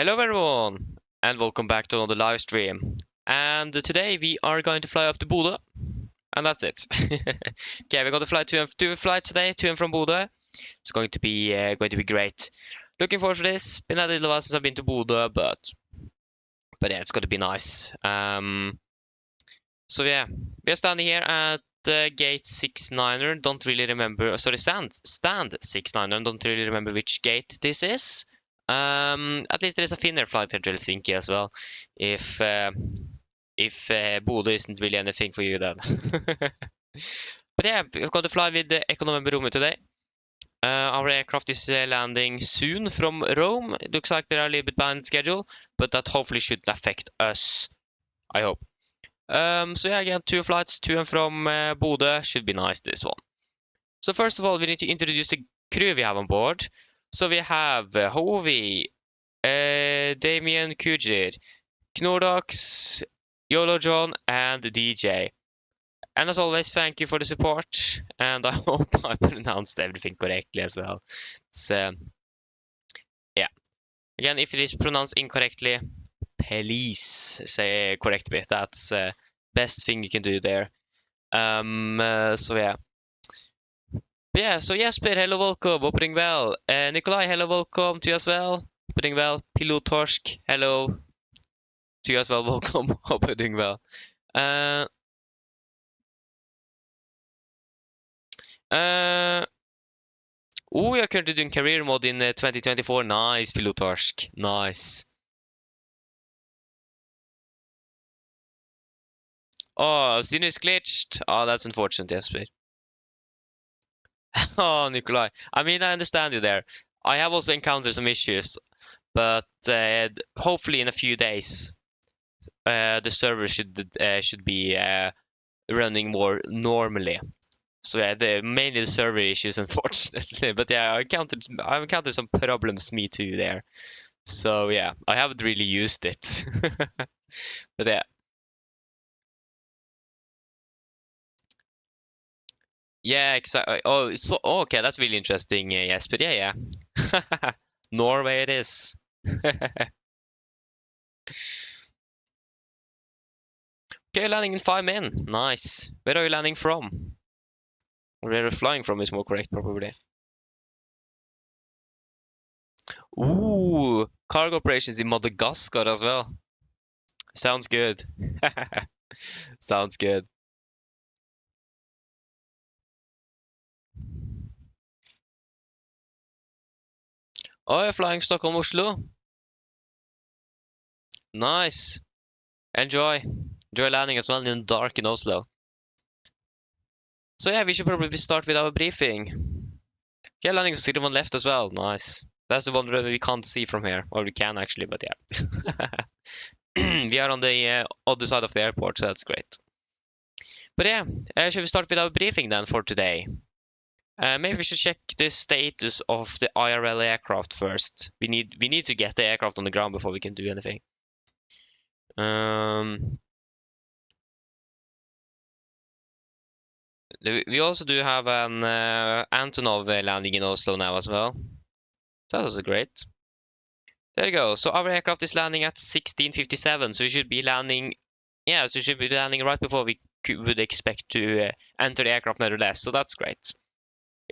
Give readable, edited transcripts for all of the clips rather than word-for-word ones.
Hello everyone, and welcome back to another live stream. And today we are going to fly up to Bodø, and that's it. Okay, we're going to fly two flights today, to and from Bodø. It's going to be great. Looking forward to this. Been a little while since I've been to Bodø, but yeah, it's going to be nice. So yeah, we're standing here at gate 69er. Don't really remember. Sorry, stand 69er. Don't really remember which gate this is. At least there is a Finnair flight to Helsinki as well. If Bodø isn't really anything for you then. But yeah, we've got to fly with the economy today. Our aircraft is landing soon from Rome. It looks like they're a little bit behind schedule, but that hopefully shouldn't affect us. I hope. So yeah, again, two flights to and from Bodø. Should be nice, this one. So first of all, we need to introduce the crew we have on board. So we have Hovi, Damien Kujir, Knordox, YOLO John, and DJ. And as always, thank you for the support, and I hope I pronounced everything correctly as well. So, yeah. Again, if it is pronounced incorrectly, please say correct me. That's the best thing you can do there. So yeah. Yeah, so Jesper, hello, welcome, hope you're doing well. Nikolai, hello, welcome to you as well. Hope you're doing well. Pilotorsk, hello to you as well, welcome, hope you're doing well. Oh, you're currently doing career mode in 2024. Nice, Pilotorsk, nice. Oh, Zino is glitched. Oh, that's unfortunate, Jesper. Oh, Nikolai. I mean, I understand you there. I have also encountered some issues, but hopefully in a few days, the server should be running more normally. So yeah, mainly the server issues, unfortunately. But yeah, I've encountered some problems me too there. So yeah, I haven't really used it. But yeah. Yeah, exactly. Oh, so okay, that's really interesting. Yes, but yeah. Norway it is. Okay, landing in 5 min. Nice. Where are you landing from? Or where are you flying from is more correct, probably. Ooh, cargo operations in Madagascar as well. Sounds good. Sounds good. Oh, you're flying Stockholm Oslo. Nice. Enjoy. Enjoy landing as well in the dark in Oslo. So yeah, we should probably start with our briefing. Yeah, landing is the one left as well. Nice. That's the one that we can't see from here. Or we can actually, but yeah. We are on the other side of the airport, so that's great. But yeah, should we start with our briefing then for today? Maybe we should check the status of the IRL aircraft first. We need to get the aircraft on the ground before we can do anything. We also do have an Antonov landing in Oslo now as well. That was great. There you go. So our aircraft is landing at 16:57, so we should be landing. Yeah, so we should be landing right before we would expect to enter the aircraft nevertheless. So that's great.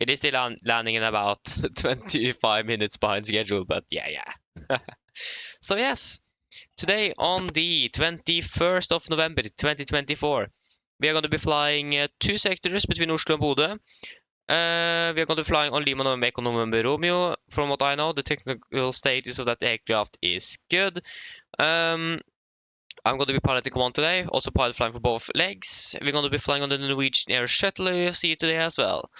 It is still landing in about 25 minutes behind schedule, but yeah. So yes, today on the 21st of November 2024, we are going to be flying 2 sectors between Oslo and Bodø. We are going to be flying on Lima November Echo November Romeo. From what I know, the technical status of that aircraft is good. I'm going to be piloting command today, also pilot flying for both legs. We're going to be flying on the Norwegian Air Shuttle UFC today as well.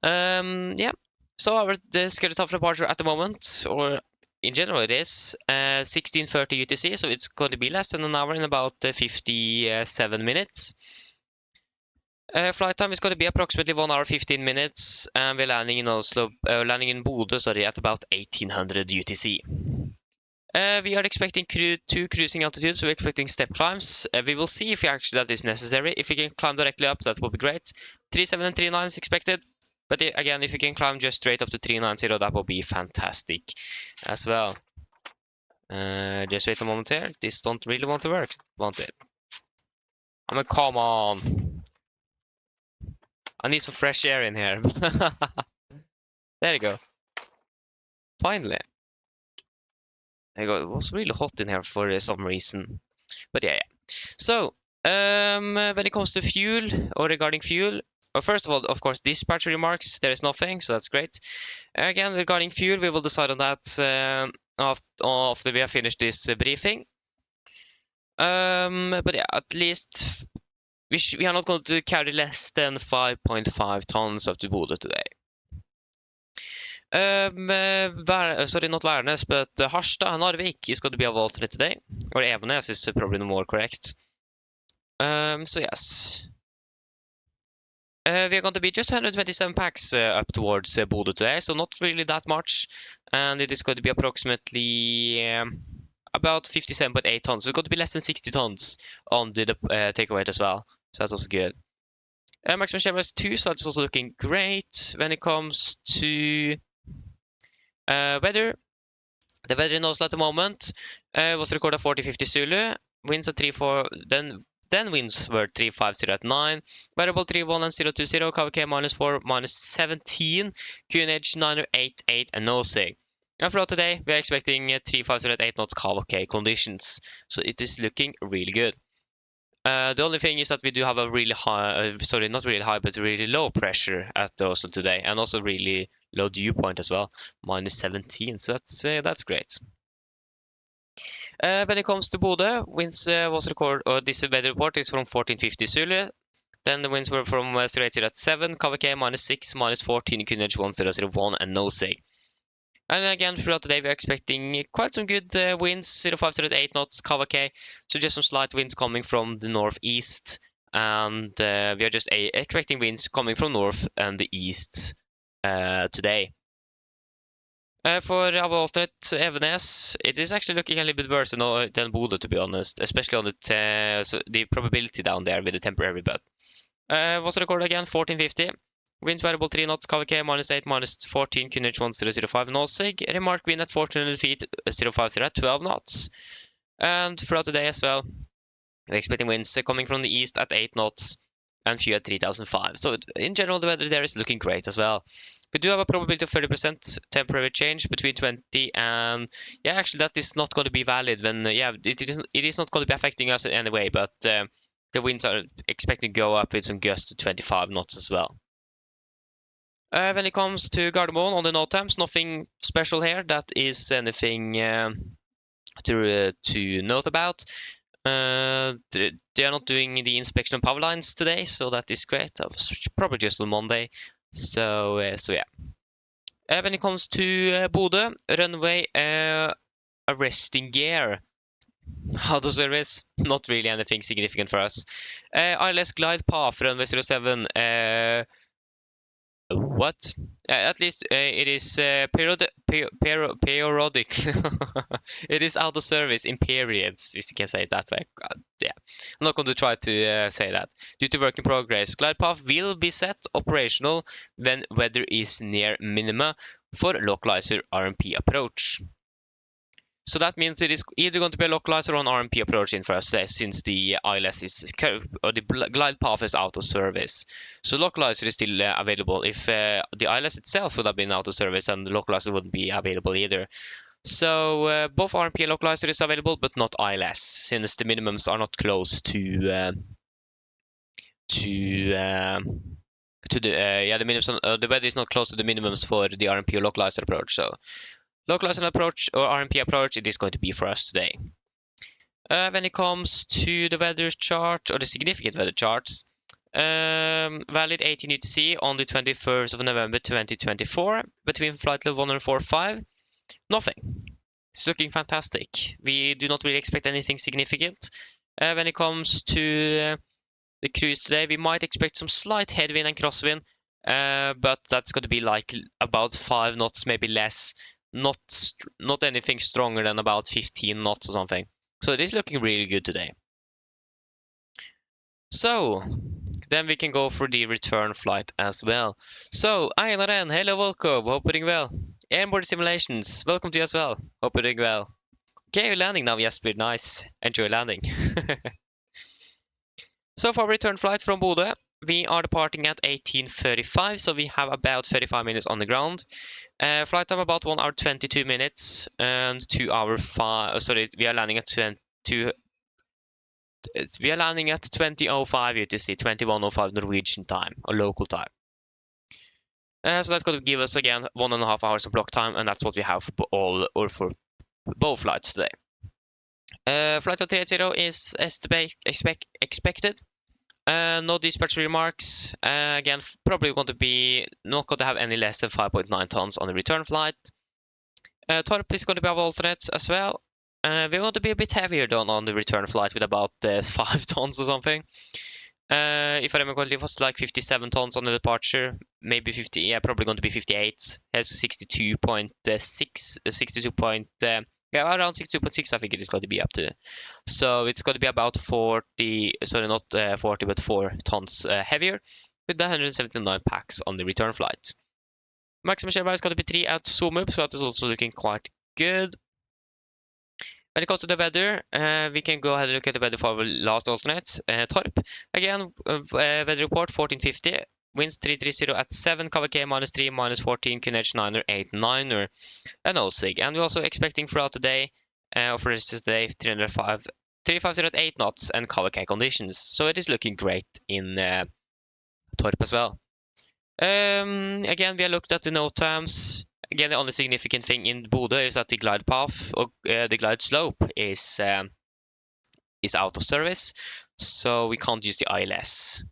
Yeah, so the schedule of departure at the moment, or in general it is 16:30 UTC, so it's going to be less than an hour in about 57 minutes. Flight time is going to be approximately 1 hour 15 minutes, and we're landing in Oslo, landing in Bodø, sorry, at about 1800 UTC. We are expecting 2 cruising altitudes, so we're expecting step climbs. We will see if actually that is necessary. If we can climb directly up, that will be great. 37 and 39 is expected. But again, if you can climb just straight up to 390, that will be fantastic as well. Just wait a moment here. This don't really want to work, want it? I mean, come on. I need some fresh air in here. There you go. Finally. There you go. It was really hot in here for some reason. But yeah. So, when it comes to fuel, or regarding fuel, well, first of all, of course, dispatch remarks, there is nothing, so that's great. Again, regarding fuel, we will decide on that after we have finished this briefing. But yeah, at least we are not going to carry less than 5.5 tons up to Bodø today. Sorry, not Værnes, but Harstad and Narvik is going to be our alternate today. Or Evenes is probably more correct. So yes. We are going to be just 127 packs up towards Bodø today, so not really that much. And it is going to be approximately about 57.8 tons. We're going to be less than 60 tons on the takeaway as well, so that's also good. Maximum share is 2, so that's also looking great. When it comes to weather, the weather in Oslo at the moment was recorded 40-50 Zulu, winds at 3-4, then winds were 350 at 9, variable 31 and 020, KVK -4, -17, QNH 988 and no sig. And for today, we are expecting 350 at 8 knots KVK conditions, so it is looking really good. The only thing is that we do have a really high, sorry, not really high, but really low pressure at Oslo today, and also really low dew point as well, -17, so that's great. When it comes to Bodø, winds was recorded, or this weather report is from 1450 Zulu. Then the winds were from 080 at 7, KVK -6, -14, QNH 1001, and no sig. And again, throughout the day, we're expecting quite some good winds, 050 at 8 knots, KVK. So just some slight winds coming from the northeast. And we are just expecting winds coming from north and the east today. For our alternate Evenes, it is actually looking a little bit worse than Bodø, to be honest, especially on the probability down there with the temporary but. Was recorded again 1450. Winds variable 3 knots, KVK -8, -14, QNH 1005, no sig. Remark wind at 1400 feet, 050 at 12 knots. And throughout the day as well, we're expecting winds coming from the east at 8 knots and few at 3005. So in general, the weather there is looking great as well. We do have a probability of 30% temporary change between 20 and yeah, actually that is not going to be valid when it is not going to be affecting us in any way, but the winds are expected to go up with some gusts to 25 knots as well. When it comes to Gardermoen on the NOTAMs, nothing special here. That is anything to note about. They are not doing the inspection of power lines today, so that is great. Probably just on Monday. So yeah. When it comes to Bodø, runway arresting gear. How to service? Not really anything significant for us. ILS glide path runway 07. What? At least it is periodic. It is out of service in periods, if you can say it that way. God, yeah, I'm not going to try to say that. Due to work in progress, glide path will be set operational when weather is near minima for localizer RMP approach. So that means it is either going to be a localizer or an RMP approach in for us today, since the ILS is, or the glide path is out of service. So localizer is still available. If the ILS itself would have been out of service, and the localizer wouldn't be available either. So both RMP and localizer is available, but not ILS, since the minimums are not close to the minimums. The weather is not close to the minimums for the RMP or localizer approach. So localizer approach or RMP approach, it is going to be for us today. When it comes to the weather chart, or the significant weather charts, valid 18 UTC on the 21st of November 2024, between flight level 145, nothing. It's looking fantastic. We do not really expect anything significant. When it comes to the cruise today, we might expect some slight headwind and crosswind, but that's going to be like about 5 knots, maybe less. Not anything stronger than about 15 knots or something. So it is looking really good today. So then we can go for the return flight as well. So Einar, hello, welcome. Hope you're doing well. Airborne simulations, welcome to you as well. Hope you're doing well. Okay, you're landing now, Jesper. Nice. Enjoy landing. So for return flight from Bodø, we are departing at 18:35, so we have about 35 minutes on the ground. Flight time about 1 hour 22 minutes and 2 hour 5. Sorry, we are landing at 2005 UTC, 21:05 Norwegian time or local time. So that's going to give us again 1.5 hours of block time, and that's what we have for for both flights today. Flight of 380 is expected. No dispatch remarks. Again, probably going to be not going to have any less than 5.9 tons on the return flight. Torp is going to be our alternate as well. We're going to be a bit heavier than on the return flight with about 5 tons or something. If I remember correctly, it was like 57 tons on the departure, maybe 50. Yeah, probably going to be 58. Has 62.6, yeah, around 62.6. I think it is going to be up to. So it's going to be about 40. Sorry, not 40, but 4 tons heavier, with the 179 packs on the return flight. Maximum share is going to be 3 at Zoom-up, so that is also looking quite good. When it comes to the weather, we can go ahead and look at the weather for our last alternate. Torp, again, weather report 1450, winds 330 at 7, KVK -3, -14, QNH 9er, 8 9er, and OSIG. And we're also expecting throughout the day, for instance today, 350 at 8 knots and KVK conditions. So it is looking great in Torp as well. Again, we have looked at the note times. Again, the only significant thing in Bodø is that the glide path or the glide slope is out of service, so we can't use the ILS.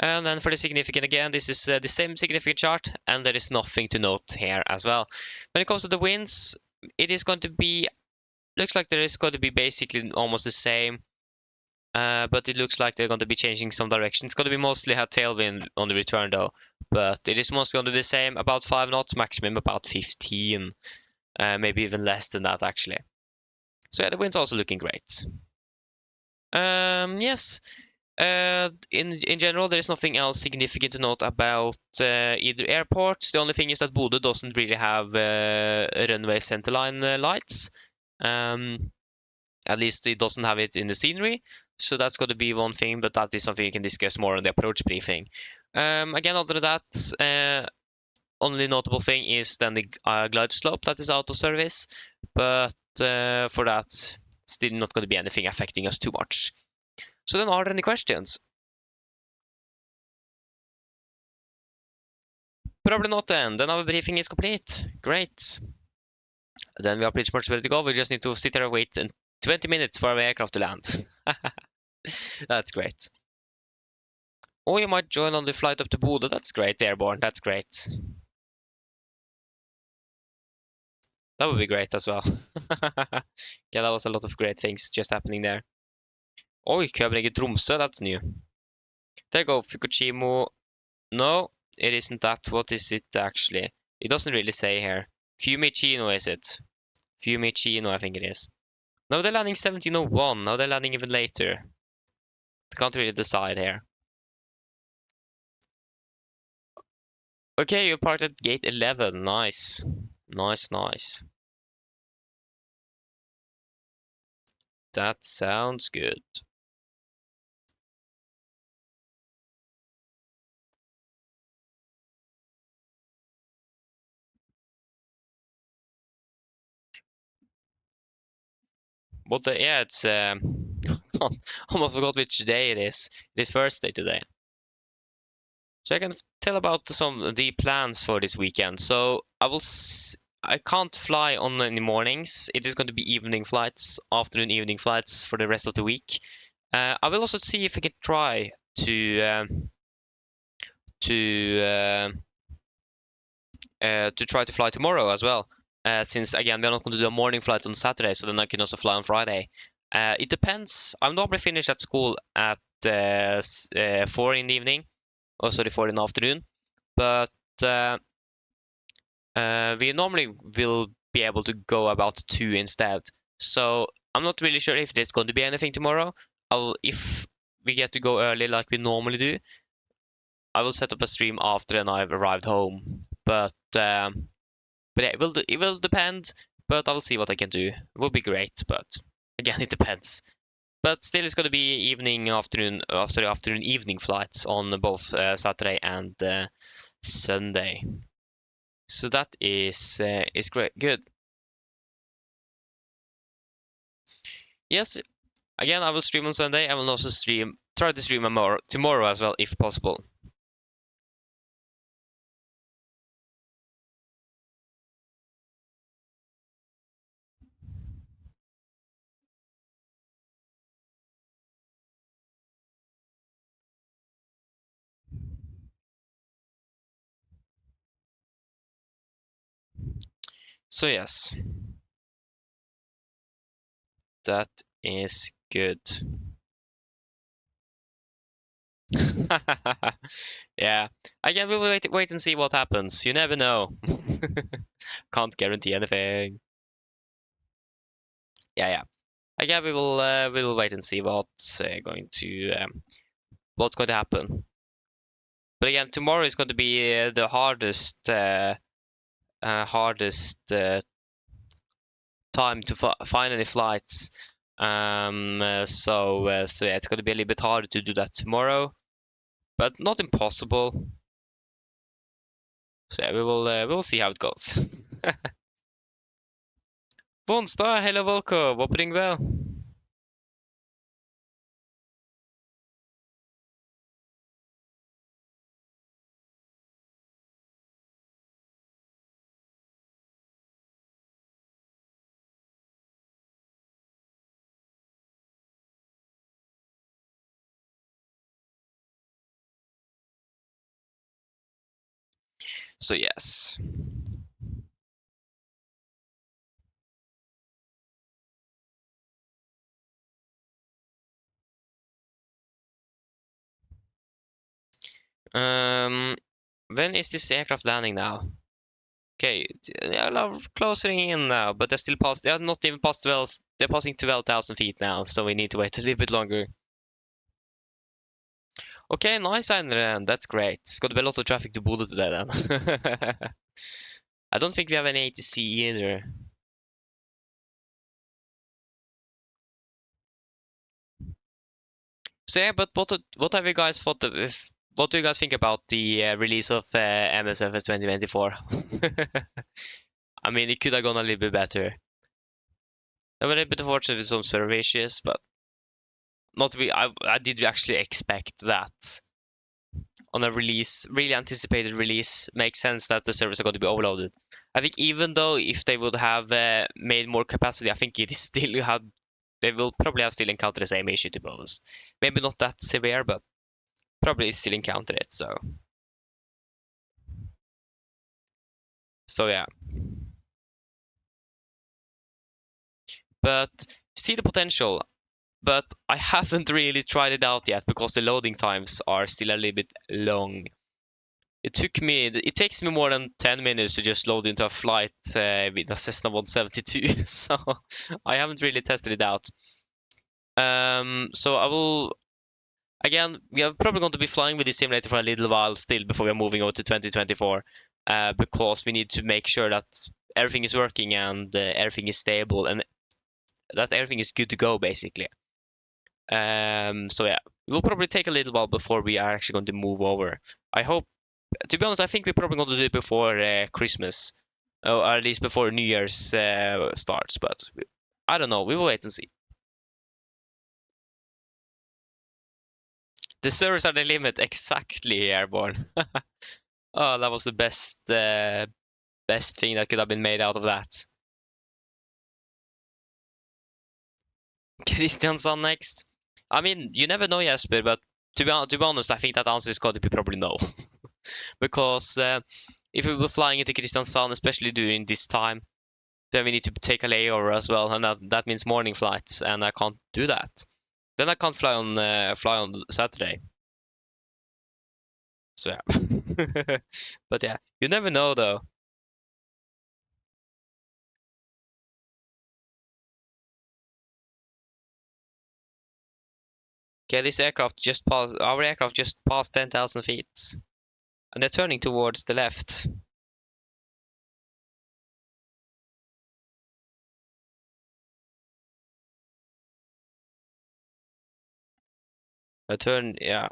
And then for the significant, again, this is the same significant chart, and there is nothing to note here as well. When it comes to the winds, it is going to be, looks like there is going to be basically almost the same. But it looks like they're going to be changing some direction. It's going to be mostly a tailwind on the return though, but it is mostly going to be the same, about 5 knots, maximum about 15, maybe even less than that actually. So yeah, the wind's also looking great. Yes, in general there is nothing else significant to note about either airports. The only thing is that Bodø doesn't really have runway centerline lights. At least it doesn't have it in the scenery. So that's going to be one thing, but that is something you can discuss more on the approach briefing. Again, other than that, only notable thing is then the glide slope that is out of service. But for that, still not going to be anything affecting us too much. So then, are there any questions? Probably not then. Then our briefing is complete. Great. Then we are pretty much ready to go. We just need to sit there and wait 20 minutes for our aircraft to land. That's great. Or you might join on the flight up to Bodø. That's great, airborne. That's great. That would be great as well. Yeah, that was a lot of great things just happening there. Oh, København Tromsø, that's new. There you go, Fukushima. No, it isn't that. What is it actually? It doesn't really say here. Fiumicino, is it? Fiumicino, I think it is. No, they're landing 1701. No, they're landing even later. Can't really decide here. Okay, you parked at gate 11. Nice. Nice, nice. That sounds good. But yeah, it's almost forgot which day it is. It is Thursday today. So I can tell about some of the plans for this weekend. So I can't fly on any mornings. It is going to be evening flights, afternoon evening flights for the rest of the week. I will also see if I can try to try to fly tomorrow as well. Since again they're not going to do a morning flight on Saturday, so then I can also fly on Friday. It depends. I'm normally finished at school at 4 in the evening, or sorry, 4 in the afternoon. But we normally will be able to go about 2 instead. So I'm not really sure if there's going to be anything tomorrow. If we get to go early like we normally do, I will set up a stream after and I've arrived home. But But yeah, it will depend. But I will see what I can do. It will be great, but again, it depends. But still, it's going to be evening, afternoon, afternoon, evening flights on both Saturday and Sunday. So that is great, good. Yes, again, I will stream on Sunday. I will also try to stream tomorrow as well, if possible. So yes, that is good. Yeah, again, we will wait and see what happens. You never know. Can't guarantee anything. Yeah. Again, we will wait and see what's going to happen. But again, tomorrow is going to be the hardest time to find any flights. So yeah, it's going to be a little bit harder to do that tomorrow, but not impossible. So yeah, we will see how it goes. Onsdag, hej och välkommen, vad på din väl? So yes. When is this aircraft landing now? Okay, they're closing in now, but they're still past. They're not even past 12. They're passing 12,000 feet now, so we need to wait a little bit longer. Okay, nice, Einren. That's great. It's got to be a lot of traffic to Bodø today then. I don't think we have any ATC either. So yeah, but what have you guys thought of? What do you guys think about the release of MSFS 2024? I mean, it could have gone a little bit better. I was a bit unfortunate with some server issues, but not really. I did actually expect that on a release, really anticipated release. Makes sense that the servers are going to be overloaded. I think even though if they would have made more capacity, I think it is still had. They will probably have still encountered the same issue, to be honest. Maybe not that severe, but probably still encounter it. So yeah. But see the potential. But I haven't really tried it out yet because the loading times are still a little bit long. It takes me more than 10 minutes to just load into a flight with a Cessna 172, so I haven't really tested it out. So I will, again, we are probably going to be flying with this simulator for a little while still before we're moving over to 2024, because we need to make sure that everything is working and everything is stable and that everything is good to go, basically. So yeah, it will probably take a little while before we are actually going to move over. I hope, to be honest, I think we're probably going to do it before Christmas, or at least before New Year's starts. But I don't know. We will wait and see. The servers are the limit, exactly, Airborne. Oh, that was the best thing that could have been made out of that. Kristiansand next. I mean, you never know, Jesper, but to be honest, I think that answer is going to be probably no. Because if we were flying into Kristiansand, especially during this time, then we need to take a layover as well, and that means morning flights, and I can't do that. Then I can't fly on Saturday. So yeah. But yeah, you never know though. Okay, our aircraft just passed 10,000 feet, and they're turning towards the left. A turn, yeah.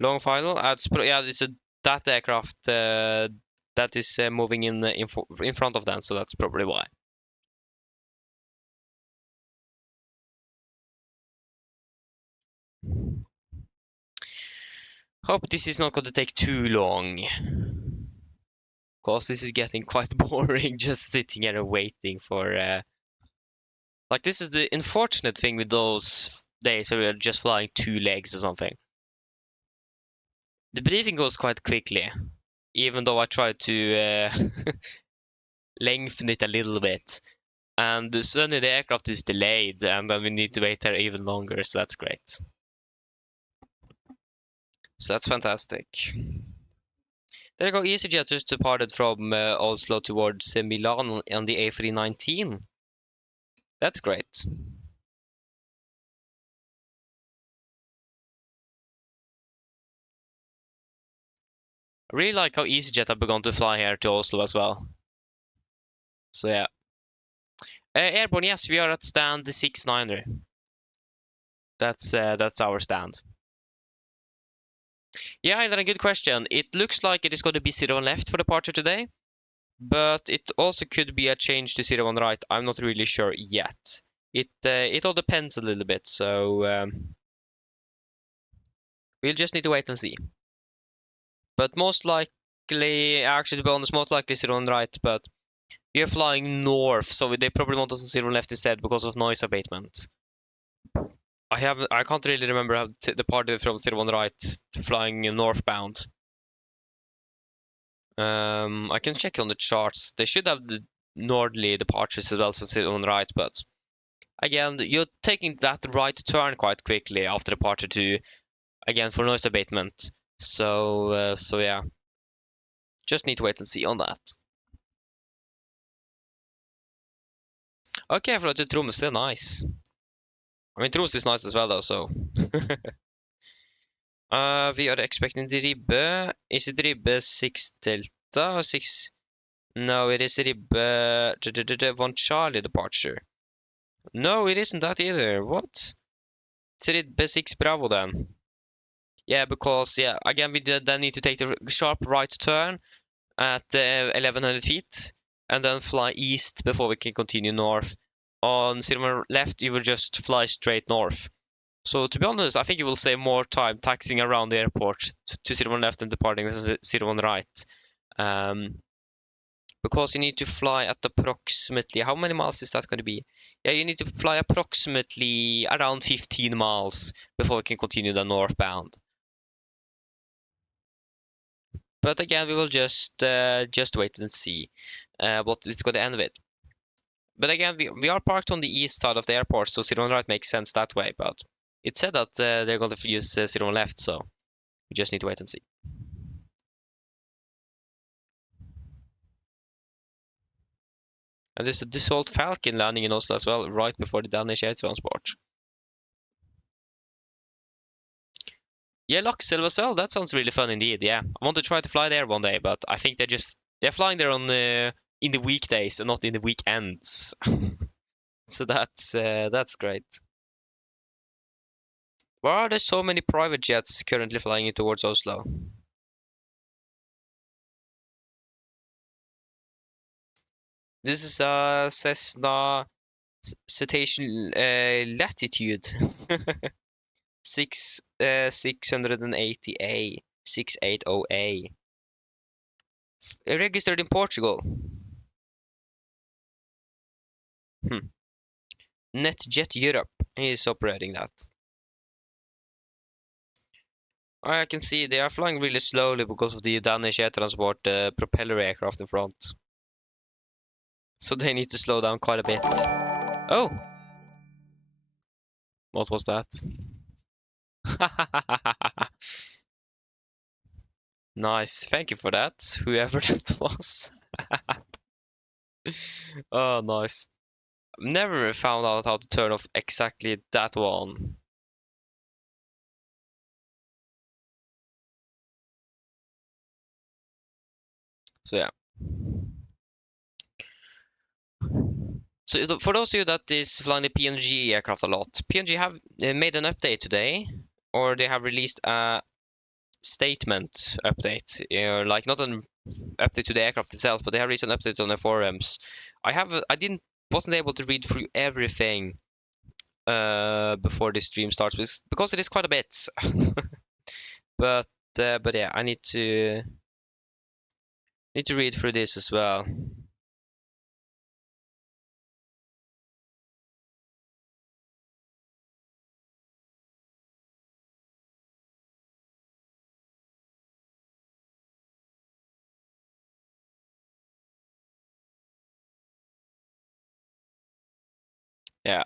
Long final. Yeah, it's that aircraft that is moving in front of them, so that's probably why. Hope this is not going to take too long, because this is getting quite boring just sitting here and waiting for. Like, this is the unfortunate thing with those days where we're just flying 2 legs or something. The briefing goes quite quickly, even though I try to lengthen it a little bit. And suddenly the aircraft is delayed, and then we need to wait there even longer, so that's great. So that's fantastic. There you go, EasyJet just departed from Oslo towards Milan on the A319. That's great. I really like how EasyJet have begun to fly here to Oslo as well. So yeah. Airborne, yes, we are at stand 69er. That's our stand. Yeah, then a good question. It looks like it is going to be 01 left for departure today, but it also could be a change to 01 right. I'm not really sure yet. It all depends a little bit, so we'll just need to wait and see. But most likely, actually, to be honest, most likely 01 right, but we are flying north, so they probably want us on 01 left instead because of noise abatement. I can't really remember how to departed from 01 right flying northbound. I can check on the charts. They should have the northerly departures as well, so 01 right, but again, you're taking that right turn quite quickly after departure to, again, for noise abatement. So yeah, just need to wait and see on that. Okay, flew to Tromsø, nice. I mean, Tromsø is nice as well, though, so. We are expecting the ribbe. Is it ribbe 6 Delta or 6? No, it is ribbe 1 Charlie departure. No, it isn't that either. What? It's ribbe 6 Bravo then. Yeah, because, yeah, again, we then need to take the sharp right turn at 1100 feet and then fly east before we can continue north. On 01 left, you will just fly straight north. So to be honest, I think you will save more time taxiing around the airport to 01 left and departing with 01 right. Because you need to fly at approximately, how many miles is that going to be? Yeah, you need to fly approximately around 15 miles before we can continue the northbound. But again, we will just wait and see what it's going to end with. But again, we are parked on the east side of the airport, so 01 right makes sense that way. But it said that they're going to use 01 left, so we just need to wait and see. And there's a Dassault Falcon landing in Oslo as well, right before the Danish air transport. Yeah, Lakselv as well. That sounds really fun indeed. Yeah, I want to try to fly there one day, but I think they're flying there on in the weekdays and not in the weekends. So that's great. Why are there so many private jets currently flying in towards Oslo? This is a Cessna Citation Latitude 680A 680A registered in Portugal. NetJet Europe is operating that. I can see they are flying really slowly because of the Danish air transport propeller aircraft in front. So they need to slow down quite a bit. Oh! What was that? Nice. Thank you for that, whoever that was. Oh, nice. Never found out how to turn off exactly that one. So yeah. So for those of you that is flying the PMDG aircraft a lot, PMDG have made an update today, or they have released a statement update, like not an update to the aircraft itself, but they have released an update on their forums. Wasn't able to read through everything before this stream starts because it is quite a bit. but yeah, I need to read through this as well. Yeah.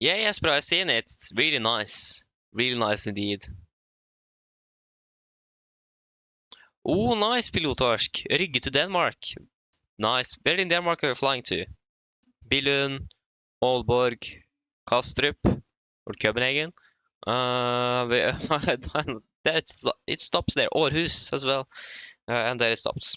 Yeah, yes, but I've seen it. It's really nice. Really nice indeed. Oh, nice, pilotorsk. Rygge to Denmark. Nice. Where in Denmark are you flying to? Billund, Aalborg, Kastrup, or Copenhagen? It stops there. Aarhus as well. And there it stops.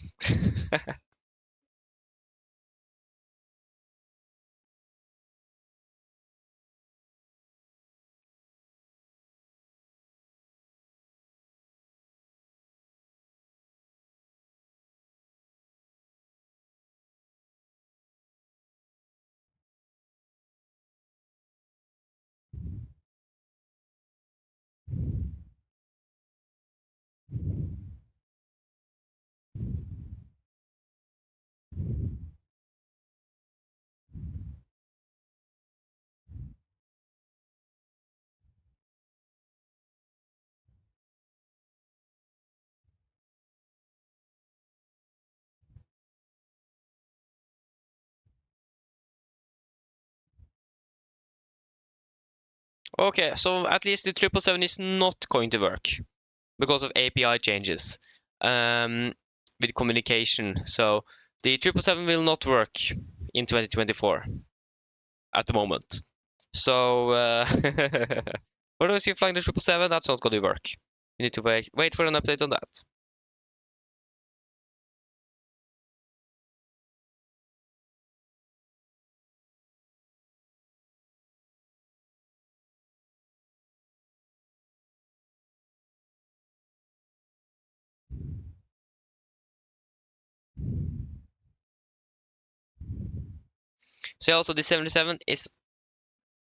Okay, so at least the 777 is not going to work because of API changes with communication. So the 777 will not work in 2024 at the moment. So for those of you flying the 777, that's not going to work. You need to wait for an update on that. So also the 77 is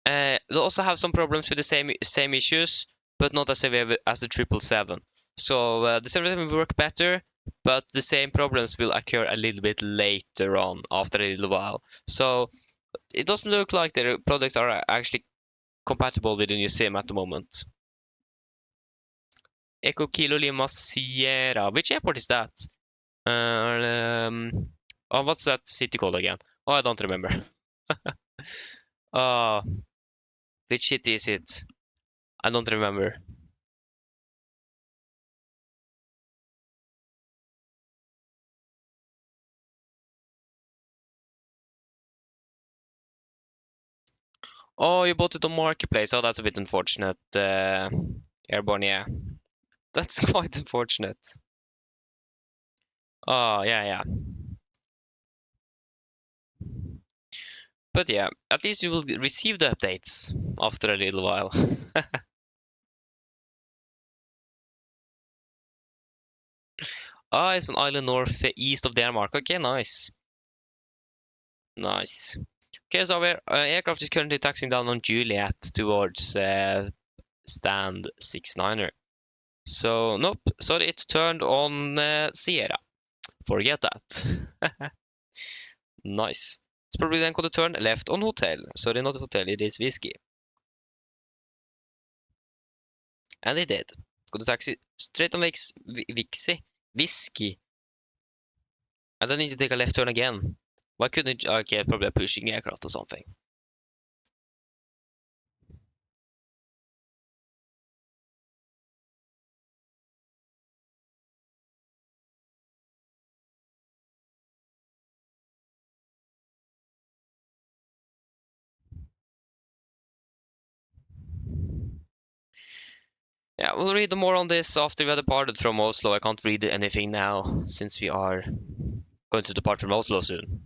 they also have some problems with the same issues, but not as severe as the 777. So the 77 will work better, but the same problems will occur a little bit later on after a little while. So it doesn't look like their products are actually compatible with the new sim at the moment. Echo Kilo Lima Sierra. Which airport is that? Oh, what's that city called again? Oh, I don't remember. Oh, which city is it? I don't remember. Oh, you bought it on Marketplace. Oh, that's a bit unfortunate. Airborne, yeah. That's quite unfortunate. Oh, yeah, yeah. But yeah, at least you will receive the updates after a little while. Ah, it's an island north east of Denmark. Okay, nice. Nice. Okay, so our aircraft is currently taxiing down on Juliet towards stand 69er. So, nope, sorry, it turned on Sierra. Forget that. Nice. It's probably then going to turn left on hotel. Sorry, not hotel, it is whiskey. And it did. It's going to taxi straight on whiskey. And then need to take a left turn again. Why couldn't it? Okay, probably a pushing aircraft or something. Yeah, we'll read more on this after we have departed from Oslo. I can't read anything now since we are going to depart from Oslo soon.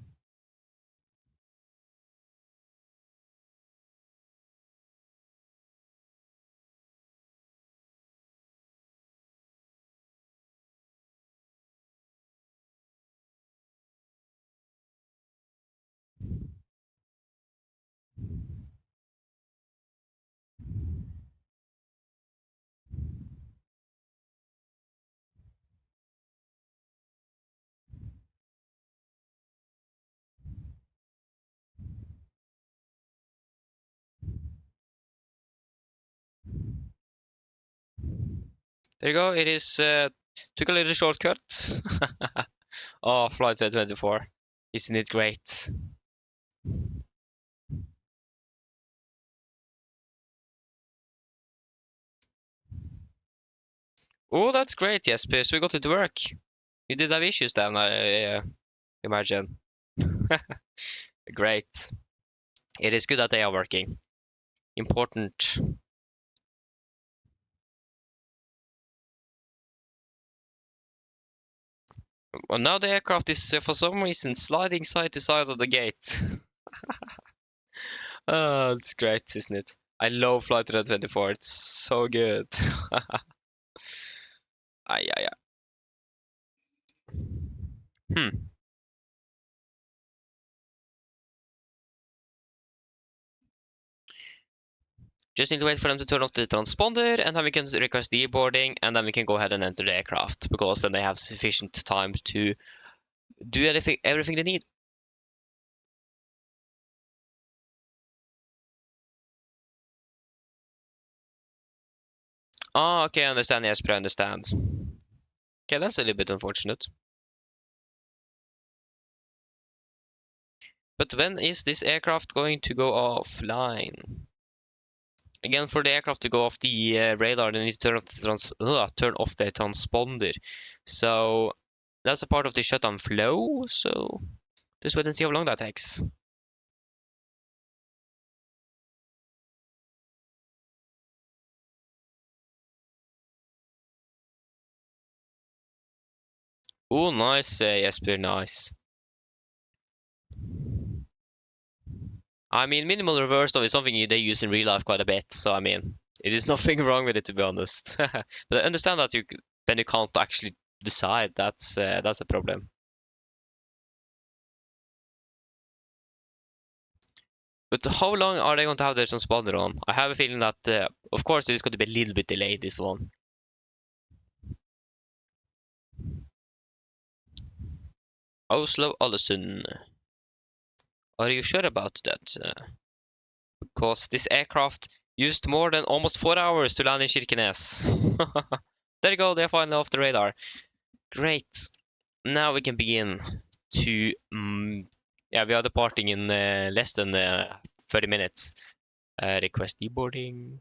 There you go. It is took a little shortcut. Oh, flight 2024. Isn't it great? Oh, that's great, Jesper. So we got it to work. You did have issues then, I imagine. Great. It is good that they are working. Important. Well, now the aircraft is for some reason sliding side to side of the gate. Oh, it's great, isn't it? I love Flight 24. It's so good. Ay, ay, ay. Just need to wait for them to turn off the transponder, and then we can request deboarding, and then we can go ahead and enter the aircraft, because then they have sufficient time to do everything they need. Oh, okay, I understand. Yes, I understand. Okay, that's a little bit unfortunate. But when is this aircraft going to go offline? Again, for the aircraft to go off the radar, they need to turn off the transponder. So that's a part of the shutdown flow. So just wait and see how long that takes. Oh, nice, Jesper, nice. I mean, minimal reverse though is something they use in real life quite a bit. So I mean, it is nothing wrong with it, to be honest. But I understand that then you can't actually decide. That's a problem. But how long are they going to have their transponder on? I have a feeling that, of course, it is going to be a little bit delayed, this one. Oslo Ålesund. Are you sure about that? Because this aircraft used more than almost 4 hours to land in Kirkenes. There you go, they're finally off the radar. Great. Now we can begin to... yeah, we are departing in less than 30 minutes. Request deboarding.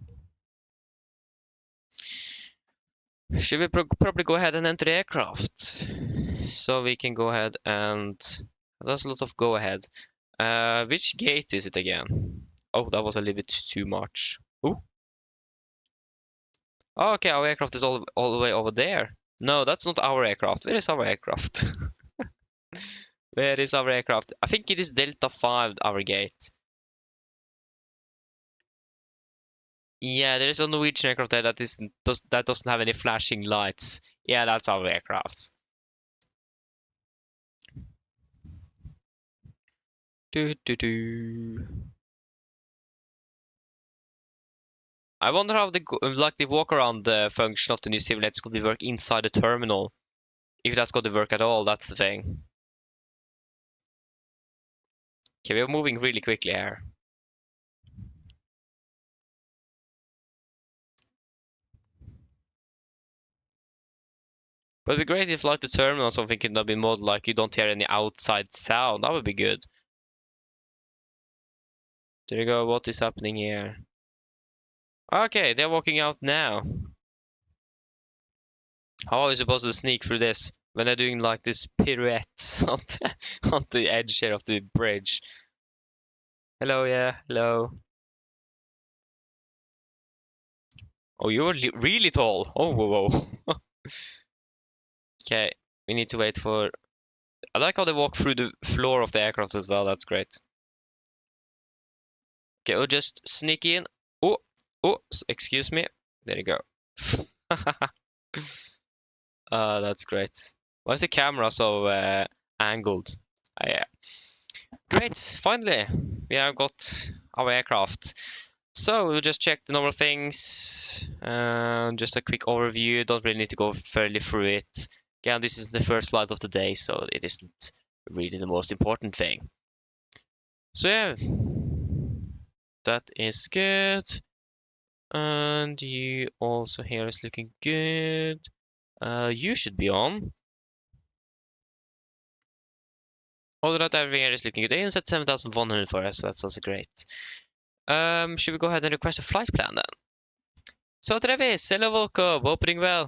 Should we probably go ahead and enter the aircraft? So we can go ahead and... There's a lot of go ahead. Which gate is it again? Oh, that was a little bit too much. Ooh. Oh, okay, our aircraft is all the way over there. No, that's not our aircraft. Where is our aircraft? Where is our aircraft? I think it is Delta 5, our gate. Yeah, there is a Norwegian aircraft there that doesn't have any flashing lights. Yeah, that's our aircraft. Do do do. I wonder how the walk around function of the new simulator is going to work inside the terminal. If that's going to work at all, that's the thing. Okay, we're moving really quickly here. But it'd be great if like the terminal or something could not be modeled like you don't hear any outside sound. That would be good. There you go, what is happening here? Okay, they're walking out now. How are we supposed to sneak through this when they're doing like this pirouette on the edge here of the bridge? Hello, yeah, hello. Oh, you're really tall. Oh, whoa, whoa. Okay, we need to wait for... I like how they walk through the floor of the aircraft as well. That's great. Okay, we'll just sneak in. Oh, oh, excuse me. There you go. That's great. Why is the camera so angled? Yeah. Great, finally, we have got our aircraft. So we'll just check the normal things. Just a quick overview. Don't really need to go fairly through it. Again, this is the first flight of the day, so it isn't really the most important thing. So yeah, that is good. And you also here is looking good. You should be on. Other than that, everything here is looking good. They even set 7,100 for us, so that's also great. Should we go ahead and request a flight plan then? Så Travis, hello Volko, opening well.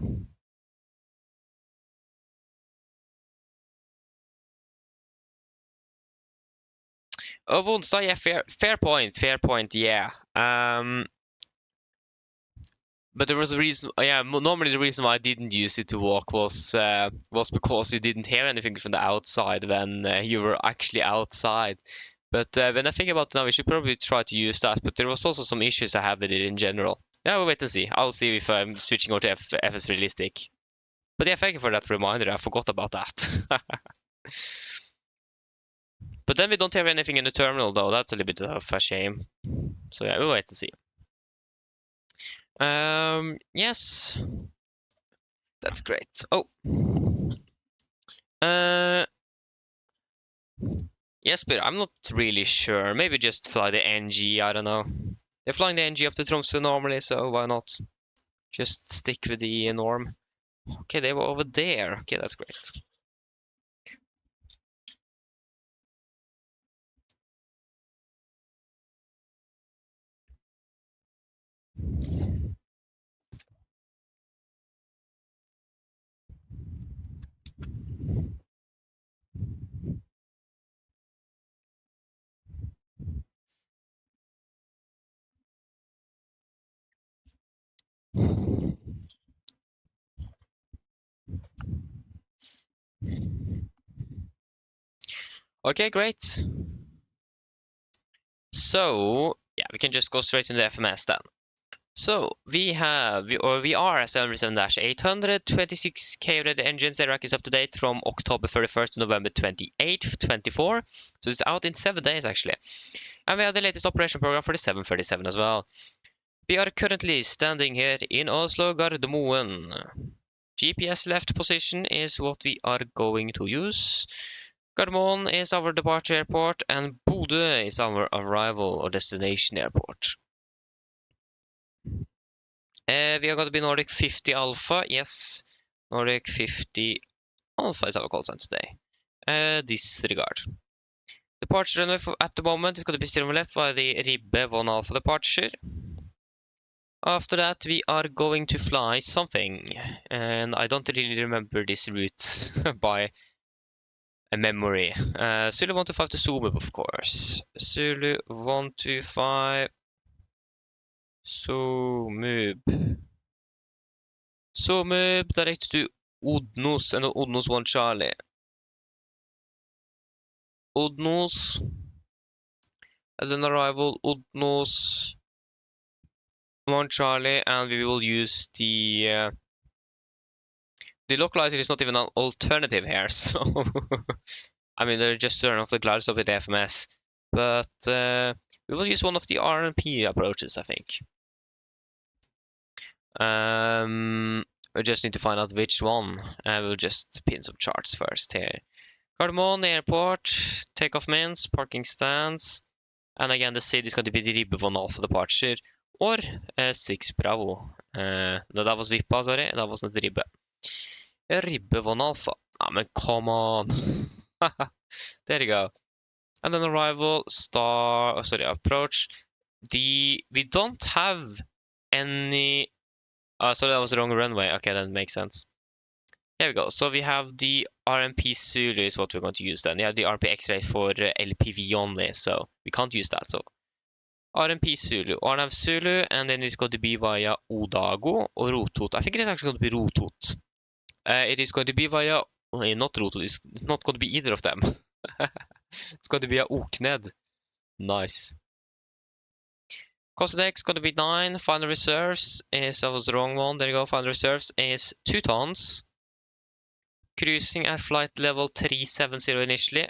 Oh, onsdag, yeah, fair point, yeah. But there was a reason, yeah, normally the reason why I didn't use it to walk was because you didn't hear anything from the outside when you were actually outside. But when I think about it now, we should probably try to use that. But there was also some issues I have with it in general. Yeah, we'll wait and see. I'll see if I'm switching over to FS Realistic. But yeah, thank you for that reminder. I forgot about that. But then we don't have anything in the terminal, though. That's a little bit of a shame. So yeah, we'll wait and see. Yes. That's great. Oh. Yes, but I'm not really sure. Maybe just fly the NG, I don't know. They're flying the NG up to Tromsø normally, so why not? Just stick with the norm. Okay, they were over there. Okay, that's great. Okay, great. So, yeah, we can just go straight into the FMS then. So, we are a 737-800, 26K ready engines. The rack is up to date from October 31st to November 28th, 24. So it's out in 7 days, actually. And we have the latest operation program for the 737 as well. We are currently standing here in Oslo Gardermoen. GPS left position is what we are going to use. Gardermoen is our departure airport, and Bodø is our arrival or destination airport. We are going to be Nordic 50 Alpha. Yes, Nordic 50 Alpha is our call sign today. Disregard. Departure runway at the moment is going to be steering left by the Ribbe 1 Alpha departure. After that, we are going to fly something, and I don't really remember this route by a memory. Zulu 125 to Zumub, of course. Zulu 125 Zumub. Zumub direct to Odnos, and Odnos 1 Charlie. Odnos. And then arrival Odnos 1 Charlie, and we will use the localizer is not even an alternative here, so I mean they're just turning off the gliders up with the FMS, but we will use one of the RMP approaches, I think. We just need to find out which one, and we'll just pin some charts first here. Gardermoen Airport, takeoff means, parking stands, and again the city is going to be the Ribbe 1 Alpha departure, or 6 Bravo. No, that was Vippa, sorry, that was not Ribbe. Ribbe 1 Alpha. Ah, men come on. There you go. And then arrival, approach. We don't have any... Oh, sorry, that was the wrong runway. Okay, that makes sense. There we go. So we have the RMP Zulu is what we're going to use then. We have the RMP X-ray for LPV only, so we can't use that. So RMP Zulu. RNAV Zulu, and then it's going to be via Odago or Rotot. I think it is actually going to be Rotot. It is going to be via... not Rotot, it's not going to be either of them. It's going to be a Okned. Nice. Cost of the X going to be 9. Final reserves is... that was the wrong one. There you go. Final reserves is 2 tons. Cruising at flight level 370 initially.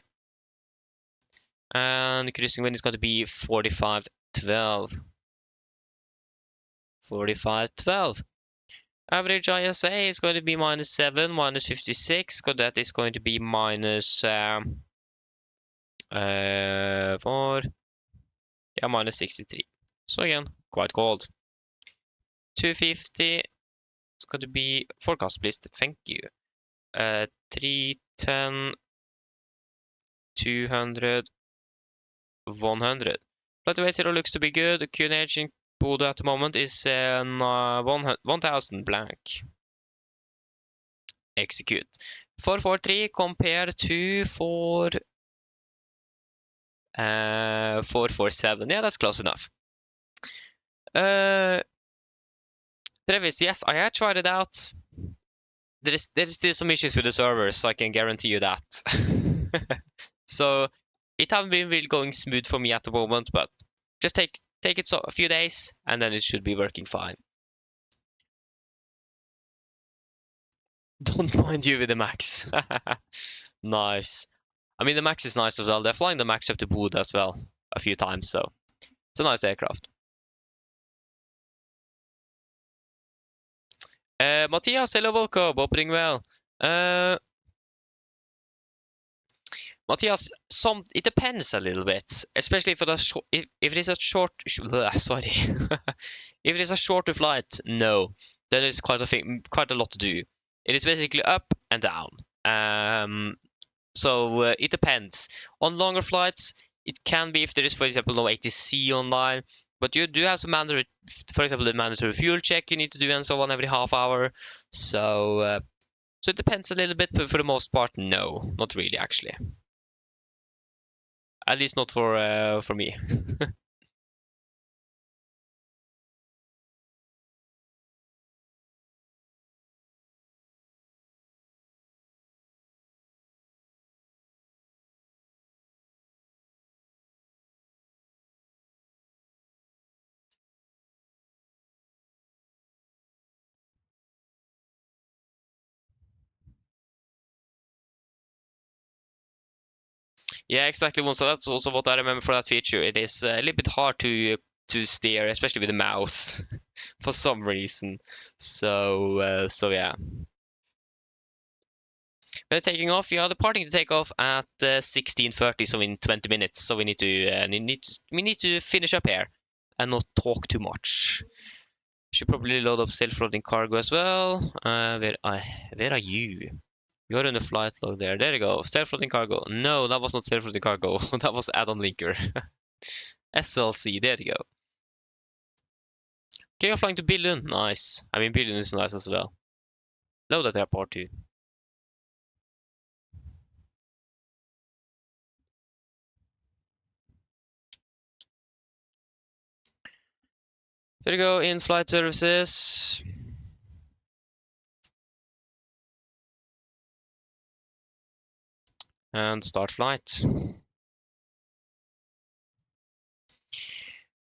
And cruising wind is going to be 4512. 4512. Average ISA is going to be -7, -56. So that is going to be -4. Yeah, -63. So again, quite cold. 250. It's going to be forecast, please. Thank you. 310. 200. 100. Flight away 0 looks to be good. The QNH in Bodø at the moment is 1000 blank. Execute. 443 compared to 447. Yeah, that's close enough. Travis, yes, I had tried it out. There's still some issues with the servers, I can guarantee you that. So it hasn't been really going smooth for me at the moment, but just take it a few days and then it should be working fine. Don't mind you with the Max. Nice. I mean, the Max is nice as well. They're flying the Max up to Bodø as well a few times, so it's a nice aircraft. Mathias, hello, welcome. Opening well. Matthias, it depends a little bit, especially if it is a short. Sorry, if it is a shorter flight, no, then it's quite a lot to do. It is basically up and down. So it depends. On longer flights, it can be if there is, for example, no ATC online, but you do have some mandatory, for example, the mandatory fuel check you need to do and so on every half hour. So it depends a little bit, but for the most part, no, not really actually. At least not for me. Yeah, exactly. So that's also what I remember for that feature. It is a little bit hard to steer, especially with the mouse, for some reason. So yeah. We're taking off. Yeah, departing to take off at 16:30, so in 20 minutes. So we need to finish up here and not talk too much. Should probably load up self-loading cargo as well. Where are you? You're in the flight log there. There you go. Self-loading cargo. No, that was not self-loading cargo. That was add-on linker. SLC. There you go. Okay, you're flying to Billund. Nice. I mean, Billund is nice as well. Load at airport too. There you go. In-flight services. And start flight.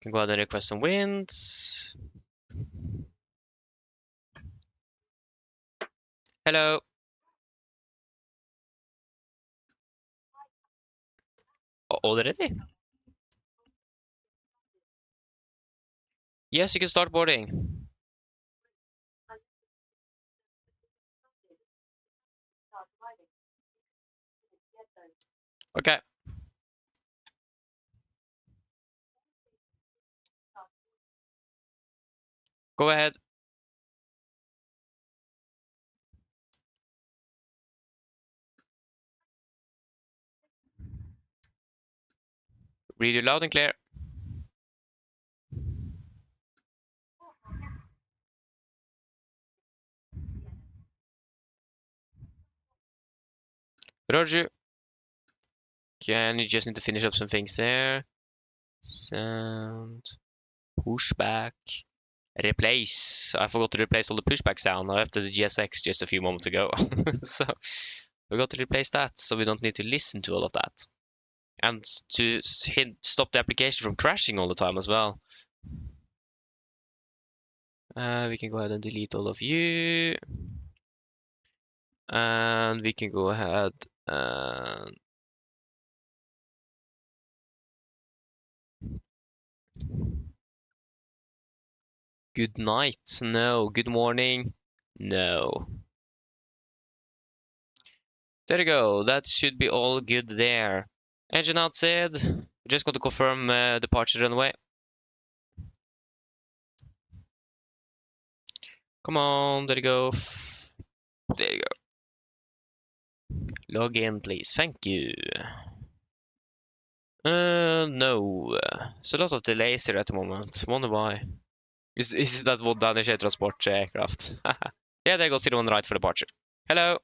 Can go ahead and request some winds. Hello. Already? Yes, you can start boarding. Okay. Go ahead. Read you loud and clear. Roger. Okay, and you just need to finish up some things there. Sound. Pushback. Replace. I forgot to replace all the pushback sound. I updated the GSX just a few moments ago. So we got to replace that so we don't need to listen to all of that. And to stop the application from crashing all the time as well. We can go ahead and delete all of you. And we can go ahead and good night. No. Good morning. No. There you go. That should be all good there. Engine outside. Just got to confirm departure runway. Come on. There you go. There you go. Log in, please. Thank you. No. It's a lot of delays here at the moment. Wonder why. Is that what Danish air transport aircraft? Yeah, there goes the one right for departure. Hello.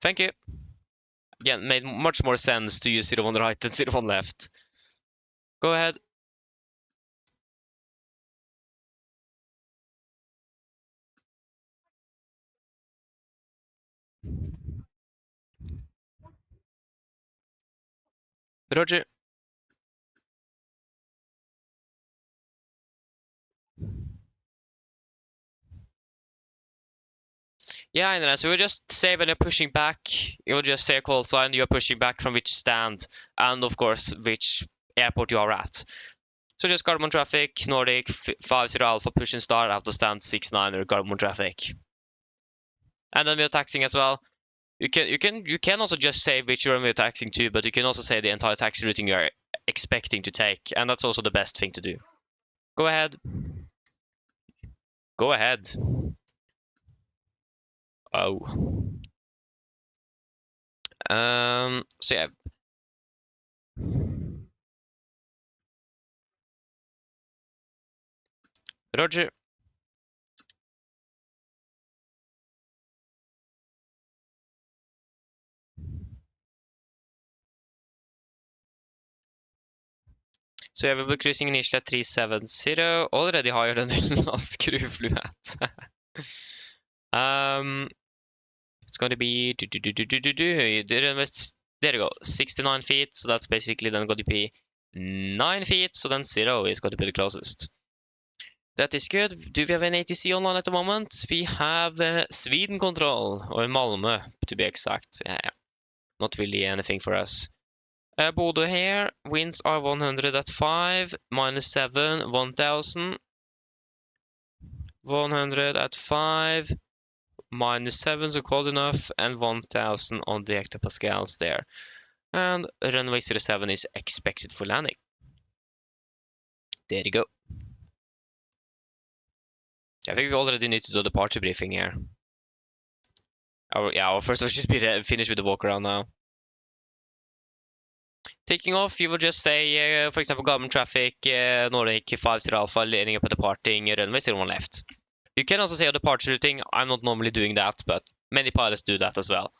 Thank you. Again, made much more sense to use 01 right than 01 left. Go ahead. Roger. Yeah, I know. So we'll just say when you're pushing back, you'll just say a call sign, you're pushing back from which stand, and of course, which airport you are at. So just Gardermoen traffic, Nordic, 50 Alpha, pushing star, out of stand 69er, Gardermoen traffic. And then we're taxing as well. You can also just say which runway you're taxing to, but you can also say the entire taxi routing you're expecting to take, and that's also the best thing to do. Go ahead. Go ahead. Oh. So yeah. Roger. So yeah, we'll be cruising initially at 370, already higher than the last crew flew at. It's going to be there you go, 69 feet. So that's basically then going to be 9 feet. So then 0 is going to be the closest. That is good. Do we have an ATC online at the moment? We have Sweden control, or Malmö to be exact. Yeah, not really anything for us. Bodø here, winds are 100 at 5, -7, 1000. 100 at 5, -7, so cold enough, and 1000 on the hectopascals there. And runway 07 is expected for landing. There you go. I think we already need to do the departure briefing here. Our first one should be finished with the walk around now. Taking off, you will just say, for example, Gardermoen traffic, Nordic 50 Alpha, leading up and departing, runway 01 left. You can also say a departure routing. I'm not normally doing that, but many pilots do that as well.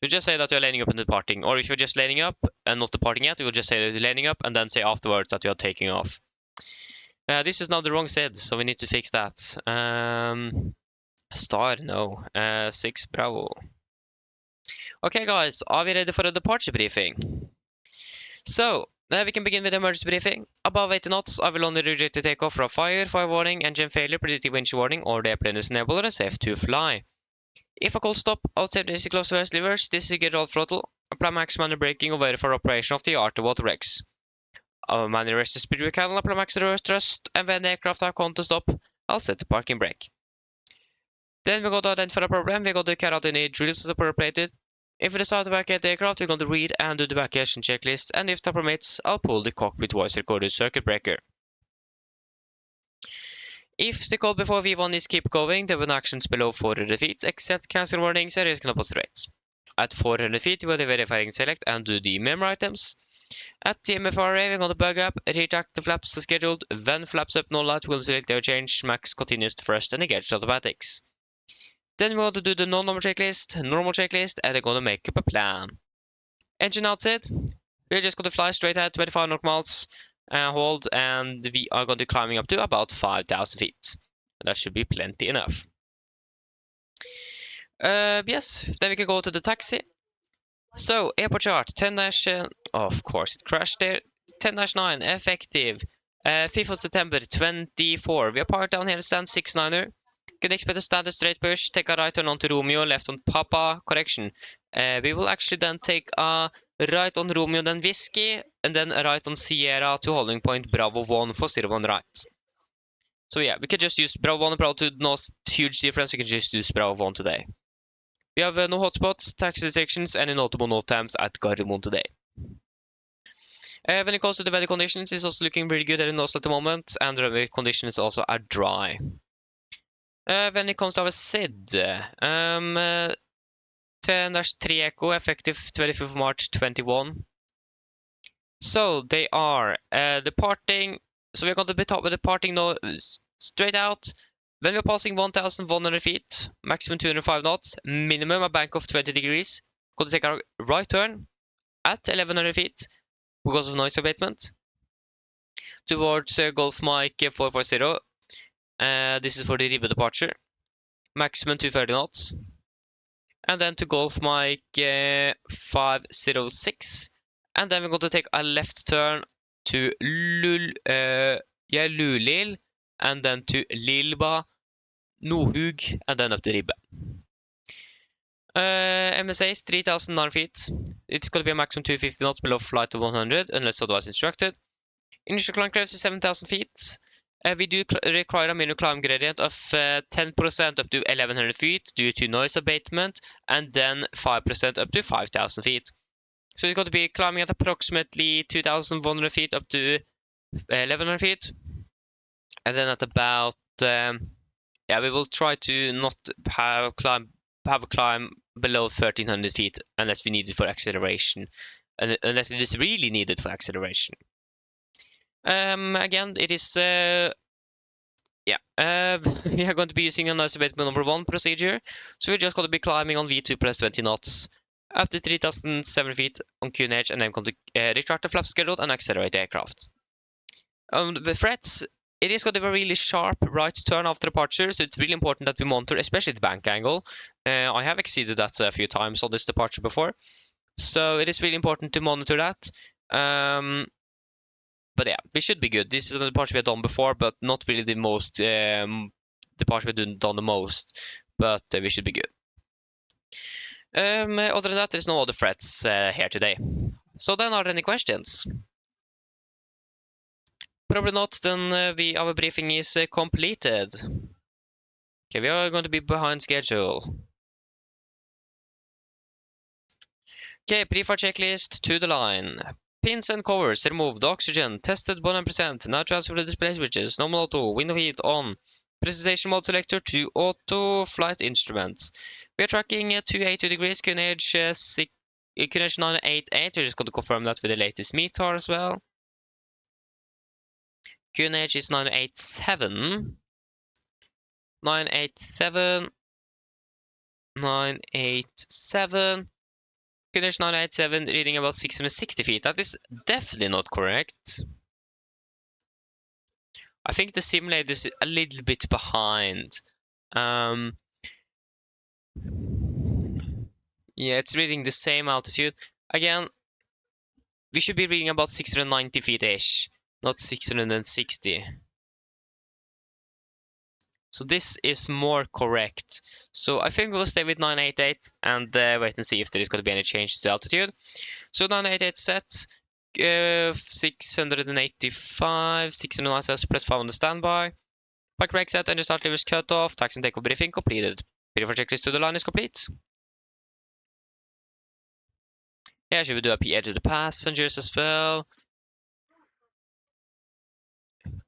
You just say that you're landing up and departing, or if you're just landing up and not departing yet, you'll just say that you're landing up and then say afterwards that you're taking off. This is now the wrong SID, so we need to fix that. Star, no. 6 Bravo. Okay, guys, are we ready for a departure briefing? So, we can begin with the emergency briefing. Above 80 knots, I will only reject the takeoff from fire warning, engine failure, predictive wind warning, or the airplane is enabled and safe to fly. If I call stop, I'll set the close to levers, disengage all throttle, apply max manual braking, or wait for operation of the RT water brakes. I'll manually rest the speed brake handle, apply max reverse thrust, and when the aircraft have come to stop, I'll set the parking brake. Then we're going to identify the problem, we're going to carry out any drills as appropriated. If we decide to evacuate the aircraft, we're going to read and do the evacuation checklist, and if time permits, I'll pull the cockpit voice recorder circuit breaker. If the call before V1 is keep going, there will be actions below 400 feet, except cancel warnings and risk opposite rates. At 400 feet, you will verifying select and do the member items. At the MFRA, we're going to bug up, retract the flaps as scheduled. When flaps up no light, we'll select their change, max continuous to first and engage automatics. Then we're going to do the non-normal checklist, normal checklist, and then going to make up a plan. Engine outside, we're just going to fly straight at 25 knots miles, hold, and we are going to be climbing up to about 5,000 feet. That should be plenty enough. Yes, then we can go to the taxi. So, airport chart, 10-, of course it crashed there, 10-9, effective, 5th of September 24. We are parked down here, stand 69er. Can expect a standard straight push, take a right turn onto Romeo, left on Papa, correction. We will actually then take a right on Romeo, then Whiskey, and then a right on Sierra to holding point Bravo 1 for 01 right. So yeah, we can just use Bravo 1 and Bravo 2, no huge difference, we can just use Bravo 1 today. We have no hotspots, taxi detections, and notable note times at Gardermoen today. When it comes to the weather conditions, it's also looking really good here in Oslo at the moment, and the weather conditions also are dry. When it comes to our SID, 10-3 Echo, effective 25th of March 21. So they are departing. So we're going to be departing now straight out. When we're passing 1,100 feet, maximum 205 knots, minimum a bank of 20 degrees. Going to take our right turn at 1,100 feet because of noise abatement towards Golf Mike 440. This is for the Ribbe departure. Maximum 230 knots. And then to Golf Mike 506. And then we're going to take a left turn to Lulil, and then to Lilba, Nohug, and then up to Ribbe. MSA is 3,009 feet. It's going to be a maximum 250 knots below flight to 100, unless otherwise instructed. Initial climb clearance is 7,000 feet. We do require a minimum climb gradient of 10% up to 1,100 feet due to noise abatement, and then 5% up to 5,000 feet. So it's going to be climbing at approximately 2,100 feet up to 1,100 feet. And then at about, we will try to not have a climb below 1,300 feet unless we need it for acceleration, unless it is really needed for acceleration. Again, it is, we are going to be using a noise abatement number 1 procedure. So we're just going to be climbing on V2 plus 20 knots up to 3,700 feet on QNH, and then going to retract the flap schedule and accelerate the aircraft. The threats, it is going to be a really sharp right turn after departure, so it's really important that we monitor, especially the bank angle. I have exceeded that a few times on this departure before, so it is really important to monitor that. But yeah, we should be good. This is a departure we have done before, but not really the most departure we've done the most, but we should be good. Other than that, there's no other threats here today. So then, are there any questions? Probably not, then our briefing is completed. Okay, we are going to be behind schedule. Okay, pre-flight checklist to the line. Pins and covers removed, oxygen tested 100%, now transfer the display switches, normal auto, window heat on, presentation mode selector to auto flight instruments. We are tracking 282 degrees, QNH 988, we're just going to confirm that with the latest METAR as well. QNH is 987. 987. 987. QNH 987 reading about 660 feet. That is definitely not correct. I think the simulator is a little bit behind. Yeah, it's reading the same altitude. Again, we should be reading about 690 feet-ish, not 660. So this is more correct. So I think we'll stay with 988 and wait and see if there is going to be any change to the altitude. So 988 set, 685, 690 press 5 on the standby. Park brake set, engine start levers cut off, taxi and takeoff briefing completed. Pre-flight checklist to the line is complete. Yeah, should we do a PA to the passengers as well?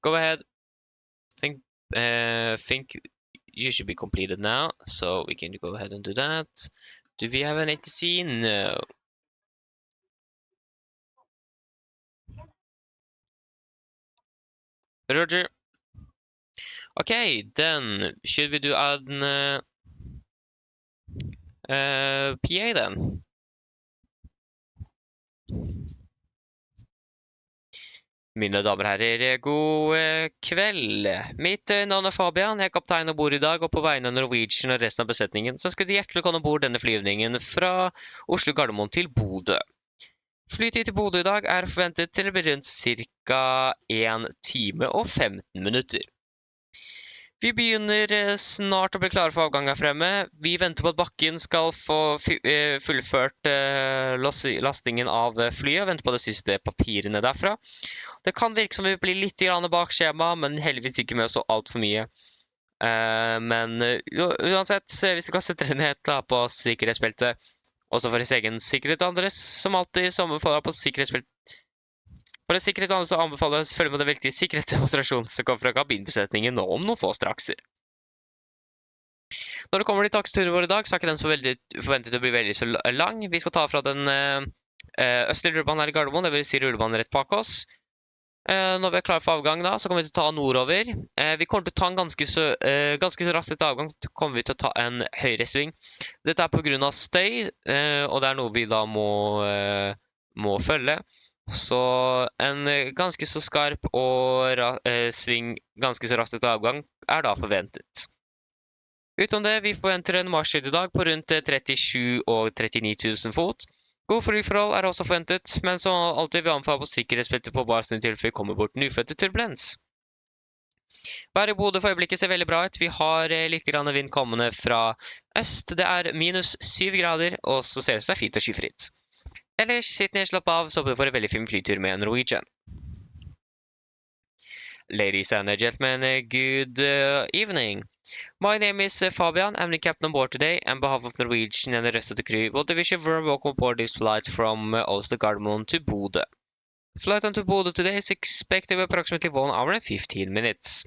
Go ahead. Think you should be completed now, so we can go ahead and do that. Do we have an ATC? No. Roger. Okay, then should we do an PA then. Mine damer og herrer, god kveld. Mitt navn er Fabian, jeg er kaptein og bord i dag, og på vegne av Norwegian og resten av besetningen, så skal du hjertelig komme bord denne flyvningen fra Oslo Gardermoen til Bodø. Flytid til Bodø i dag er forventet til å bli rundt ca. 1 time og 15 minutter. Vi begynner snart å bli klare for avgang her fremme. Vi venter på at bakken skal få fullført lastingen av flyet, og venter på de siste papirene derfra. Det kan virke som vi blir litt bak skjema, men heldigvis ikke med så alt for mye. Men uansett, vi skal sette ned på sikkerhetsbeltet, også for sin egen sikkerhet og andres, som alltid sommerfaller på sikkerhetsbeltet. For en sikkerhet og andre så anbefaler jeg å følge med den viktige sikkerhetsdemonstrasjonen som kommer fra kabinbesetningen nå om noen få strakser. Når det kommer til taksturen vår i dag, så er ikke den så forventet å bli veldig så lang. Vi skal ta fra den østlige rullebanen her i Gardermoen, det vil si rullebanen rett bak oss. Når vi er klare for avgang da, så kommer vi til å ta nordover. Vi kommer til å ta en ganske så raskt etter avgang, så kommer vi til å ta en høyresving. Dette er på grunn av støy, og det er noe vi da må følge. Så en ganske så skarp og sving ganske så raskt etter avgang er da forventet. Utom det, vi forventer en marsjhøyde i dag på rundt 37 og 39 000 fot. God flyforhold er også forventet, men som alltid vil anbefale på sikkerhetsbeltet på basen i tilfelle vi kommer bort nyfødte turbulens. Været i Bodø for øyeblikket ser veldig bra ut. Vi har litt grann vind kommende fra øst. Det er minus 7 grader, og så ser det ut som det er fint og skyfritt. Ellers, sitt ned, slapp av, så håper du får en veldig fin flytur med Norwegian. Ladies and gentlemen, good evening. My name is Fabian. I'm the captain on board today. On behalf of Norwegian and the rest of the crew, we'll wish you a warm welcome aboard this flight from Oslo Gardermoen to Bodø. Flight on to Bodø today is expected to be approximately 1 hour and 15 minutes.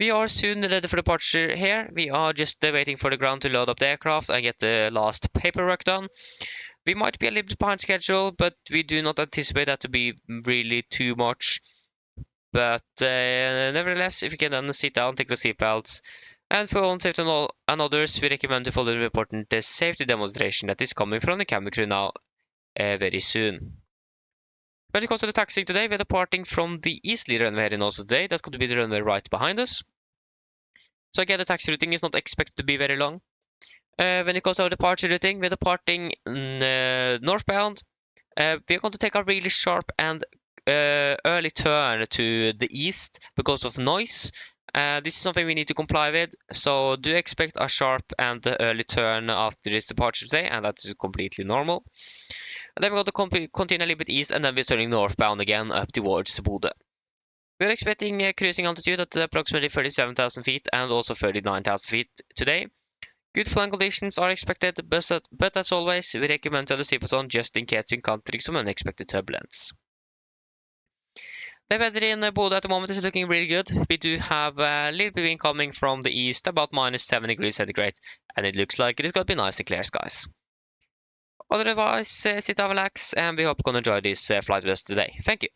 We are soon ready for departure here. We are just waiting for the ground to load up the aircraft and get the last paperwork done. We might be a little bit behind schedule, but we do not anticipate that to be really too much. But nevertheless, if you can then sit down, take the seatbelts, and for own safety and others, we recommend to follow the important safety demonstration that is coming from the camera crew now very soon. When it comes to the taxiing today, we're departing from the easterly runway here in Oslo today. That's going to be the runway right behind us. So again, the taxi routing is not expected to be very long. When it comes to our departure routing, we're departing northbound. We're going to take a really sharp and early turn to the east because of noise. This is something we need to comply with, so do expect a sharp and early turn after this departure today, and that is completely normal. And then we're going to continue a little bit east, and then we're turning northbound again up towards Bodø. We're expecting a cruising altitude at approximately 37,000 feet and also 39,000 feet today. Good flying conditions are expected, but as always, we recommend to have the seatbelts on just in case we encounter some unexpected turbulence. The weather in Bodø at the moment is looking really good. We do have a little bit of wind coming from the east, about minus 7 degrees centigrade, and it looks like it is going to be nice and clear skies. Otherwise, sit down, relax, and we hope you're going to enjoy this flight with us today. Thank you.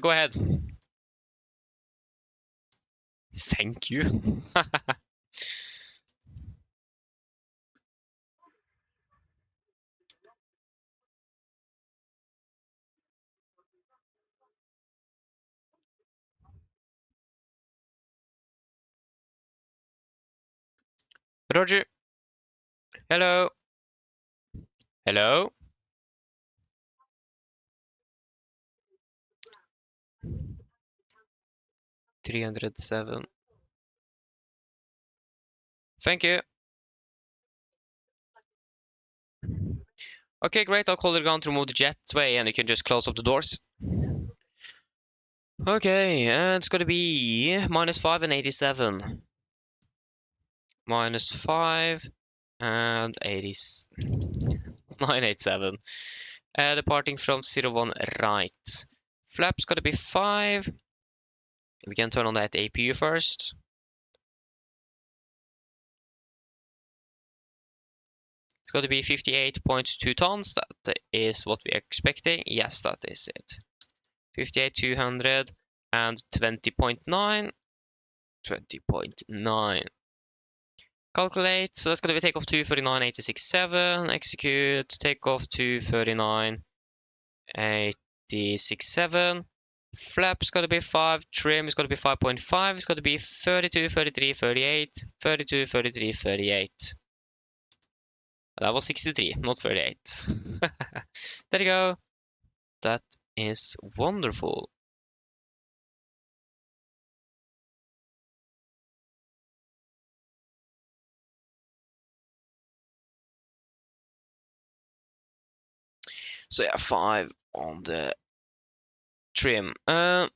Go ahead. Thank you. Roger. Hello. Hello. $307. Thank you. Okay, great. I'll call it ground to remove the jetway, and you can just close up the doors. Okay, and it's going to be -5 and 87. -5 and 987. Departing from 01 right. Flap's got to be 5. We can turn on that APU first. It's got to be 58.2 tons. That is what we're expecting. Yes, that is it. 58,200 and 20.9. 20.9. Calculate. So that's going to be takeoff 239.86.7. Execute. Takeoff 239.86.7. Flap's got to be 5. Trim is going to be 5.5. It's going to be 32, 33, 38. 32, 33, 38. That was 63, not 38. There you go. That is wonderful. So yeah, 5 on the trim. There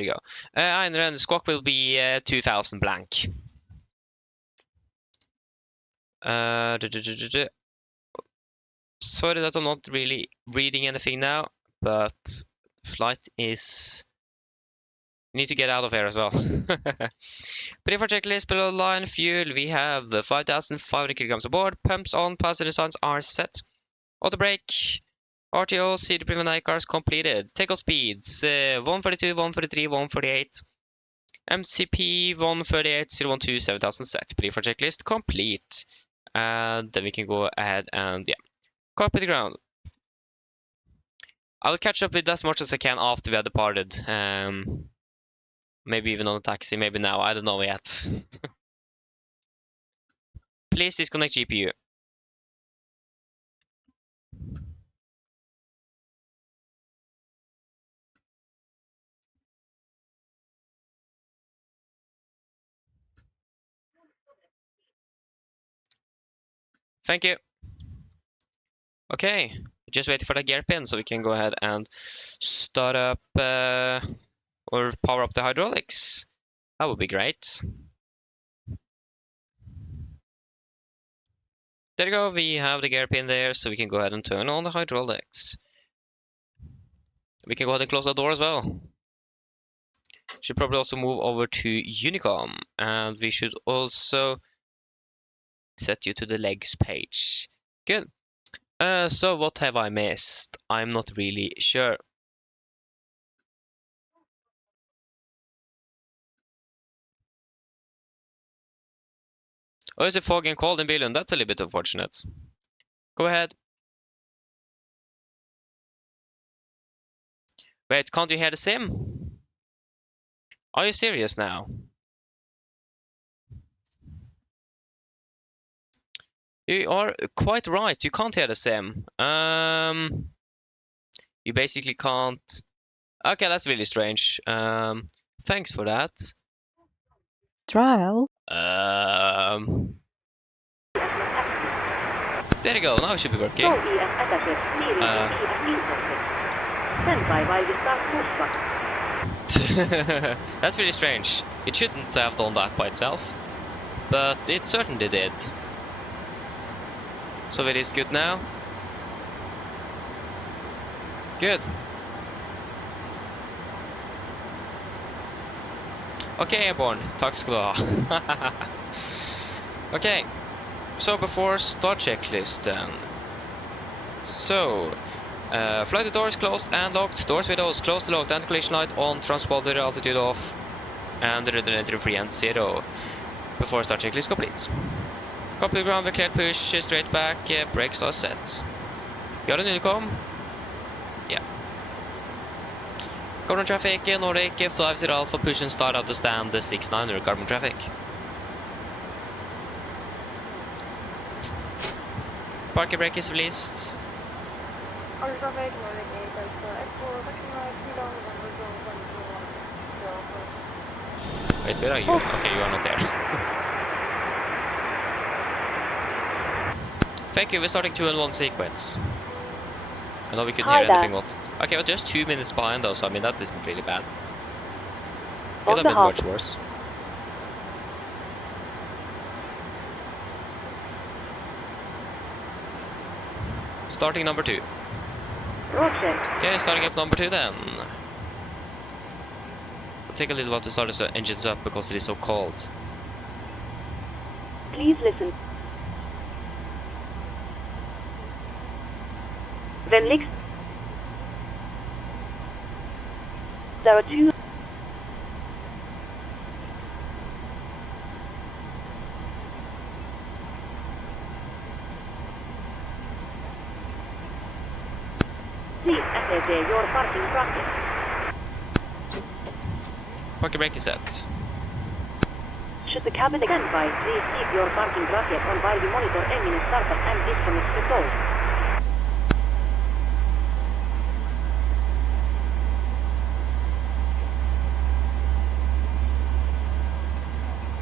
you go. And then the squawk will be 2000 blank. Sorry that I'm not really reading anything now, but flight is... Need to get out of here as well. Brief for checklist below the line. Fuel, we have 5,500 kilograms aboard. Pumps on, passenger signs are set. Auto brake. RTO, CD preliminary cars completed. Takeoff speeds 142, 143, 148. MCP 138, 012, 7000 set. Brief for checklist complete. And then we can go ahead and yeah. Cockpit ground. I'll catch up with as much as I can after we have departed. Maybe even on a taxi, maybe now, I don't know yet. Please disconnect GPU. Thank you. Okay, just waiting for the gear pin so we can go ahead and start up or power up the hydraulics. That would be great. There you go, we have the gear pin there, so we can go ahead and turn on the hydraulics. We can go ahead and close the door as well. Should probably also move over to Unicom, and we should also set you to the legs page. Good. So what have I missed? I'm not really sure. Oh, is it foggy and cold in Billund? That's a little bit unfortunate. Go ahead. Wait, can't you hear the sim? Are you serious now? You are quite right, you can't hear the sim. You basically can't... Okay, that's really strange. Thanks for that. Trial. There you go, now it should be working. That's really strange. It shouldn't have done that by itself, but it certainly did. So it is good now. Good. Okay, Airborne. Tack ska du ha. Okay. So before start checklist then. So, flight doors closed and locked. Doors windows closed and locked. Anti-collision light on. Transponder altitude off. And the radar entry free and 0. Before start checklist complete. Copy ground, we clear push, straight back, brakes are set. You are on Unicom? Yeah. Garmin traffic, Nordic 50 Alpha, push and start out to stand 6900, Garmin traffic. Parking brake is released. Wait, where are you? Okay, you are not there. Thank you, we're starting 2 and 1 sequence. I know we couldn't hear anything. Okay, well, just 2 minutes behind though, so I mean that isn't really bad. Could have been much worse. Starting number 2. Okay, starting up number 2 then. It'll take a little while to start the engines up because it is so cold. Please listen. Vänligst. There are two. Please assess your parking bracket. Parking brake is set. Should the cabin stand by, please keep your parking bracket on while we monitor engine startup and disconnect the flow.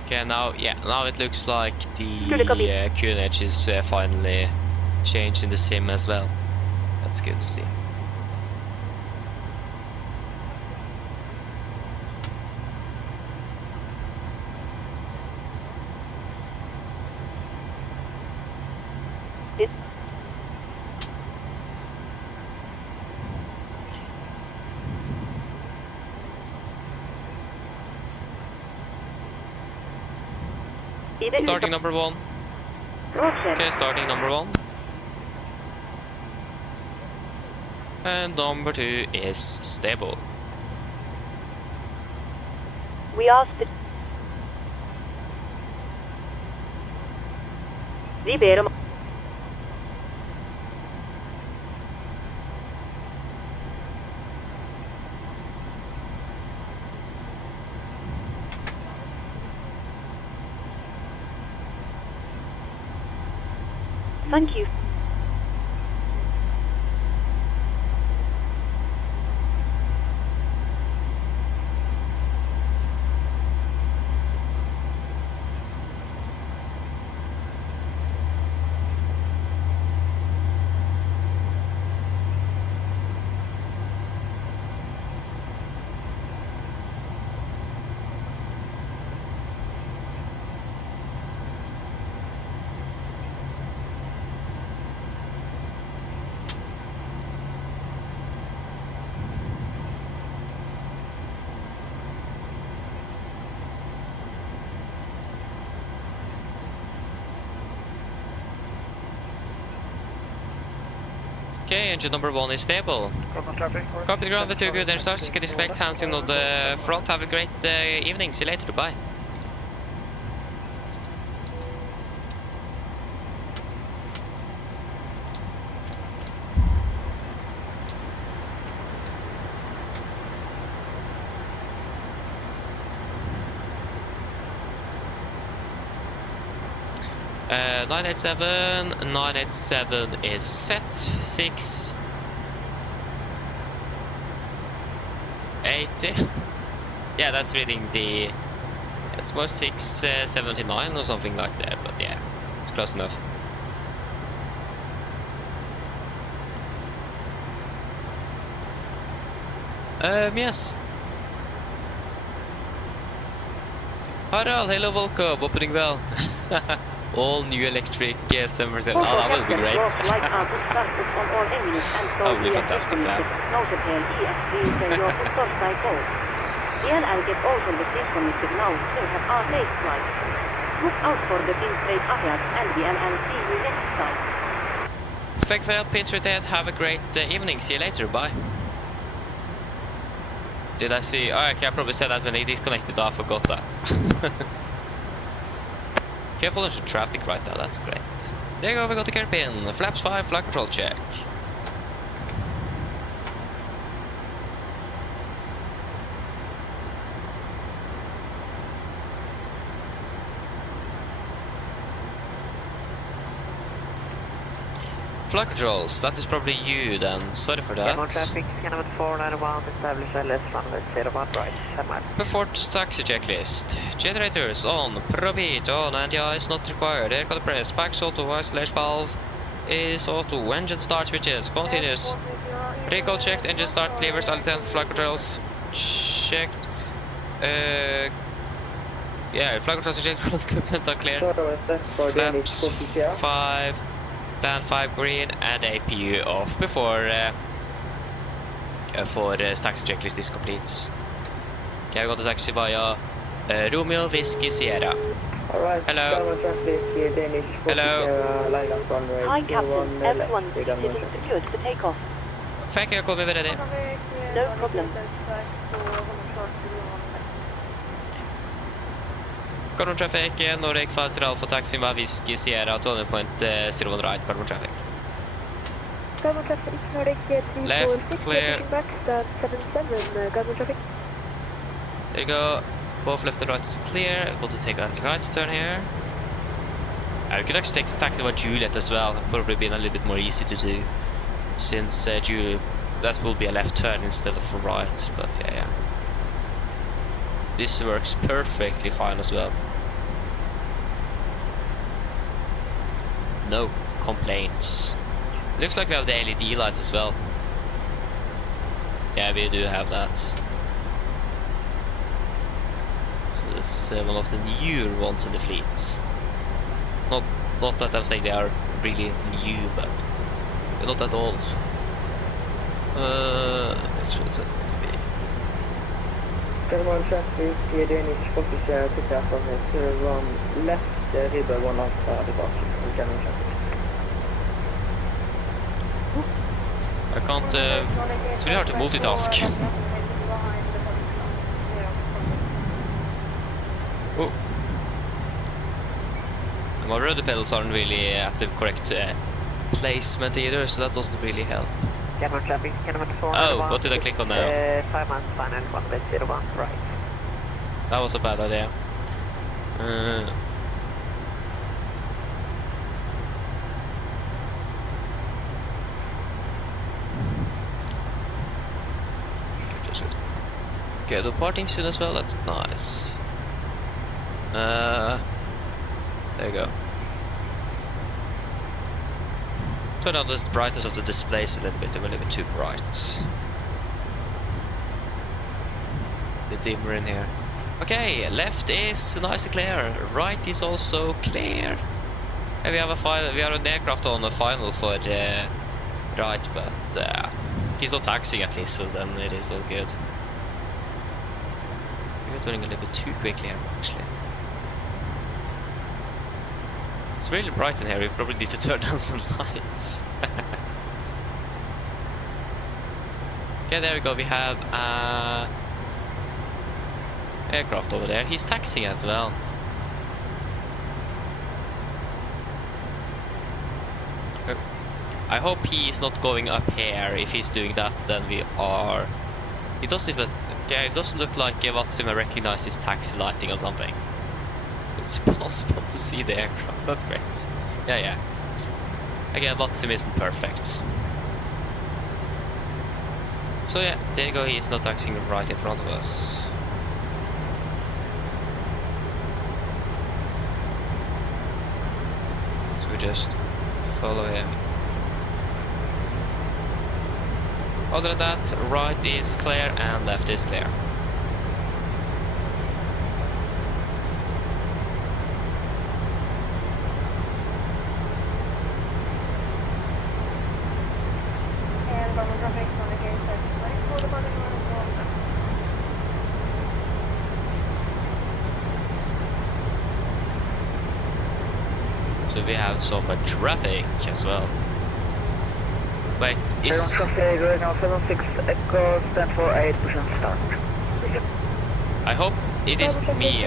Okay, now it looks like the QNH is finally changed in the sim as well. That's good to see. Starting number 1. Okay, starting number 1. And number 2 is stable. We asked the... Libero. Thank you. Okay, engine number 1 is stable. Copy the ground with 2 good engine starts. You can disconnect hands in on the front. Have a great evening. See you later. Goodbye. Uh, 987 is set. 680. Yeah, that's reading the. It's more 679 or something like that, but yeah, it's close enough. Yes. Harald, hello, welcome. Opening bell. All new electric 747. Oh, that will be great. That will be fantastic to have. Thank you for help, Pinch Rotate. Have a great evening. See you later. Bye. Did I see? Oh, okay, I probably said that when he disconnected. I forgot that. Careful of the traffic right now, that's great. There you go, we got the carpin. Flaps 5, flight control check. Flight controls, that is probably you then. Sorry for that. More traffic, Canada 491, establish LS runway 01 right, 10 miles. Before taxi checklist. Generators on, probeat on, anti-ice is not required. Air compress, packs auto, isolation valve is auto. Engine start switches, continuous. Recall checked, engine start, levers, alternate flight controls checked. Yeah, flight controls checked, equipment are clear. Flaps 5. Plan 5 green and APU off before taxi checklist is complete. Okay, I got the taxi via Romeo Whiskey Sierra. Alright, Hello. German traffic, Danish, Hello. line up runway. Hi, Captain. 21 left, F1 Wigan seated and secured for takeoff. Thank you, call me ready. No problem. Carbon traffic, Nordic 5 Alpha taxi by Whiskey Sierra 20.01 right, carbon traffic. German traffic, Nordic, Left, clear. back, stand 77, German traffic. There you go. Both left and right is clear. Able to take a right turn here. We could actually take this taxi by Juliet as well. Probably been a little bit more easy to do, since that will be a left turn instead of a right. But yeah. This works perfectly fine as well. No complaints. Looks like we have the LED light as well. Yeah, we do have that. So it's one of the newer ones in the fleet. Not that I'm saying they are really new, but they're not that old. Which one's that going to be? German traffic, Danish, officer, pick up from the run left, river 1 off departure, German traffic. I can't. It's really hard to multitask. Oh. My rudder pedals aren't really at the correct placement either, so that doesn't really help. German traffic, German 4. Oh, what did I click on now? 5 miles final, 1.01 right. That was a bad idea. Okay, departing soon as well, that's nice. There you go. Turn on the brightness of the displays a little bit, they're a little bit too bright. The dimmer in here. Okay, left is nice and clear, right is also clear. And we have an aircraft on the final for the right, but he's not taxiing at least, so then it is all good. We're turning a little bit too quickly here, actually. It's really bright in here, we probably need to turn down some lights. Okay, there we go, we have aircraft over there. He's taxiing as well. I hope he's not going up here. If he's doing that, then we are... It doesn't even... Okay, it doesn't look like Watsim recognizes taxi lighting or something. It's possible to see the aircraft. That's great. Yeah. Again, Watsim isn't perfect. So yeah, there you go. He's not taxiing right in front of us. So we just follow him. Other than that, right is clear and left is clear. So we have some traffic as well. Wait, is... I hope it isn't me.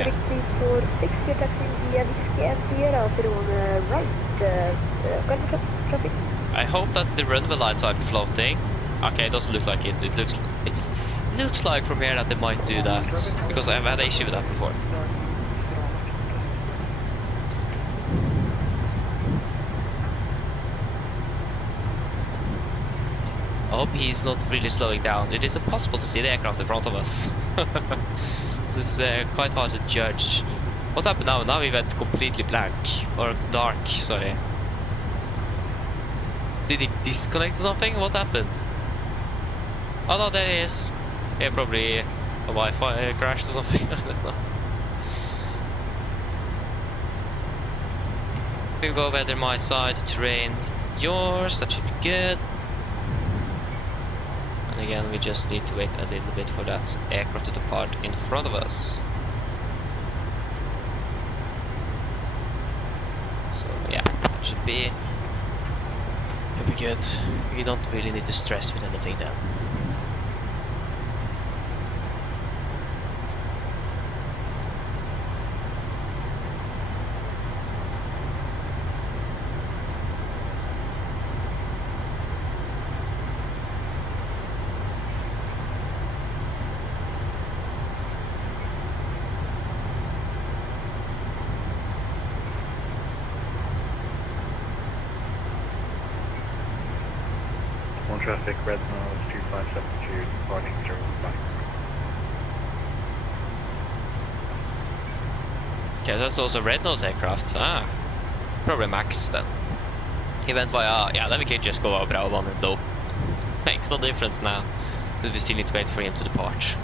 I hope that the runway lights aren't floating. Okay, it doesn't look like it. It looks like from here that they might do that, because I've had an issue with that before. I hope he's not really slowing down. It is impossible to see the aircraft in front of us. This is quite hard to judge. What happened now? Now we went completely blank. Or dark, sorry. Did he disconnect or something? What happened? Oh no, there he is. Yeah, probably a Wi-Fi crashed or something. I don't know. We'll go weather my side, terrain yours. That should be good. And again, we just need to wait a little bit for that aircraft to depart in front of us. should be good. We don't really need to stress with anything then. Traffic, red nose 2572, departing 05. Okay, that's also red nose aircraft. Ah, probably Max then. He went via, yeah, then we could just go over our one and though. Makes no difference now, but we still need to wait for him to depart.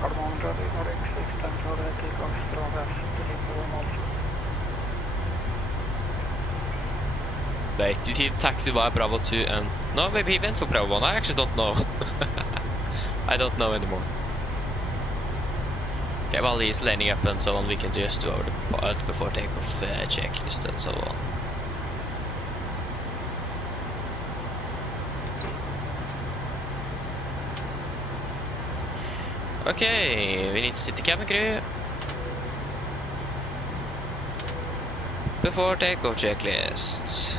AMD Radeon RX, extend for takeoff from Oslo. The ATT taxi var Bravo 2 and... No, maybe he went for Bravo 1, I actually don't know. I don't know anymore. Okay, while he's lining up and so on, we can just do our before takeoff checklist and so on. Okay, we need to sit the cabin crew. Before takeoff checklist.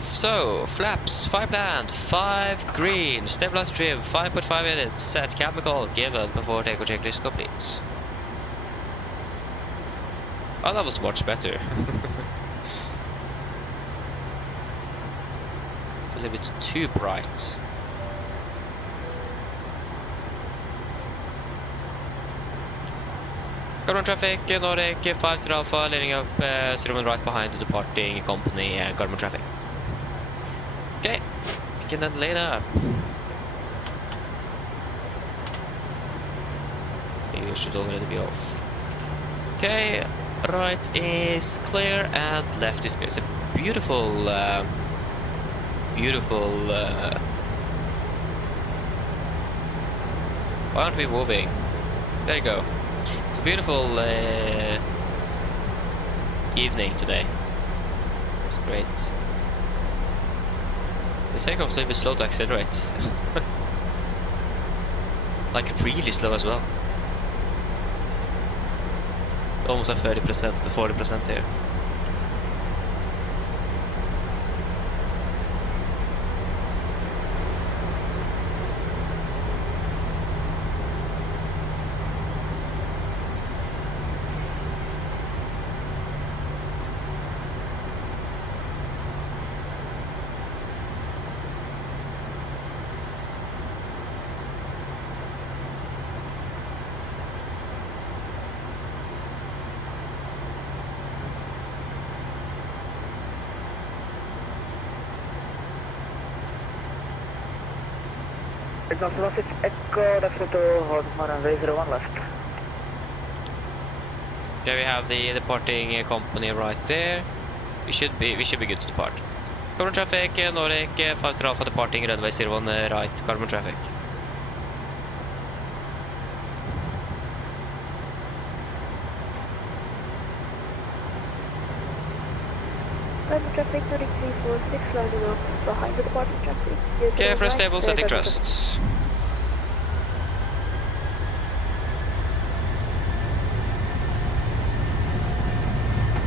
So, flaps, 5 land, 5 green, stabilizer trim, 5.5 minutes, set chemical given before takeoff checklist complete. Oh, that was much better. It's a little bit too bright. Garmin traffic, Nordic 5 to Alpha, leading up, steering right behind the departing company and Garmin traffic. Okay, we can then lane up. You should already be off. Okay, right is clear and left is clear. It's a beautiful, why aren't we moving? There you go. It's a beautiful evening today. It's great. The takeoff's a little bit slow to accelerate. Like really slow as well. Almost at 30% to 40% here. Exhaust Echo, that's what har en Razer 1 left. Okay, we have the departing company right there. We should be good to depart. Garmin traffic, Nordic 5 to Alpha departing runway 01 right, Garmin traffic. Garmin traffic, Nordic 346 lining up behind the departing traffic. Okay, first stable, setting thrust.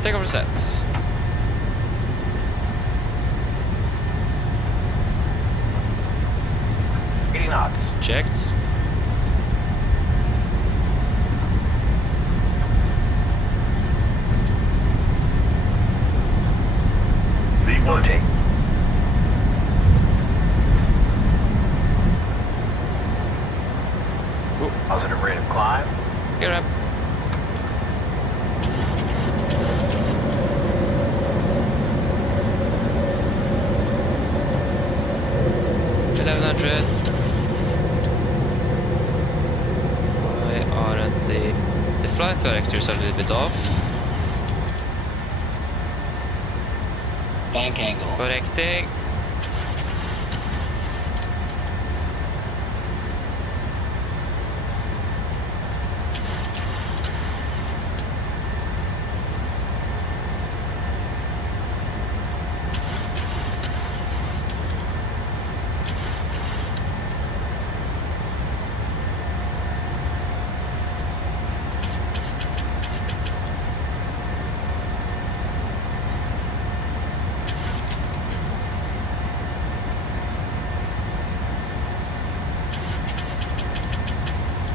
Takeoff reset. Getting knots. Checked. Reloading. Positive rate of climb. Get up. $1100. directors are a little bit off. Bank angle. Correcting.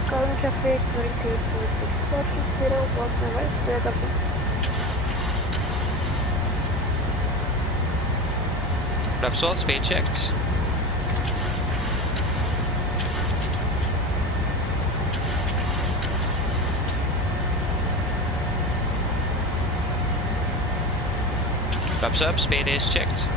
Calling traffic 22.6460, what's my right, straight up. Flaps on, speed checked. Flaps up, speed is checked.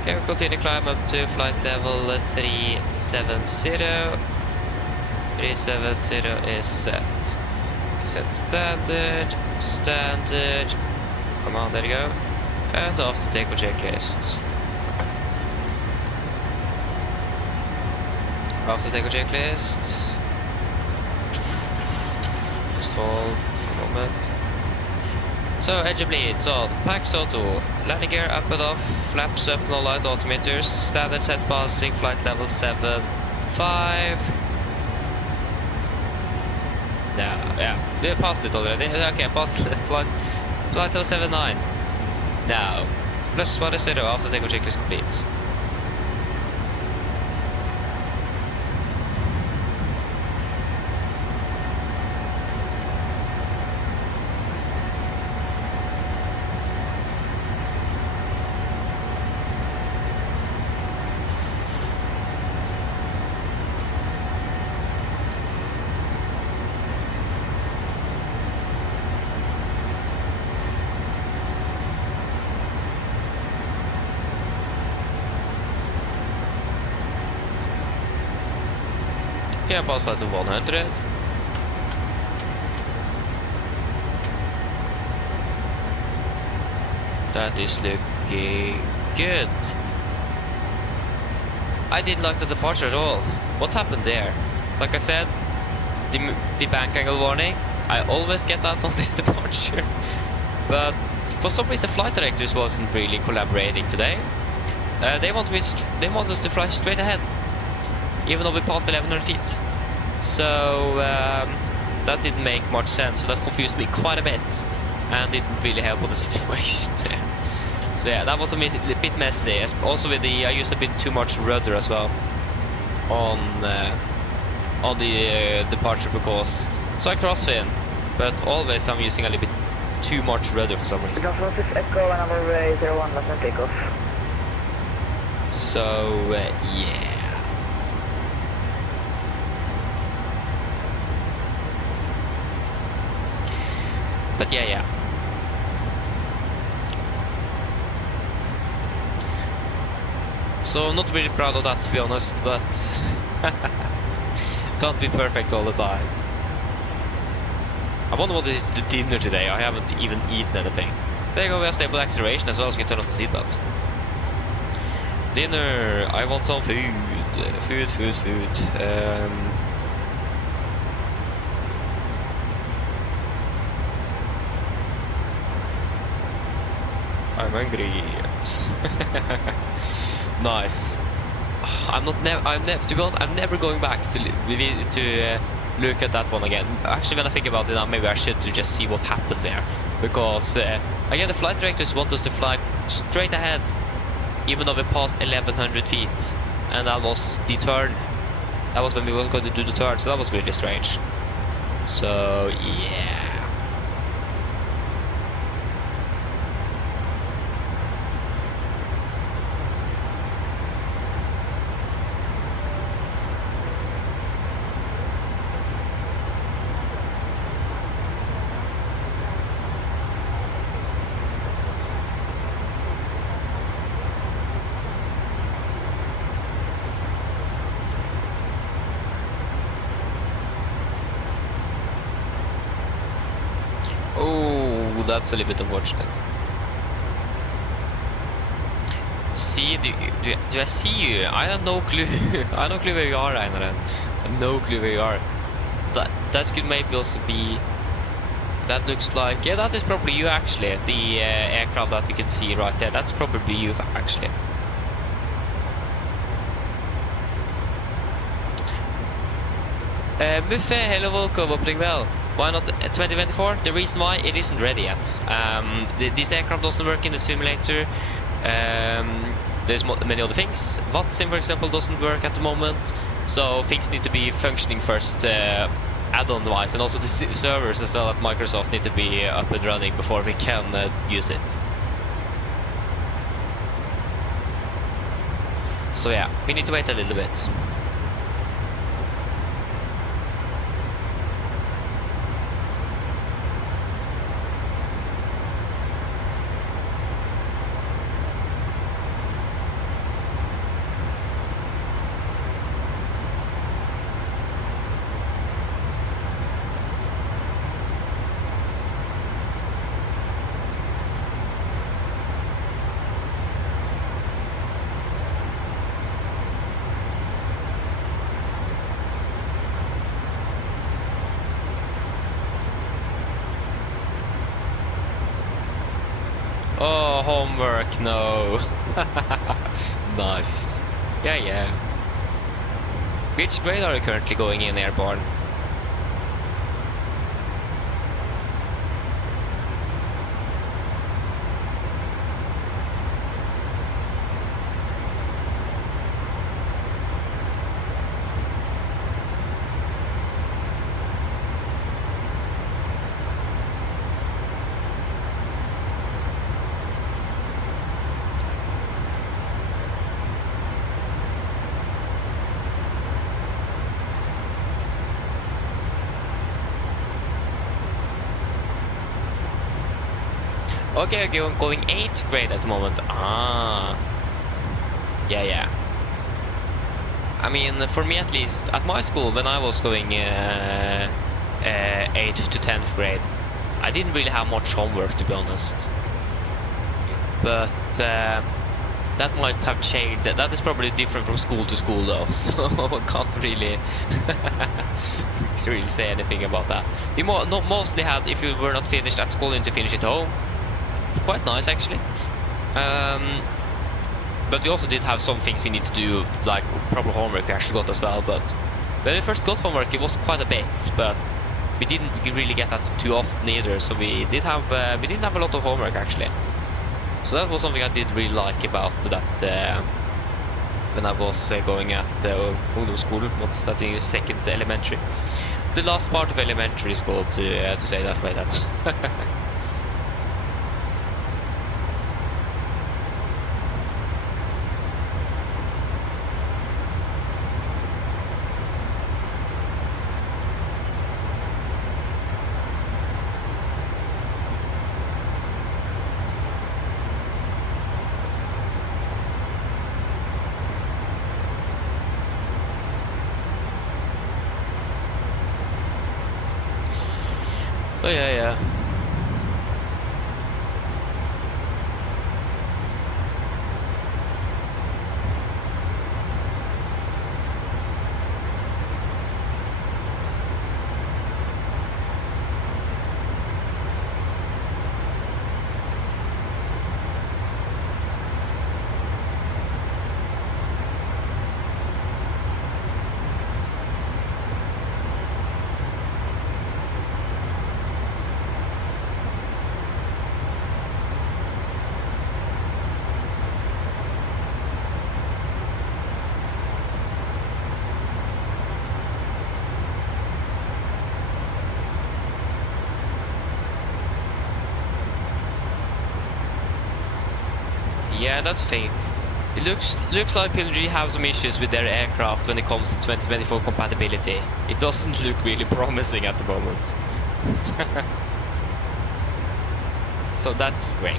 Okay, we'll continue climb up to flight level 370. 370 is set. Set standard, standard. Come on, there you go. And off the takeoff checklist. Off the takeoff checklist. Just hold for a moment. So, engine bleeds on. Pax auto. Landing gear up and off. Flaps up, no light altimeters. Standard set passing. Flight level 7.5. Yeah, we passed it already. Okay, passed flight level 7.9. Now, plus 1 is 0 after takeoff checklist complete. Okay, pass flight to 100. That is looking good. I didn't like the departure at all. What happened there? Like I said, the bank angle warning, I always get that on this departure. But for some reason the flight directors wasn't really collaborating today. They want us to fly straight ahead, even though we passed 1100 feet. So that didn't make much sense. So that confused me quite a bit, and didn't really help with the situation there. So yeah, that was a bit messy. Also with the, I used a bit too much rudder as well on the departure because so I crossfin, but always I'm using a little bit too much rudder for some reason. Because 6 Echo and runway 01 left and takeoff. So yeah. But yeah. So not really proud of that, to be honest, but can't be perfect all the time. I wonder what is the dinner today. I haven't even eaten anything. There you go, we have stable acceleration as well, so we can turn off the seatbelt. Dinner, I want some food. Food. I'm hungry. Nice. To be honest, I'm never going back to look at that one again. Actually, when I think about it now, maybe I should just see what happened there, because again, the flight directors want us to fly straight ahead, even though we passed 1100 feet, and that was the turn. That was when we was going to do the turn, so that was really strange. So yeah. that's a little bit unfortunate. See, do I see you? I have no clue. I have no clue where you are, Einar. I have no clue where you are. That could maybe also be... That looks like... Yeah, that is probably you, actually. The aircraft that we can see right there. That's probably you, actually. Buffet, hello, welcome, opening bell. Why not 2024? The reason why, it isn't ready yet. This aircraft doesn't work in the simulator. There's many other things. VATSIM, for example, doesn't work at the moment. So things need to be functioning first, add-on wise, and also the servers as well at Microsoft need to be up and running before we can use it. So yeah, we need to wait a little bit. Oh, homework, no. Nice. Yeah. Which grade are you currently going in, Airborne? Okay, I'm going 8th grade at the moment. Ah. Yeah. I mean, for me at least, at my school, when I was going 8th to 10th grade, I didn't really have much homework, to be honest. But that might have changed. That is probably different from school to school, though, so I can't really, really say anything about that. We mostly had, if you were not finished at school, you need to finish at home. Quite nice, actually. But we also did have some things we need to do, like proper homework we actually got as well. But when we first got homework, it was quite a bit, but we didn't really get that too often either. So we didn't have a lot of homework, actually. So that was something I did really like about that when I was going at ungdomsskolen. What's that in second elementary? The last part of elementary school, to say that way. Then. Oh yeah. Yeah, that's the thing. It looks like PMDG have some issues with their aircraft when it comes to 2024 compatibility. It doesn't look really promising at the moment. So that's great.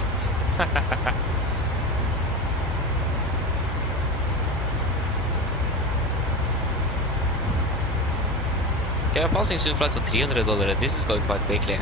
Okay, I'm passing soon flight for $300. This is going quite quickly.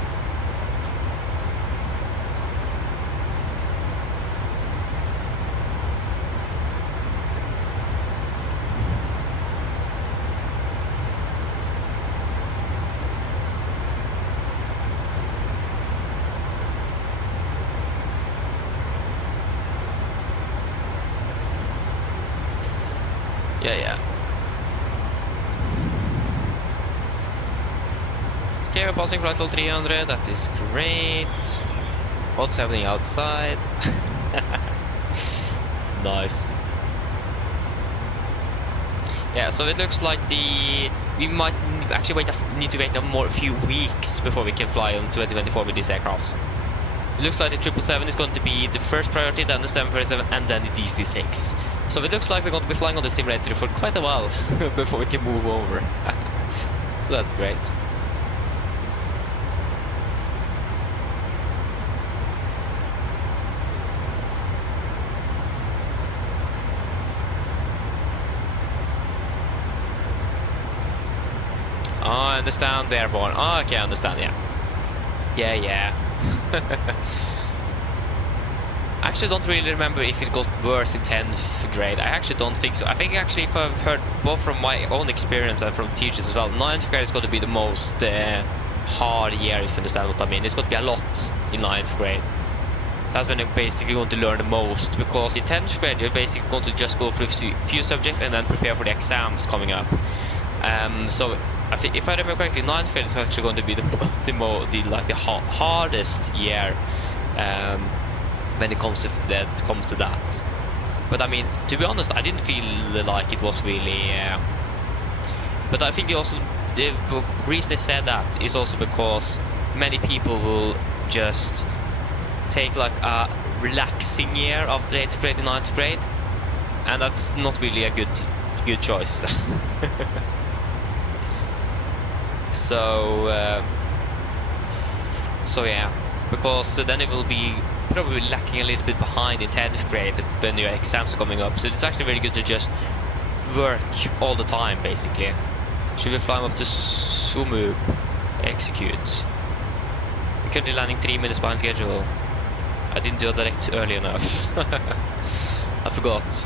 Yeah. Okay, we're passing flight level 300. That is great. What's happening outside? Nice. Yeah, so it looks like we might actually need to wait a few weeks before we can fly on 2024 with this aircraft. It looks like the 777 is going to be the first priority, then the 737, and then the DC-6. So it looks like we're going to be flying on the simulator for quite a while before we can move over. So that's great. Oh, I understand the airborne. Oh, okay, I understand, yeah. Yeah. I actually don't really remember if it got worse in 10th grade. I actually don't think so. I think actually, if I've heard both from my own experience and from teachers as well, 9th grade is going to be the most hard year, if you understand what I mean. It's going to be a lot in 9th grade. That's when you're basically going to learn the most, because in 10th grade you're basically going to just go through a few subjects and then prepare for the exams coming up. So I think, if I remember correctly, 9th grade is actually going to be the hardest year when it comes to that. But I mean, to be honest, I didn't feel like it was really. But I think the reason they said that is also because many people will just take like a relaxing year after 8th grade and 9th grade, and that's not really a good choice. So yeah, because then it will be probably lacking a little bit behind in 10th grade when your exams are coming up. So it's actually very good to just work all the time, basically. Should we fly up to Sumu? Execute. We're currently landing 3 minutes behind schedule. I didn't do a direct early enough. I forgot.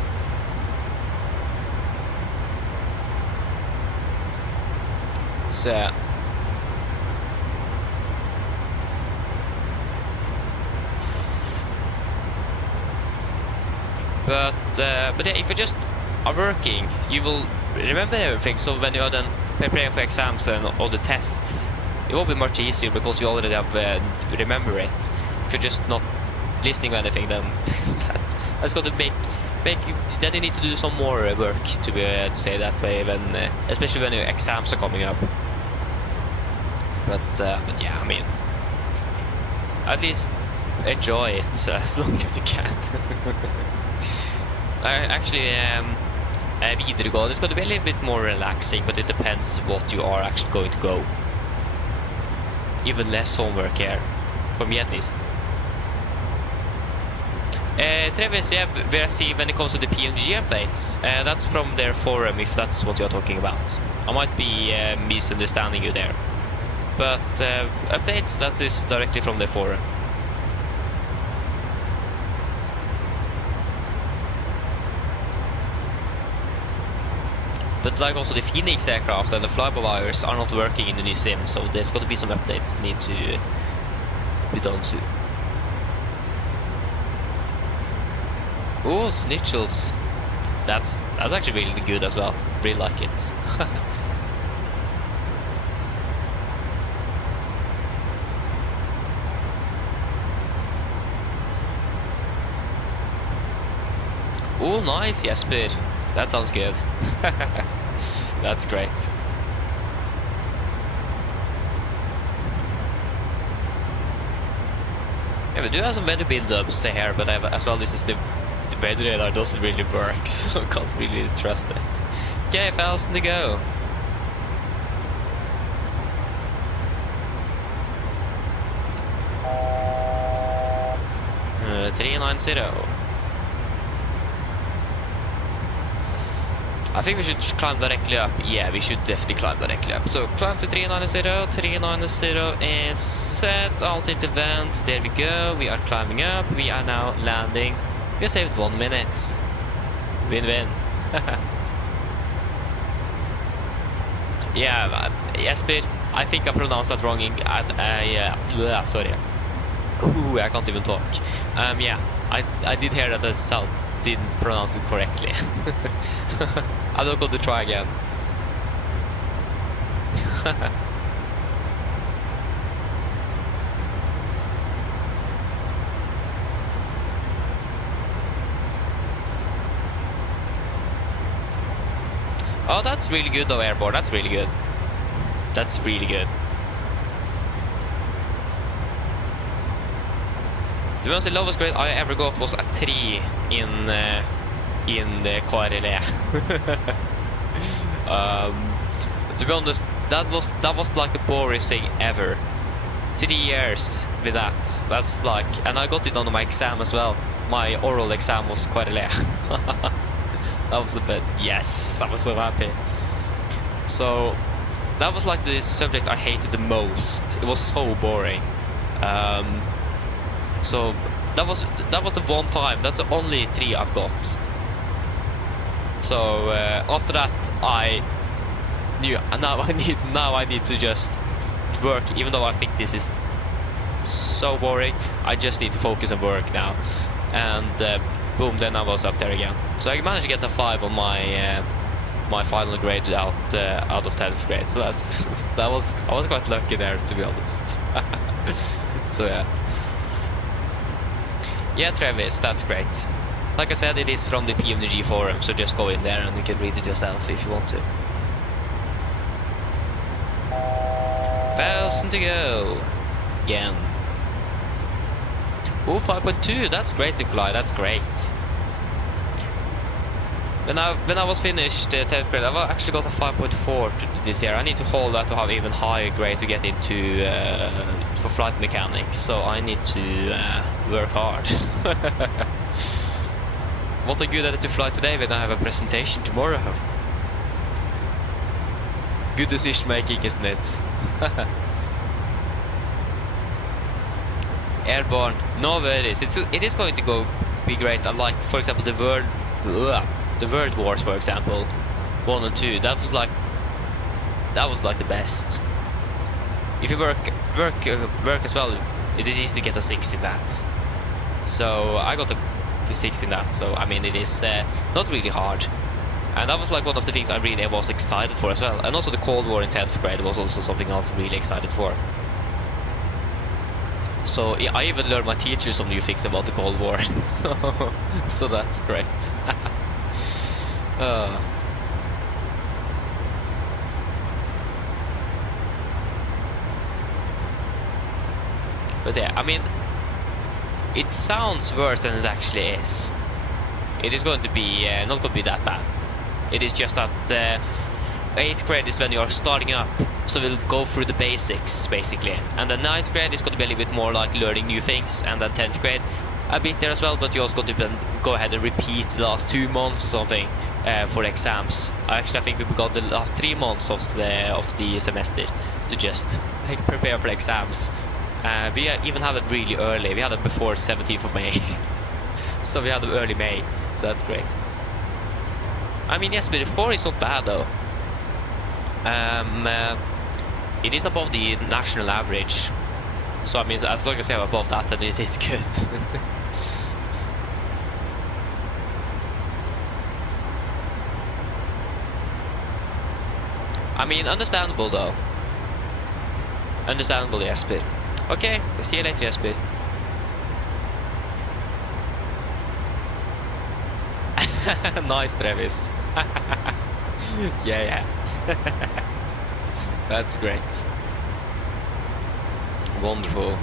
So but yeah, if you just are working, you will remember everything. So when you are then preparing for exams and all the tests, it will be much easier because you already have remember it. If you're just not listening to anything, then that's going to make you. Then you need to do some more work to say that way, when especially when your exams are coming up. But yeah, I mean, at least enjoy it as long as you can. Actually, videregående is going to be a little bit more relaxing, but it depends what you are actually going to go. Even less homework here, for me at least. Travis, yeah, where I see when it comes to the PMDG updates, that's from their forum, if that's what you're talking about. I might be misunderstanding you there. But updates, that is directly from their forum. But like also the Phoenix aircraft and the fly-by-wires are not working in the new sim, so there's got to be some updates need to be done soon. Oh, snitchels. That's actually really good as well. Really like it. Oh, nice, Jesper. That sounds good. That's great. Yeah, we do have some better build-ups here, but as well, this is the weather radar doesn't really work, so I can't really trust it. Okay, 1,000 to go. Uh, 390. I think we should climb directly up. Yeah, we should definitely climb directly up. So climb to 390. 390 is set. Alt into vent. There we go. We are climbing up. We are now landing. We saved 1 minute. Win-win. Yeah, Jesper, I think I pronounced that wrong. Sorry. Ooh, I can't even talk. Yeah, I did hear that it didn't pronounce it correctly. I'm not going to try again. Oh, that's really good though, airborne. That's really good. That's really good. To be honest, the lowest grade I ever got was a 3 in the KRLE. To be honest, that was like the boringest thing ever. 3 years with that. That's like, and I got it on my exam as well. My oral exam was KRLE. That was the best. Yes, I was so happy. So that was like the subject I hated the most. It was so boring. So that was the one time. That's the only 3 I've got. So after that, I knew now I need to just work. Even though I think this is so boring, I just need to focus on work now. And boom, then I was up there again. So I managed to get a 5 on my my final grade out of 10th grade. So I was quite lucky there, to be honest. So yeah. Yeah, Travis, that's great. Like I said, it is from the PMDG forum, so just go in there and you can read it yourself if you want to. 1,000 to go. Again. Oh, 5.2, that's great, Nikolai, that's great. When I was finished 10th grade, I actually got a 5.4 this year. I need to hold that to have even higher grade to get into for flight mechanics, so I need to work hard. What a good edit to fly today when I have a presentation tomorrow. Good decision making, isn't it? Airborne, no worries. It is going to be great. Like, for example, the World Wars, for example, 1 and 2. That was like the best. If you work as well, it is easy to get a 6 in that. So I got a 6 in that. So I mean, it is not really hard. And that was like one of the things I really was excited for as well. And also the Cold War in 10th grade was also something else I'm really excited for. So yeah, I even learned my teacher some new things about the Cold War. So that's great. But yeah, I mean, it sounds worse than it actually is. It is going to be not going to be that bad. It is just that 8th grade is when you are starting up, so we'll go through the basics basically, and the 9th grade is going to be a little bit more like learning new things, and then 10th grade a bit there as well, but you're also going to go ahead and repeat the last 2 months or something for exams. I think we got the last 3 months of the semester to just like prepare for exams. We even had it really early. We had it before 17th of May. So we had it early May, so that's great. I mean, yes, but 4 is not bad though. It is above the national average. So I mean, as long as you have above that, then it is good. I mean, understandable though. Understandable, yes, but okay, see you later, yes, but nice, Travis. Yeah. That's great. Wonderful.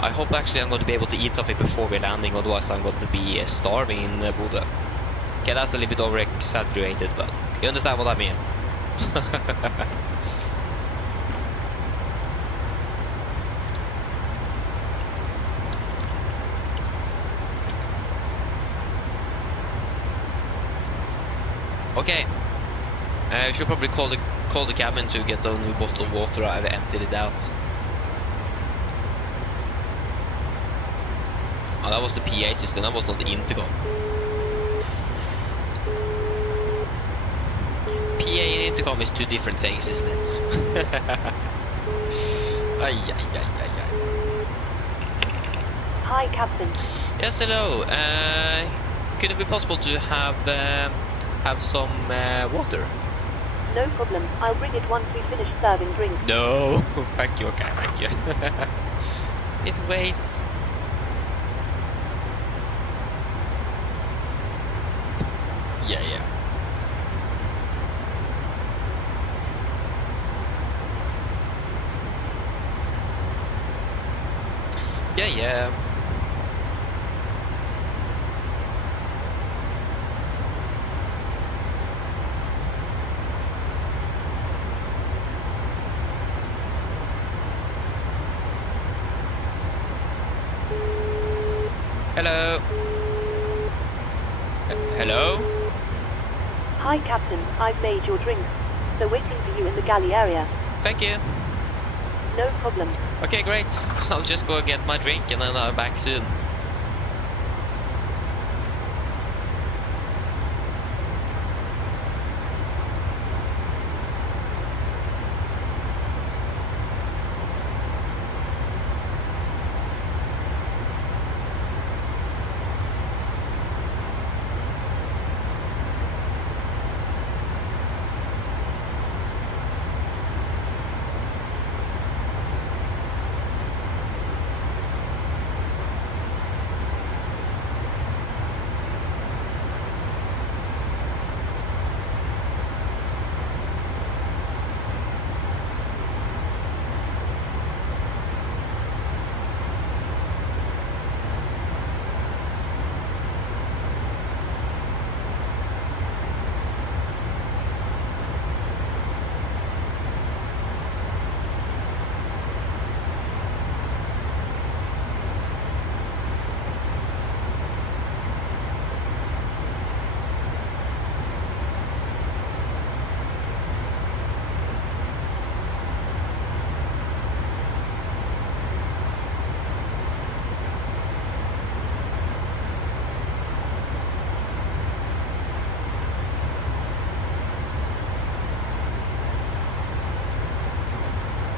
I hope actually I'm going to be able to eat something before we're landing, otherwise I'm going to be starving in Bodø. Okay, that's a little bit over-exaggerated, but you understand what I mean. Okay, I should probably call the cabin to get a new bottle of water. I've emptied it out. Oh, that was the PA system, that was not the intercom. PA and intercom is 2 different things, isn't it? Ay. Hi, Captain. Yes, hello. Could it be possible to have some water? No problem. I'll bring it once we finish serving drinks. No, thank you. Okay, thank you. It wait. Yeah, yeah. Yeah, yeah. Hello. Hello? Hi, Captain. I've made your drinks. So waiting for you in the galley area. Thank you. No problem. Okay, great. I'll just go get my drink and then I'll be back soon.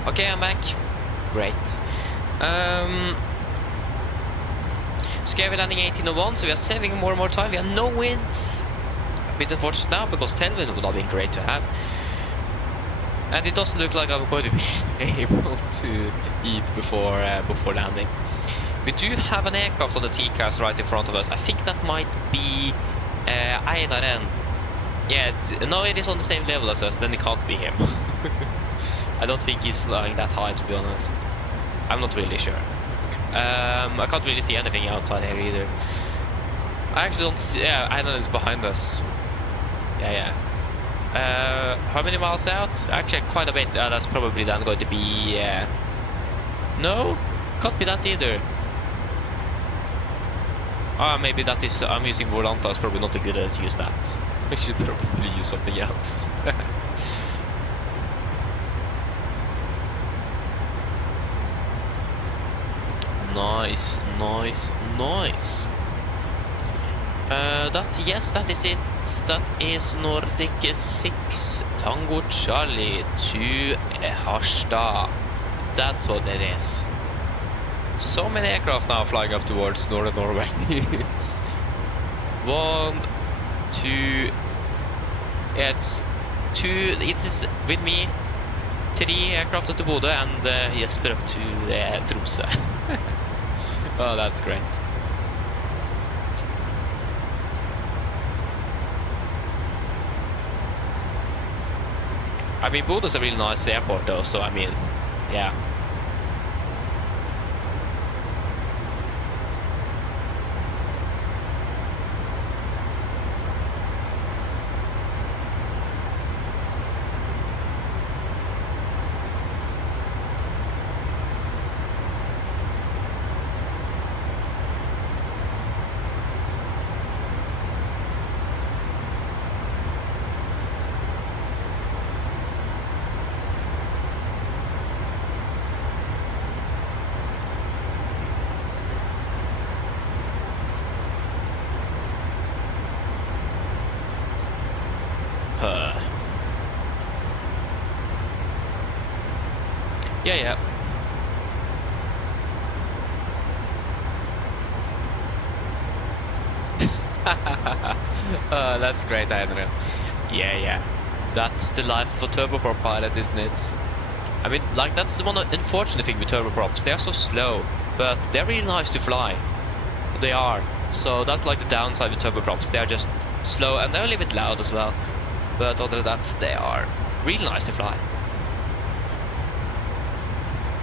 Okay, I'm back. Great. So we're landing 1801, so we are saving more and more time. We have no winds. A bit unfortunate now because 10 wind would have been great to have. And it doesn't look like I'm going to be able to eat before landing. We do have an aircraft on the TCAS right in front of us. I think that might be Einaren. Yeah, no, it is on the same level as us. Then it can't be him. I don't think he's flying that high, to be honest. I'm not really sure. I can't really see anything outside here either. I actually don't see... Yeah, Einar is behind us. Yeah. How many miles out? Actually, quite a bit. That's probably then going to be... No? Can't be that either. Maybe that is... I'm using Volanta. It's probably not a good idea to use that. I should probably use something else. Nice. That is it. That is Nordic 6 Tango Charlie to Harstad. That's what it is. So many aircraft now flying up towards northern Norway. It's 1, 2. It's 2. It is with me 3 aircraft up to Bodø and Jesper up to Tromsø. Oh, that's great. I mean, Bodø is a really nice airport though, so I mean, yeah. Yeah. That's great, Andrew. Yeah. That's the life of a turboprop pilot, isn't it? I mean, like, that's the one unfortunate thing with turboprops. They are so slow, but they're really nice to fly. They are. So that's like the downside with turboprops. They are just slow and they're a little bit loud as well. But other than that, they are really nice to fly.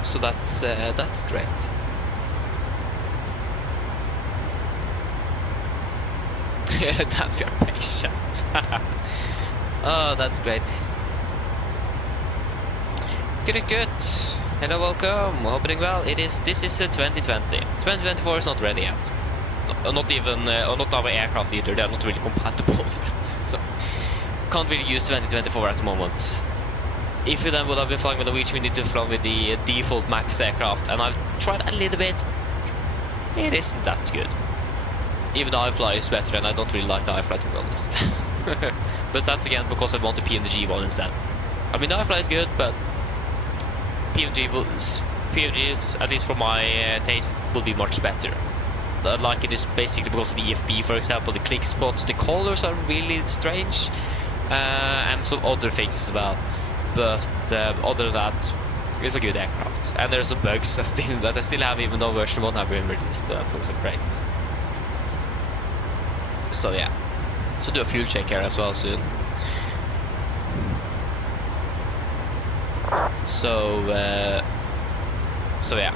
So that's great. That we are patient. Oh, that's great. Good. Hello, welcome. Hope you're doing well. This is 2020. 2024 is not ready yet. Not even, not our aircraft either. They are not really compatible yet. So can't really use 2024 at the moment. If we then would have been flying with Norwegian, we need to fly with the default max aircraft, and I've tried a little bit. It isn't that good. Even the iFly is better, and I don't really like the iFly, to be honest. But that's again because I want the PMDG one instead. I mean, the iFly is good, but PMGs, at least for my taste, will be much better. I like it is basically because of the EFB, for example, the click spots, the colors are really strange, and some other things as well. But other than that, it's a good aircraft. And there's some bugs that I still have, even though version 1 have been released, so that's also great. So yeah, so do a fuel check here as well soon. So yeah.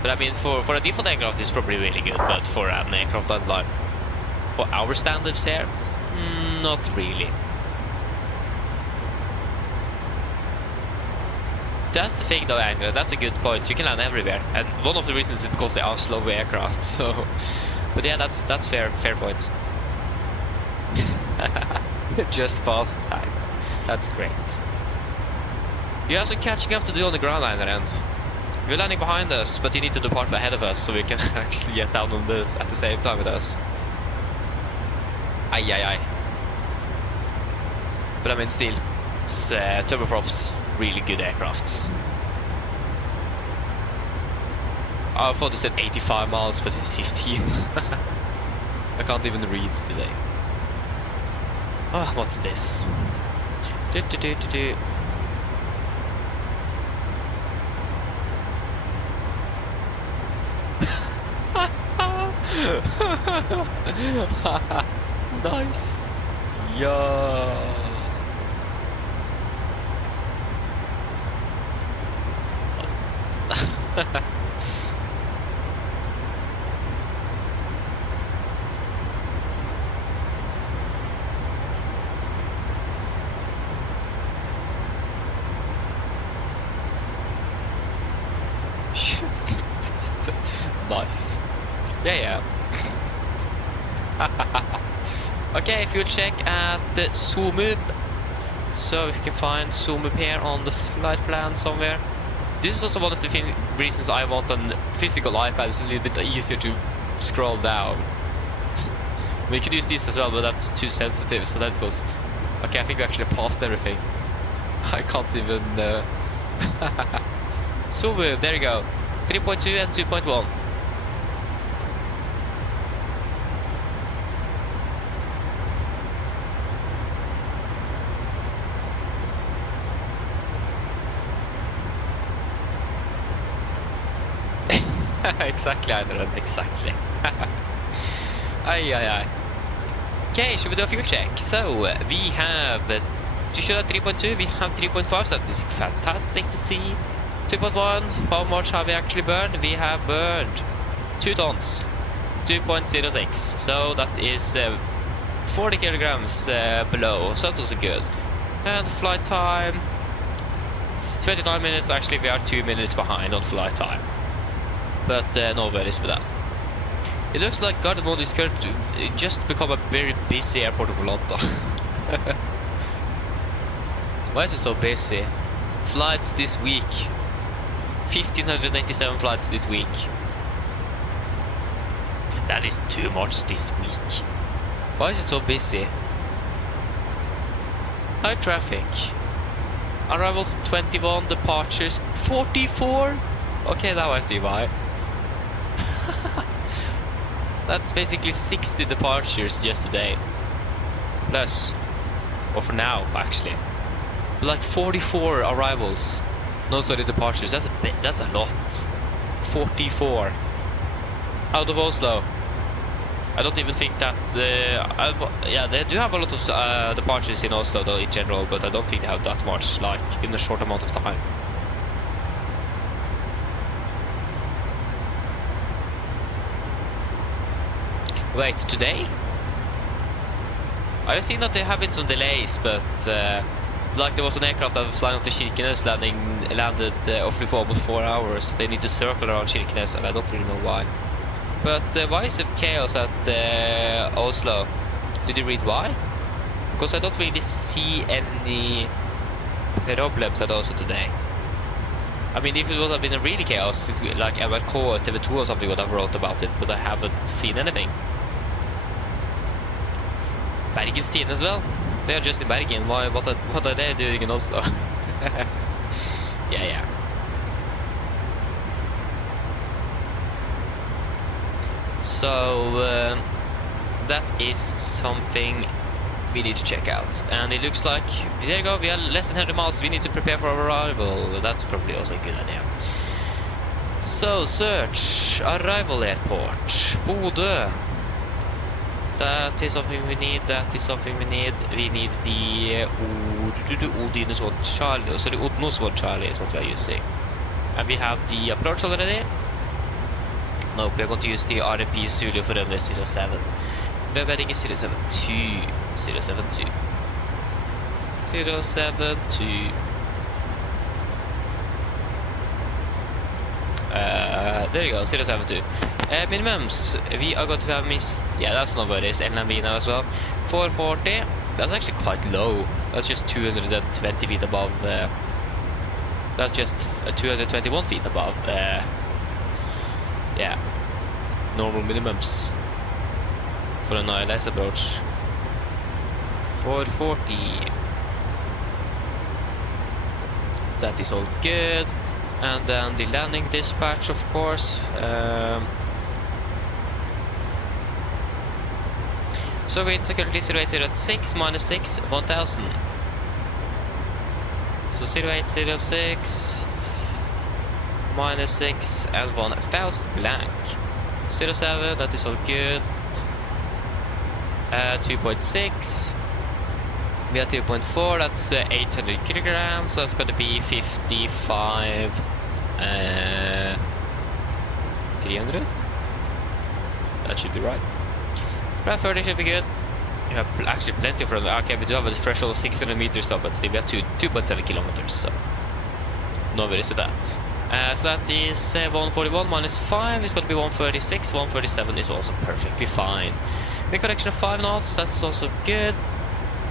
But I mean, for a default aircraft, it's probably really good. But for an aircraft that, like, for our standards here, not really. That's the thing though, Angela, that's a good point. You can land everywhere, and one of the reasons is because they are slow aircraft. So, but yeah, that's fair point. Just past time. That's great. You have some catching up to do on the ground line end. You're landing behind us, but you need to depart ahead of us so we can actually get down on this at the same time with us. Aye. But I mean, still, it's turboprops, really good aircrafts. I thought it said 85 miles, but it's 15. I can't even read today. Oh, what's this? Nice. Yeah. Nice. Yeah. Okay, fuel check at the Zoomub. So if you can find Zoomub here on the flight plan somewhere. This is also one of the reasons I want a physical iPad. It's a little bit easier to scroll down. We could use this as well, but that's too sensitive, so that goes... Okay, I think we actually passed everything. I can't even... Zoomub, there you go. 3.2 and 2.1. Exactly, Adrian, exactly. Aye. Okay, should we do a fuel check? So, we have... You should have 3.2, we have 3.5, so that is fantastic to see. 2.1, how much have we actually burned? We have burned 2 tons, 2.06, so that is 40 kilograms below, so that was good. And flight time, 29 minutes, actually we are 2 minutes behind on flight time. But no worries with that. It looks like Gardermoen is currently just become a very busy airport of Atlanta. Why is it so busy? Flights this week. 1,587 flights this week. That is too much this week. Why is it so busy? High traffic. Arrivals 21, departures 44. Okay, now I see why. That's basically 60 departures just today. Plus, or for now actually, like 44 arrivals. No, sorry, departures. That's a lot. 44 out of Oslo. I don't even think that. Yeah, they do have a lot of departures in Oslo though in general, but I don't think they have that much, like in a short amount of time. Wait, today? I've seen that there have been some delays, but like there was an aircraft that was flying up to Kirkenes, landed off for almost 4 hours. They need to circle around Kirkenes, and I don't really know why. But why is it chaos at Oslo? Did you read why? Because I don't really see any problems at Oslo today. I mean, if it would have been a really chaos, like NRK or TV2 or something would have wrote about it, but I haven't seen anything. Bergen's team as well. They are just in Bergen. What are they doing in Oslo? Yeah. So that is something we need to check out. And it looks like, there you go, we are less than 100 miles. We need to prepare for our arrival. That's probably also a good idea. So search arrival airport, Bodø. That is something we need. That is something we need. We need the Odinusvåg Charlie. So the Odinusvåg Charlie is what we are using. And we have the approach already. Nope, we are going to use the RMP Zulu for runway 07. Runway is 072. 072. 072. There you go, 072. Minimums, we are going to have missed, yeah, that's no worries, LNB now as well. 440, that's actually quite low. That's just 220 feet above, that's just 221 feet above, yeah, normal minimums for an ILS approach. 440, that is all good. And then the landing dispatch, of course. So wind currently 0806 minus 6, 1000. So 0806 minus 6 and 1000 blank. 07, that is all good. 2.6. We are 2.4, that's 800 kilograms, so that's going to be 55, 300? That should be right. Around 30 should be good. You have actually plenty of runway. Okay, we do have a threshold of 600 meters though, but still we have 2.7 kilometers, so no worries with that. So that is 141 minus 5 is going to be 136, 137 is also perfectly fine. Make correction of 5 knots, that's also good.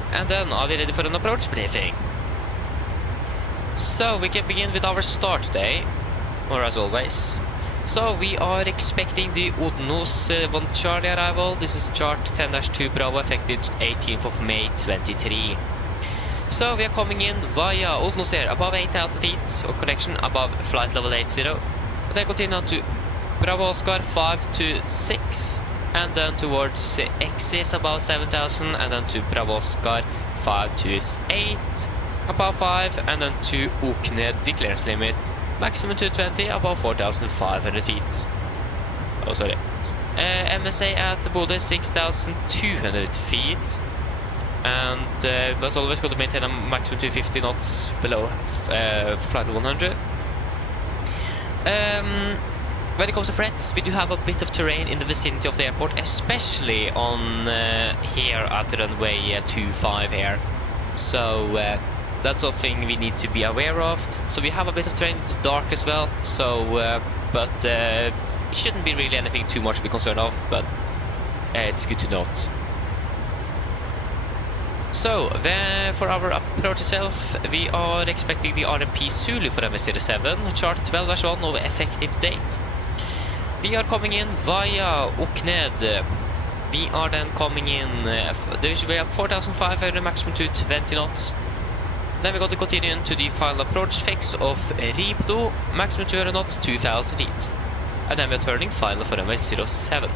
And then are we ready for an approach briefing? So we can begin with our start day, or as always. So we are expecting the Odinusvåg Charlie arrival. This is chart 10-2 Bravo, effective 18th of May 23. So we are coming in via Odinusvåg above 8,000 feet, or correction above flight level 80. Then continue on to Bravo Oscar 526. And then towards X's above 7,000, and then to Bravo Oscar 528 above 5, and then to Okned, the clearance limit maximum 220 above 4,500 feet. Oh, sorry. MSA at Bodø 6,200 feet, and that's always going to maintain a maximum 250 knots below flight 100. When it comes to threats, we do have a bit of terrain in the vicinity of the airport, especially on here at runway 25 here. So that's something we need to be aware of. So we have a bit of terrain, it's dark as well, so but it shouldn't be really anything too much to be concerned of, but it's good to note. So, for our approach itself, we are expecting the RMP Zulu for MS-07, chart 12-1 of effective date. We are coming in via Okned. We are then coming in, we have 4,500, maximum to 20 knots. Then we're going to continue into the final approach fix of Ribdo, maximum 200 knots, 2,000 feet. And then we're turning final for MS-07.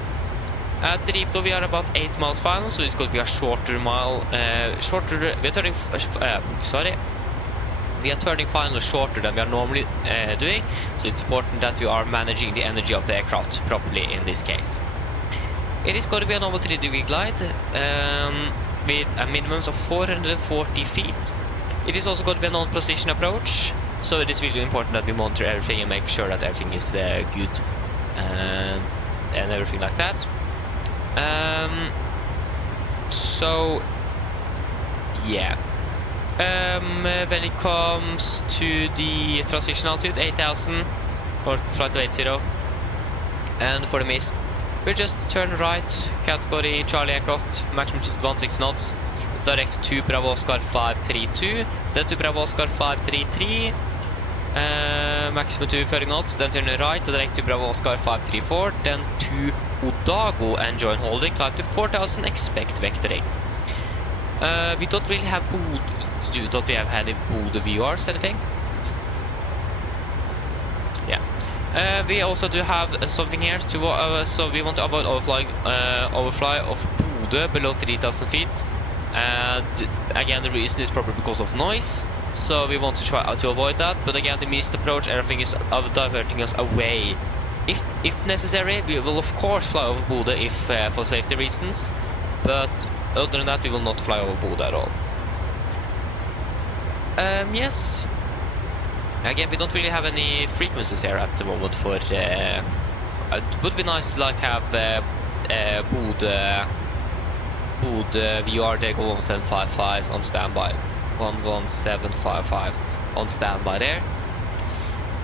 At Rito we are about 8 miles final, so it's going to be a shorter mile, we are turning, we are turning final shorter than we are normally doing, so it's important that we are managing the energy of the aircraft properly in this case. It is going to be a normal 3-degree glide with a minimum of 440 feet. It is also going to be a non-position approach, so it is really important that we monitor everything and make sure that everything is good and everything like that. So yeah, when it comes to the transition altitude 8000 or flight level 80, and for the mist we'll just turn right, category Charlie aircraft, maximum 160 knots, direct to Bravo Oscar 532, then to Bravo Oscar 533, maximum 240 knots, then turn right, direct to Bravo Oscar 534, then to Odago and join holding, climb to 4000, expect vectoring. We don't really have Bodø, don't we have any Bodø VRs, anything? Yeah. We also do have something here, to so we want to avoid overfly of Bodø below 3000 feet. And again, the reason is probably because of noise, so we want to try to avoid that. But again, the missed approach, everything is diverting us away. If necessary, we will of course fly over Bodø if for safety reasons, but other than that we will not fly over Bodø at all. Yes. Again, we don't really have any frequencies here at the moment for it would be nice to like have Bodø VR there, go 1755 on standby, 11755 on standby there.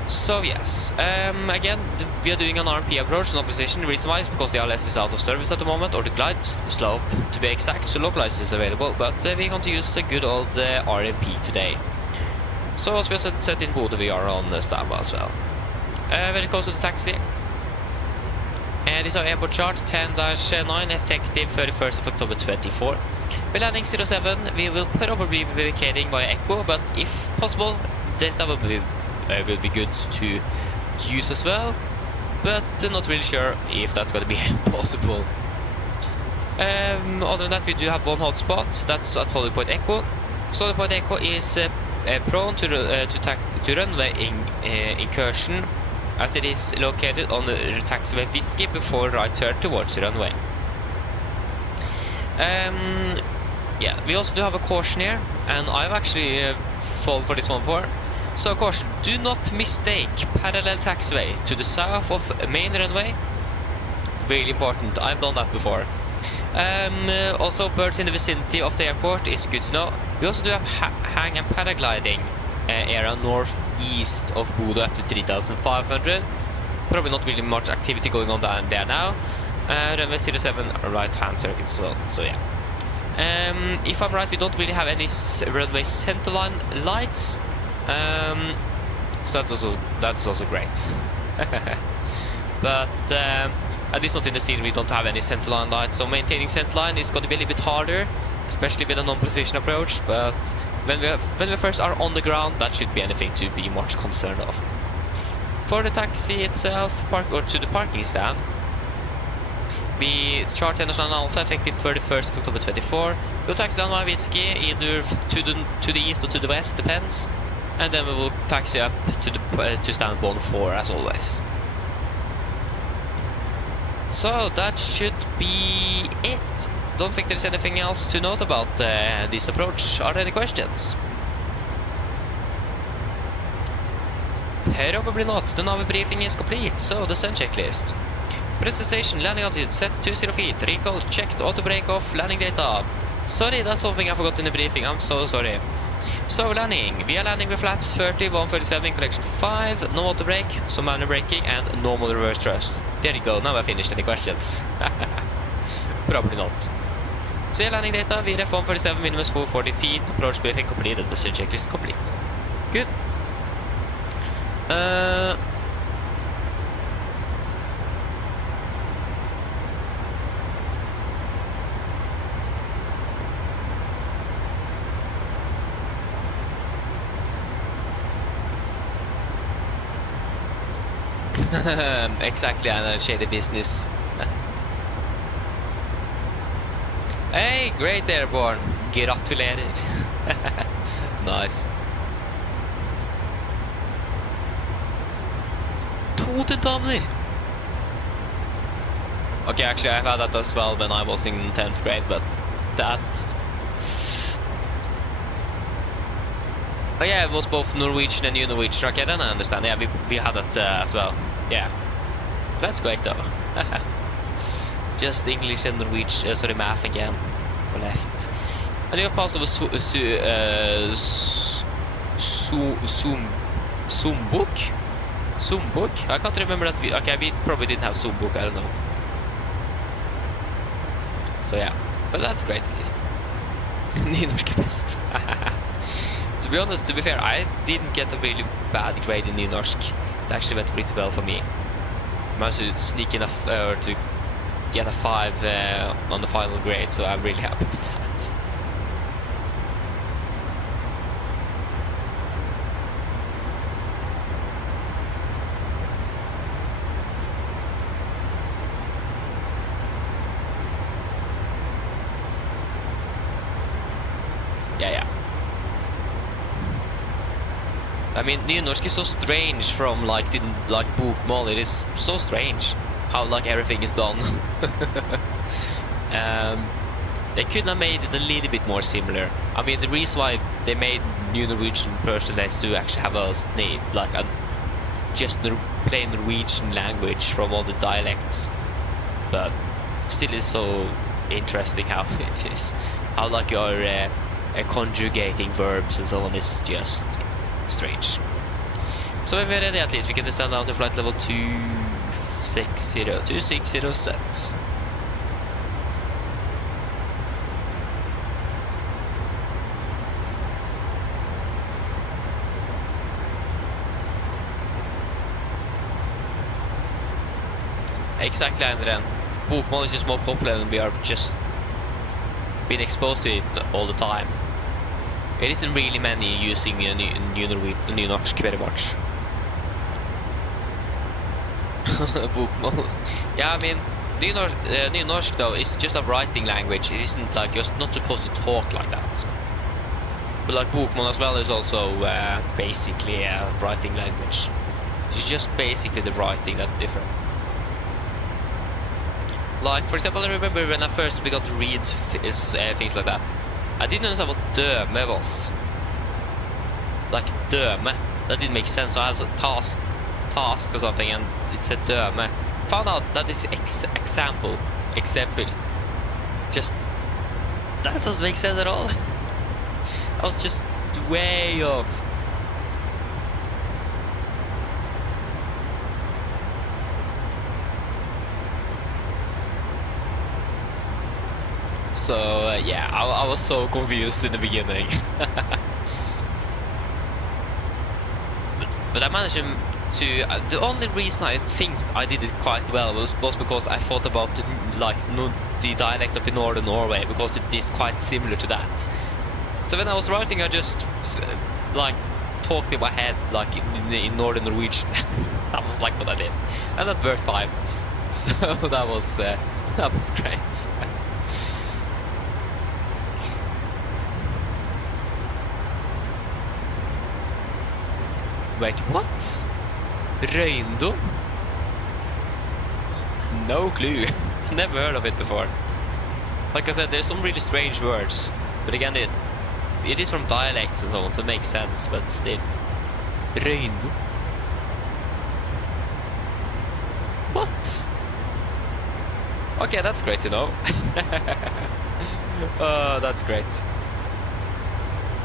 So yes, again, we are doing an RMP approach, no position. The reason why is because the RLS is out of service at the moment, or the glide slope to be exact, so localized is available, but we're going to use a good old RMP today. So as we set in Bodø, we are on standby as well. When it comes to the taxi, this is our airport chart, 10-9, effective 31st of October 24. We're landing 07, we will probably be vacating via Echo, but if possible, Delta will be good to use as well, but not really sure if that's going to be possible. Other than that, we do have one hotspot, that's at Holding Point Echo. Holding Point Echo is prone to runway incursion, as it is located on the taxiway Whiskey before right turn towards the runway. Yeah, we also do have a caution here, and I've actually fallen for this one before. So caution, do not mistake parallel taxiway to the south of main runway. Really important, I've done that before. Also, birds in the vicinity of the airport is good to know. We also do have hang and paragliding area northeast of Bodø up to 3500. Probably not really much activity going on down there now. Runway 07 right hand circuit as well, so yeah. If I'm right, we don't really have any runway centerline lights. So that's also great. But at least not in the scene, we don't have any centerline lights, so maintaining centerline is going to be a little bit harder, especially with a non-precision approach, but when we first are on the ground, that should be anything to be much concerned of. For the taxi itself, to the parking stand, we chart International Alpha effective 31st of October 24. We'll taxi down my Whiskey either to the east or to the west, depends, and then we will taxi up to stand 14 as always. So that should be it. Don't think there's anything else to note about this approach. Are there any questions? Probably not. The Navi briefing is complete, so the sun checklist. Press the station, landing altitude set 20 feet, recall checked, auto brake off, landing data. Sorry, that's something I forgot in the briefing, I'm so sorry. So landing, we are landing with flaps 30, 137, correction 5, no auto brake, so manual braking and normal reverse thrust. There you go, now I finished. Any questions? Probably not. So yeah, landing data, VRF 147, minimum 440 feet, approach briefing completed, the checklist complete. Good. Exactly, and shady business. Hey, great airborne. Gratulerer. Nice. To tentaminer. Okay, actually I had that as well when I was in 10th grade, but that's... Oh yeah, it was both Norwegian and New Norwegian. Okay, then I understand. Yeah, we had that as well. Yeah. That's great though. Just English and Norwegian, sorry, math again. Or left. And you pass over Sumbuk? Sumbuk? I can't remember that. We probably didn't have Sumbuk, I don't know. So yeah, but that's great at least. Nynorsk er best. To be honest, to be fair, I didn't get a really bad grade in Nynorsk. It actually went pretty well for me. I managed to sneak enough to get a 5 on the final grade, so I'm really happy with that. Yeah. I mean, Nynorsk is so strange from like bokmål. It is so strange how like everything is done. They could have made it a little bit more similar. I mean, the reason why they made New Norwegian personally is to actually have a plain Norwegian language from all the dialects. But still, is so interesting how it is. How like your conjugating verbs and so on is just strange. So when we're ready, at least we can descend down to flight level 260 set. Exactly, Andren. Bokmål is just more popular and we are just been exposed to it all the time. It isn't really many using Nynorsk very much. Bokmål. Yeah, I mean, Nynorsk though is just a writing language. It isn't like you're not supposed to talk like that. But like Bokmål as well is also basically a writing language. It's just basically the writing that's different. Like, for example, I remember when I first began to read things like that. I didn't understand what døme was. Like, døme. That didn't make sense, so I was tasked or something, and it said døme. Found out that is example. Just, that doesn't make sense at all. I was just way off. So yeah, I was so confused in the beginning. but I managed to the only reason I think I did it quite well was because I thought about the dialect up in northern Norway, because it is quite similar to that. So when I was writing, I just talked in my head like in northern Norwegian. That was like what I did, and that worked fine. So that was great. Wait, what? Røyndom? No clue. Never heard of it before. Like I said, there's some really strange words. But again, it is from dialects and so on, so it makes sense, but still. Røyndom? What? Okay, that's great to know. Oh, that's great.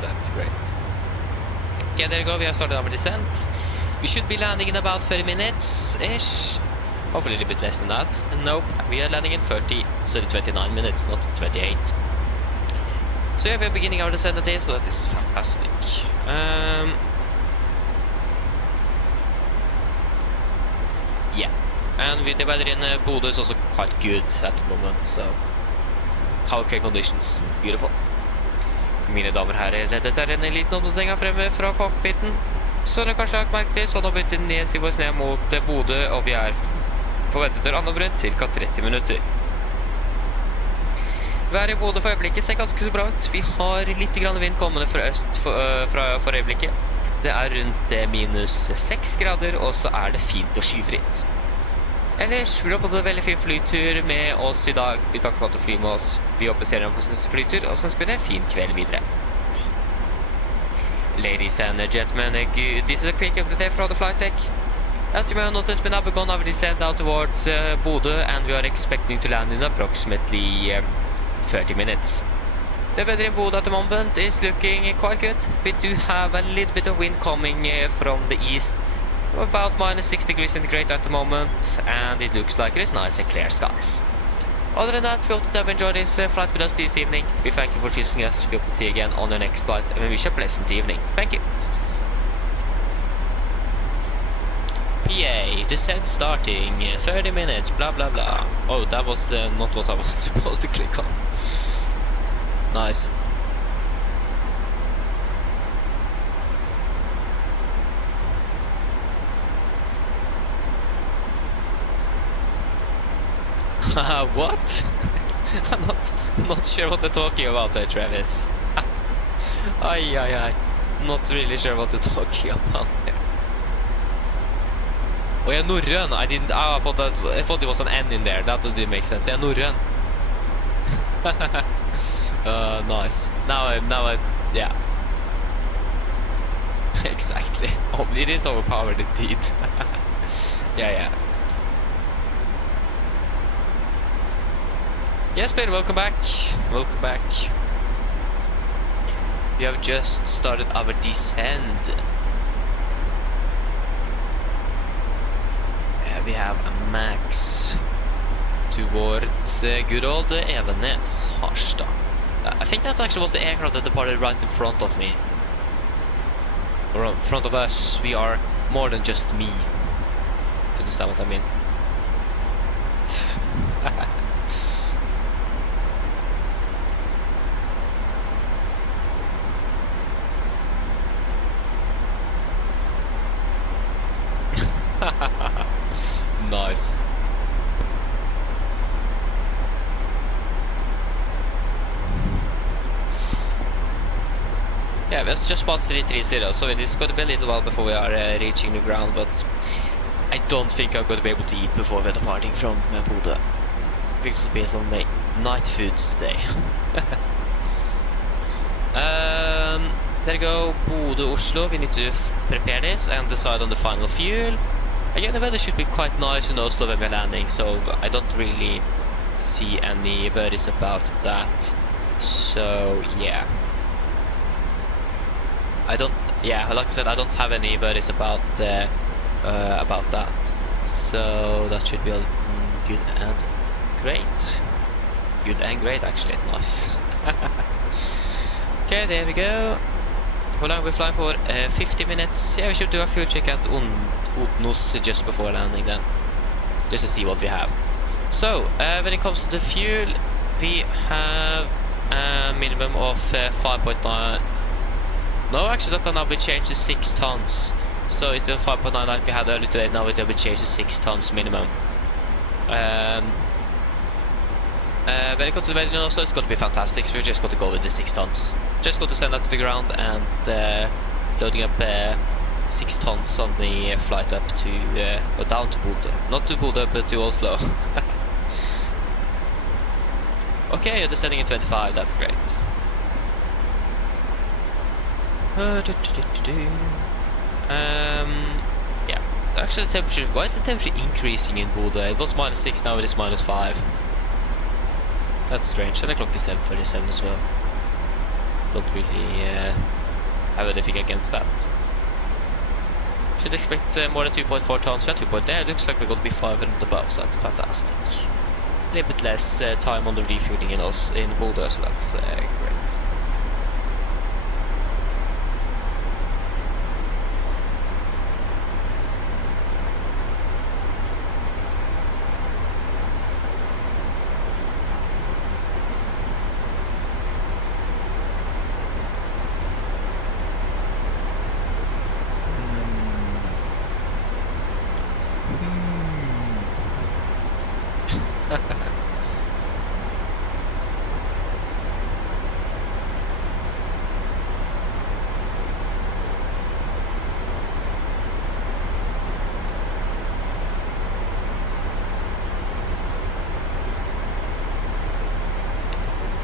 That's great. Okay, there you go, we have started our descent. We should be landing in about 30 minutes-ish. Hopefully a little bit less than that. Nope, we are landing in 30, so 29 minutes, not 28. So yeah, we are beginning our descent today, so that is fantastic. Yeah, and the weather in Bodø is also quite good at the moment, so okay conditions, beautiful. Mine damer og herrer, dette en liten oppdatering fremme fra cockpiten. Så dere kanskje har lagt merke til, så nå bytter nedsives ned mot Bodø, og vi er forventet til å lande om rundt ca. 30 minutter. Været i Bodø for øyeblikket ser ganske så bra ut. Vi har litt grann vind kommende fra øst for øyeblikket. Det er rundt -6 grader, og så er det fint og skyfritt. Ellers, vi har fått en veldig fin flytur med oss i dag. Vi takker for at du flyr med oss. Vi håper serien på siste flytur, og så ønsker vi deg en fin kveld videre. Ladies and gentlemen, this is a quick update from the flight deck. As you may have noticed, we now begun our descent down towards Bodø, and we are expecting to land in approximately 30 minutes. The weather in Bodø at the moment is looking quite good. We do have a little bit of wind coming from the east, about -6 degrees centigrade at the moment, and it looks like it is nice and clear skies. Other than that, we hope that you have enjoyed this flight with us this evening. We thank you for choosing us. We hope to see you again on your next flight, and we wish you a pleasant evening. Thank you. PA, descent starting, 30 minutes, blah blah blah. Oh, that was not what I was supposed to click on. Nice. What? I'm not sure what they're talking about there, Travis. Ai. Not really sure what they're talking about there. Oh yeah, norrøn. I thought there was an N in there. That didn't make sense. Yeah, norrøn. Nice. Now I, yeah. Exactly. Oh, it is overpowered indeed. Yeah. Yes, Peter, welcome back. Welcome back. We have just started our descent. We have a max towards good old Evenes, Harstad. I think that actually was the aircraft that departed right in front of me. Or in front of us. We are more than just me. If you understand what I mean. Nice. Yeah, that's just past 330, so it is going to be a little while before we are reaching the ground, but I don't think I'm going to be able to eat before we're departing from Bodø. I think it's based on my night foods today. There you go, Bodø, Oslo. We need to prepare this and decide on the final fuel. Again, the weather should be quite nice in Oslo when we're landing, so I don't really see any worries about that. So yeah. Like I said, I don't have any worries about that. So that should be all good and great. Good and great, actually. Nice. Okay, there we go. How long are we flying for? 50 minutes. Yeah, we should do a fuel check at Odnos just before landing then. Just to see what we have. So, when it comes to the fuel, we have a minimum of 5.9. No, actually that can now be changed to 6 tons. So it's 5.9 like we had earlier today, now it will be changed to 6 tons minimum. When it comes to the Radeon also, it's going to be fantastic, so we're just going to go with the 6 tons. Just going to send that to the ground and loading up 6 tons on the flight up to, or down to Bodø. Not to Bodø, but to Oslo. Okay, you're descending in 25, that's great. Yeah, actually the temperature, why is the temperature increasing in Bodø? It was -6, now it is -5. That's strange, and the clock is 7:37 as well. Don't really have anything against that. Should expect more than 2.4 tons. We are 2.0. There, it looks like we're going to be 500 above, so that's fantastic. A little bit less time on the refueling in Bodø, so that's great.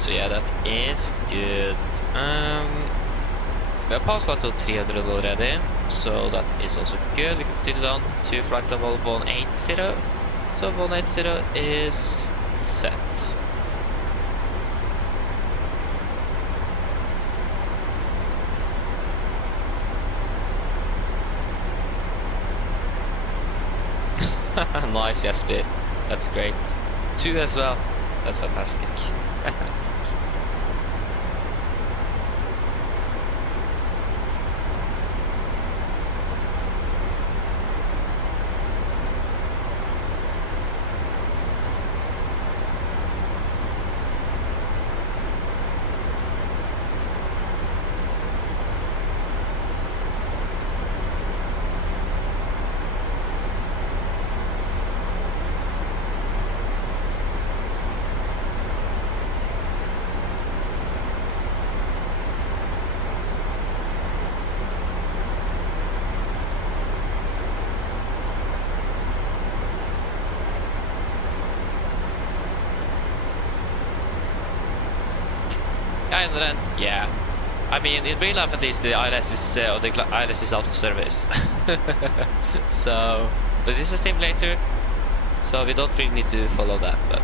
So yeah, that is good. We have passed flight level 300 already, so that is also good. We can continue down to flight level 180. So 180 is set. Nice, Jesper. That's great. 2 as well. That's fantastic. Yeah, I mean, in real life at least, the ILS is or the ILS is out of service. So, but this is a simulator, so we don't really need to follow that. But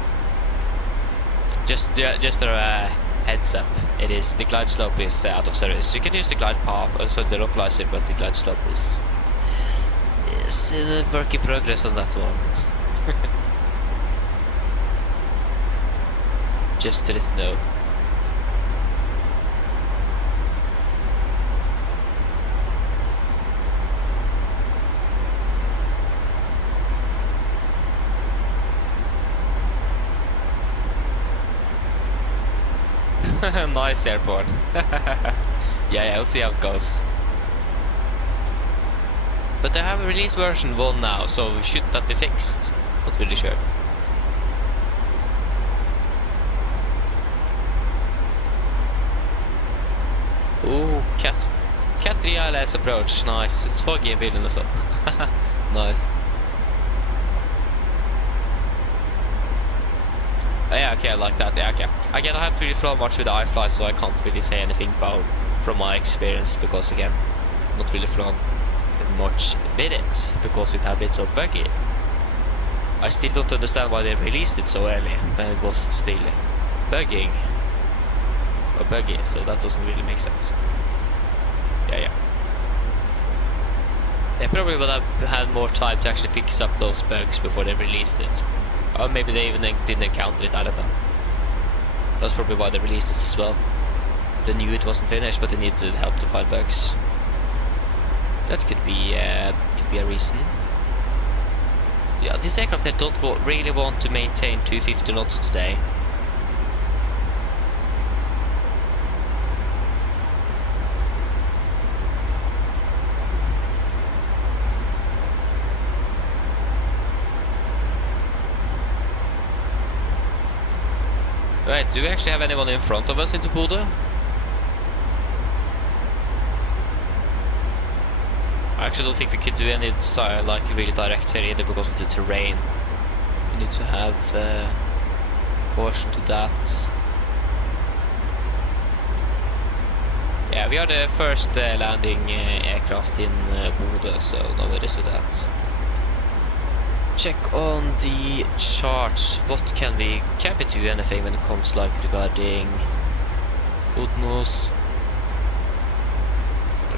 just a heads up, it is the glide slope is out of service. You can use the glide path, also the localizer, but the glide slope is a work in progress on that one. Just to let you know. Nice airport. Yeah, we'll see how it goes. But they have released version 1 now, so shouldn't that be fixed? Not really sure. Ooh, Cat 3 ILS approach. Nice. It's foggy in Bodø as well. Nice. Yeah, okay, I like that. Yeah, okay. Again, I haven't really flown much with the iFly, so I can't really say anything about from my experience, because again, not really flown much with it because it had been so buggy. I still don't understand why they released it so early when it was still buggy, so that doesn't really make sense. Yeah. They probably would have had more time to actually fix up those bugs before they released it. Or maybe they even didn't encounter it, I don't know. That's probably why they released it as well. They knew it wasn't finished, but they needed help to find bugs. That could be a reason. Yeah, this aircraft they don't really want to maintain 250 knots today. Right, do we actually have anyone in front of us into Bodø? I actually don't think we could do any like really direct here either because of the terrain. We need to have the portion to that. Yeah, we are the first landing aircraft in Bodø, so no worries with that. Check on the charts. What can we do anything when it comes like regarding Bodø?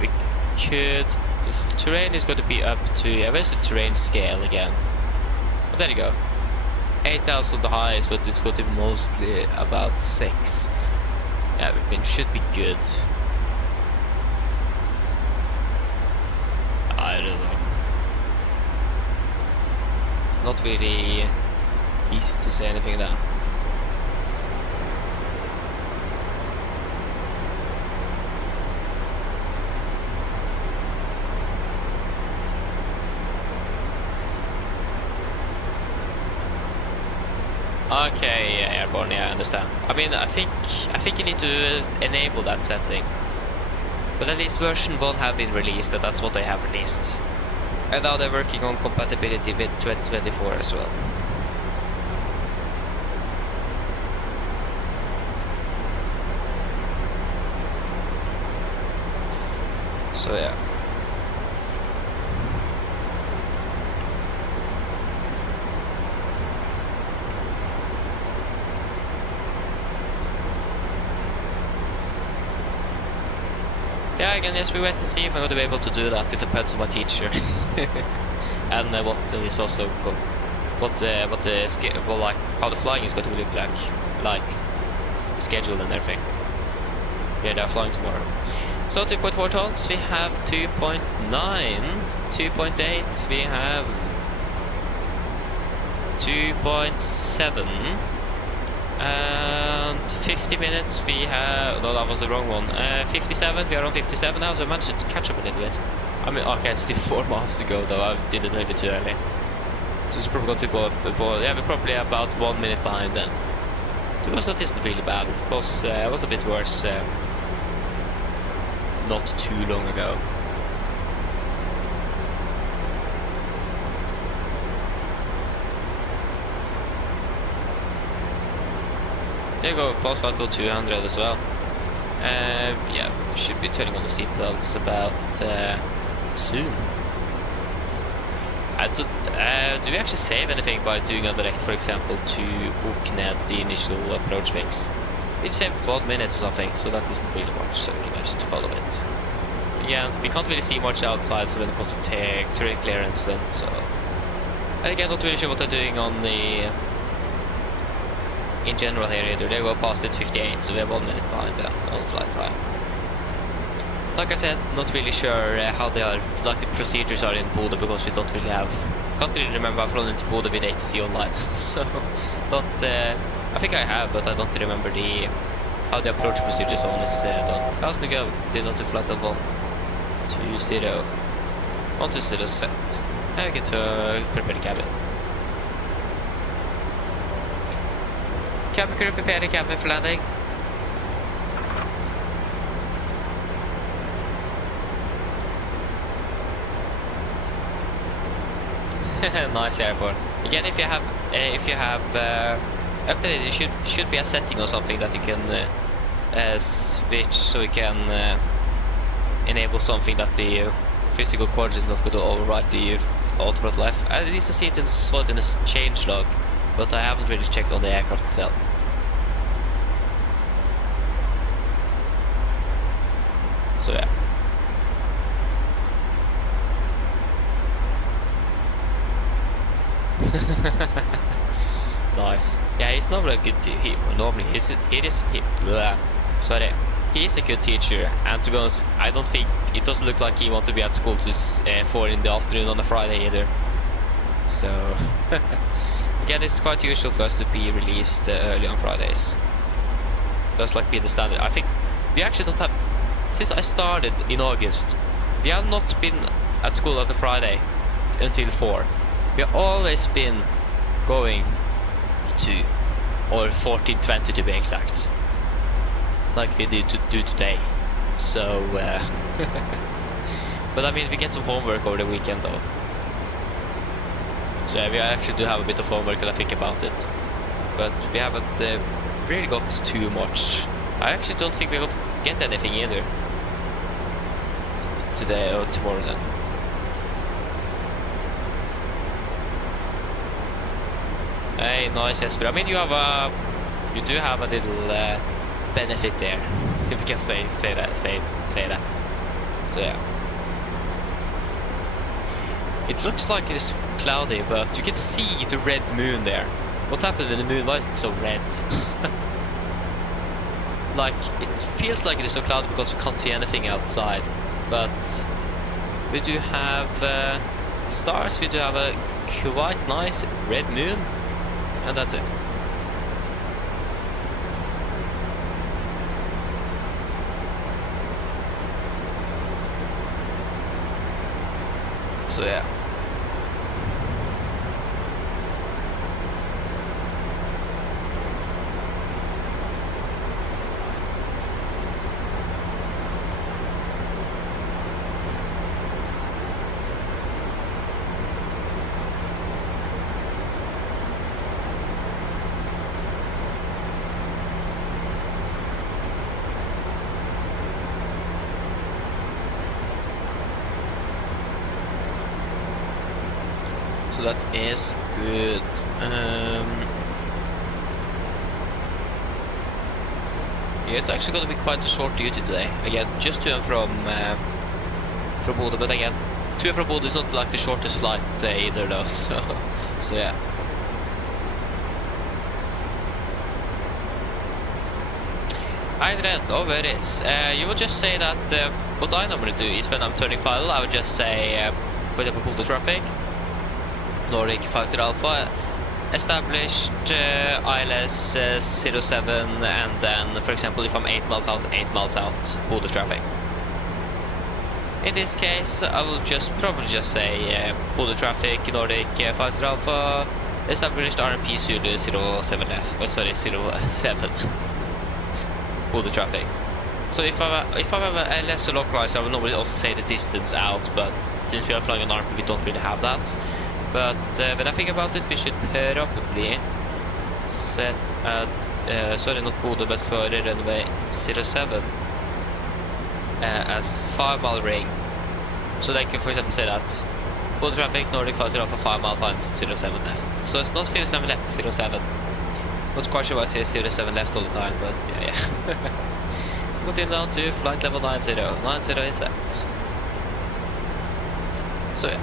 We could. The terrain is going to be up to, yeah, where's the terrain scale again? Oh, there you go. It's 8,000 the highest, but it's going to be mostly about 6. Yeah, it should be good. I don't know. Not really easy to say anything there. Okay, yeah, airborne, yeah, I understand. I mean, I think you need to enable that setting. But at least version 1 have been released, and that's what they have released. And now they're working on compatibility with 2024 as well. So yeah. Yeah, again, yes, we wait to see if I'm going to be able to do that. It depends on my teacher, and what is also like how the flying is going to look like the schedule and everything. Yeah, they're flying tomorrow. So 2.4 tons, we have 2.9, 2.8, we have 2.7. And 50 minutes we have, no, that was the wrong one. 57, we are on 57 now, so I managed to catch up a little bit. I mean, okay, it's still 4 miles to go though, I did it a little bit too early. So it's probably going to go before, yeah, we're probably about 1 minute behind then. So that isn't really bad, because it was a bit worse not too long ago. There you go, past 200 as well. Yeah, should be turning on the seatbelts about soon. Do we actually save anything by doing a direct, for example, to Okned, the initial approach fix? We saved 1 minute or something, so that isn't really much, so we can just follow it. Again, we can't really see much outside, so when it comes to terrain clearance, and so. And again, not really sure what they're doing on the in general here either. They go past it 58, so we have 1 minute behind them on flight time. Like I said, not really sure how they are, like the procedures are in Bodø, because we don't really have, can't really remember. I've flown into Bodø with ATC online, so don't, I think I have, but I don't remember how the approach procedures on is done. 1000 to go, did not to flight of 120, 120 set. And we get to prepare the cabin. Cabin crew, prepare the cabin for landing. Nice airport. Again, if you have updated, it should be a setting or something that you can switch, so you can enable something that the physical coordinates is not going to overwrite the alt throttle left. I need to see it in the change log, but I haven't really checked on the aircraft itself. So yeah. Nice. Yeah, he's normally a good he is a good teacher, and to be honest, I don't think it doesn't look like he wants to be at school to 4 in the afternoon on a Friday either. So again, it's quite usual for us to be released early on Fridays. That's like be the standard. I think we actually don't have, since I started in August, we have not been at school on the Friday until 4. We have always been going to, or 14:20 to be exact, like we did to do today. So but I mean, we get some homework over the weekend though, so yeah, we actually do have a bit of homework when I think about it, but we haven't really got too much. I actually don't think we're going to get anything either today or tomorrow then. Hey, nice, Jesper. I mean, you do have a little benefit there, if we can say that. So yeah. It looks like it's cloudy, but you can see the red moon there. What happened with the moon? Why is it so red? Like, it feels like it is so cloudy because we can't see anything outside. But we do have stars. We do have a quite nice red moon. And that's it. So yeah. So that is good. Yeah, it's actually going to be quite a short duty today. Again, just to and from Bodø, but again, to and from Bodø is not like the shortest flight either, though. So yeah. Either no worries. You would just say that what I normally do is when I'm turning final, I would just say, for example, Bodø traffic, Nordic 50 Alpha, established ILS 07, and then, for example, if I'm 8 miles out, Bodø traffic. In this case, I will probably just say Bodø traffic, Nordic 50 Alpha, established RMP Zulu 07 left. Oh, sorry, 07. Bodø traffic. So if I have a lesser localizer, I will normally also say the distance out, but since we are flying an RMP, we don't really have that. But when I think about it, we should probably set at, sorry, not Bodø, but for runway 07 as 5 mile ring. So they can, for example, say that Bodø traffic, Nordic 50 Alpha 5 mile, find 07 left. So it's not 07 left, 07. Not quite sure why I say 07 left all the time, but yeah. Continue down to flight level 90. 90 is set. So yeah.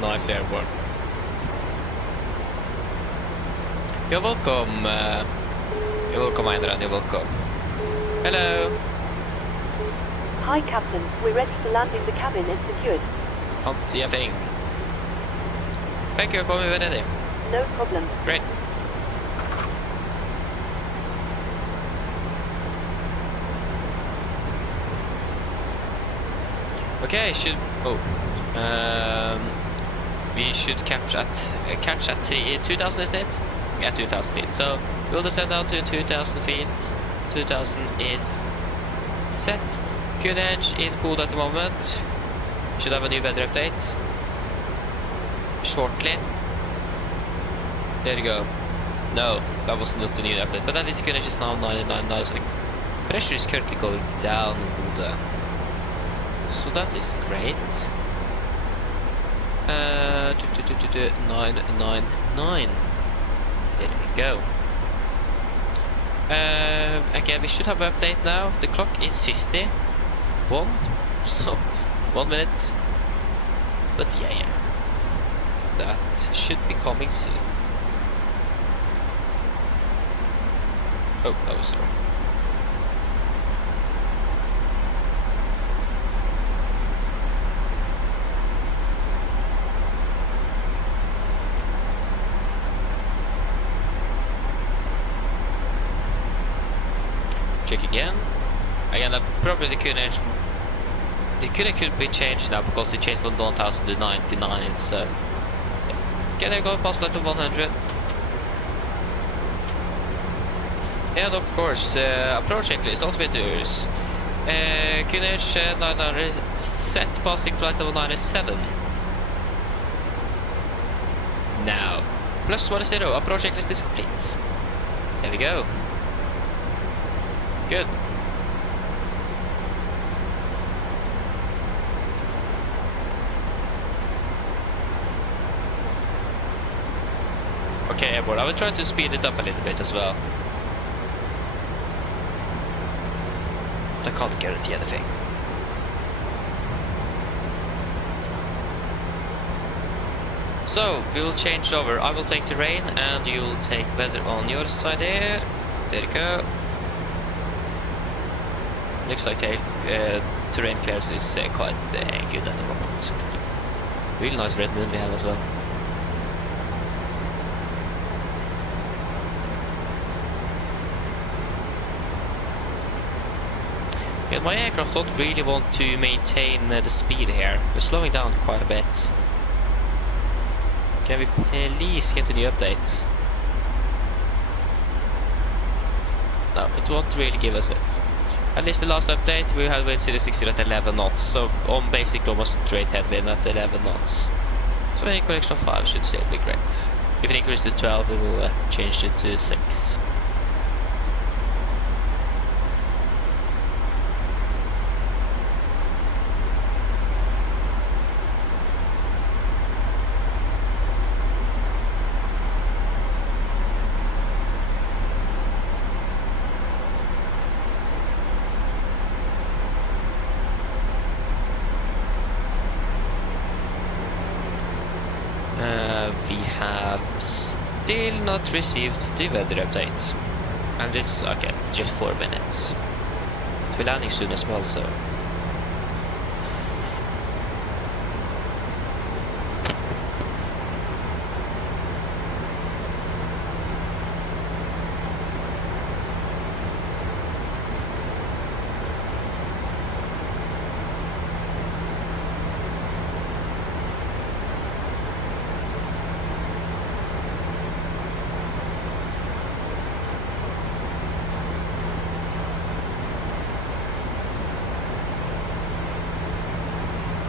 Nice airborne. You're welcome. You're welcome, Einran. You're welcome. Hello. Hi, Captain. We're ready to land in the cabin and secured. Can't see a thing. Thank you for coming with ready. No problem. Great. Okay, we should catch at 2,000, isn't it? Yeah, 2,000 feet. So we'll descend down to 2,000 feet. 2,000 is set. Good edge in Bodø at the moment. Should have a new weather update shortly. There you go. No, that was not the new update, but at least good edge is now 999. So the pressure is currently going down in Bodø. So that is great. 999. There we go. Again, we should have an update now. The clock is 51, so 1 minute. But yeah, that should be coming soon. Oh, that was wrong. Check again. Again, probably the QNH could be changed now because they changed from 1000 to 99. So can I go past flight of 100? And of course, approach checklist, altimeters. QNH 900 set passing flight level 97. Now, plus 10, approach checklist is complete. There we go. Good. Okay, airborne. I will try to speed it up a little bit as well. I can't guarantee anything. So, we will change over. I will take the rain and you will take weather on your side there. There you go. Looks like terrain clearance is quite good at the moment. Really nice red moon we have as well. Yeah, my aircraft don't really want to maintain the speed here. We're slowing down quite a bit. Can we please get a new update? No, it won't really give us it. At least the last update we had wind 060 at 11 knots, so on basically almost straight headwind at 11 knots. So any correction of 5 should still be great. If it increases to 12, we will change it to 6. We have still not received the weather update, and it's okay. It's just 4 minutes. We're landing soon as well, so.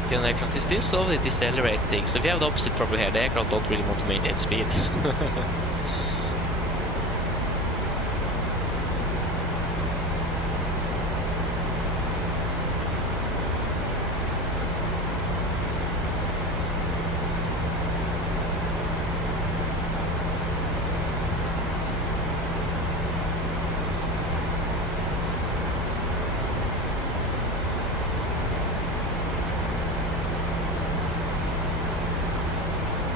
The aircraft is still slowly decelerating, so we have the opposite problem here. The aircraft don't really want to maintain speed.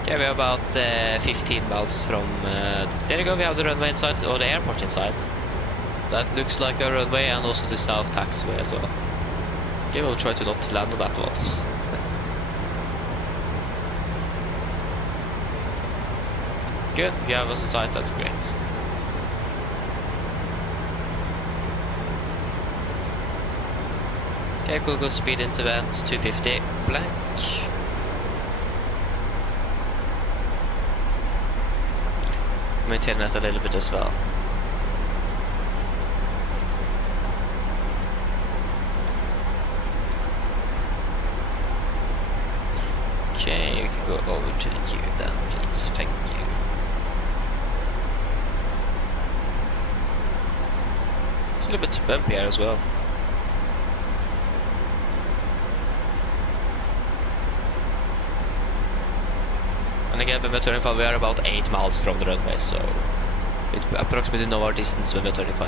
Okay, we're about 15 miles from... there you go, we have the runway inside, or the airport inside. That looks like a runway, and also the south taxiway as well. Okay, we'll try to not land on that one. Good, we have us inside, that's great. Okay, we'll go speed into vent 250 blank. Maintain that a little bit as well. Okay, we can go over to you then, please. Thank you. It's a little bit bumpy here as well. And again, when we're turning 5, we are about 8 miles from the runway, so we approximately know our distance when we're turning 5.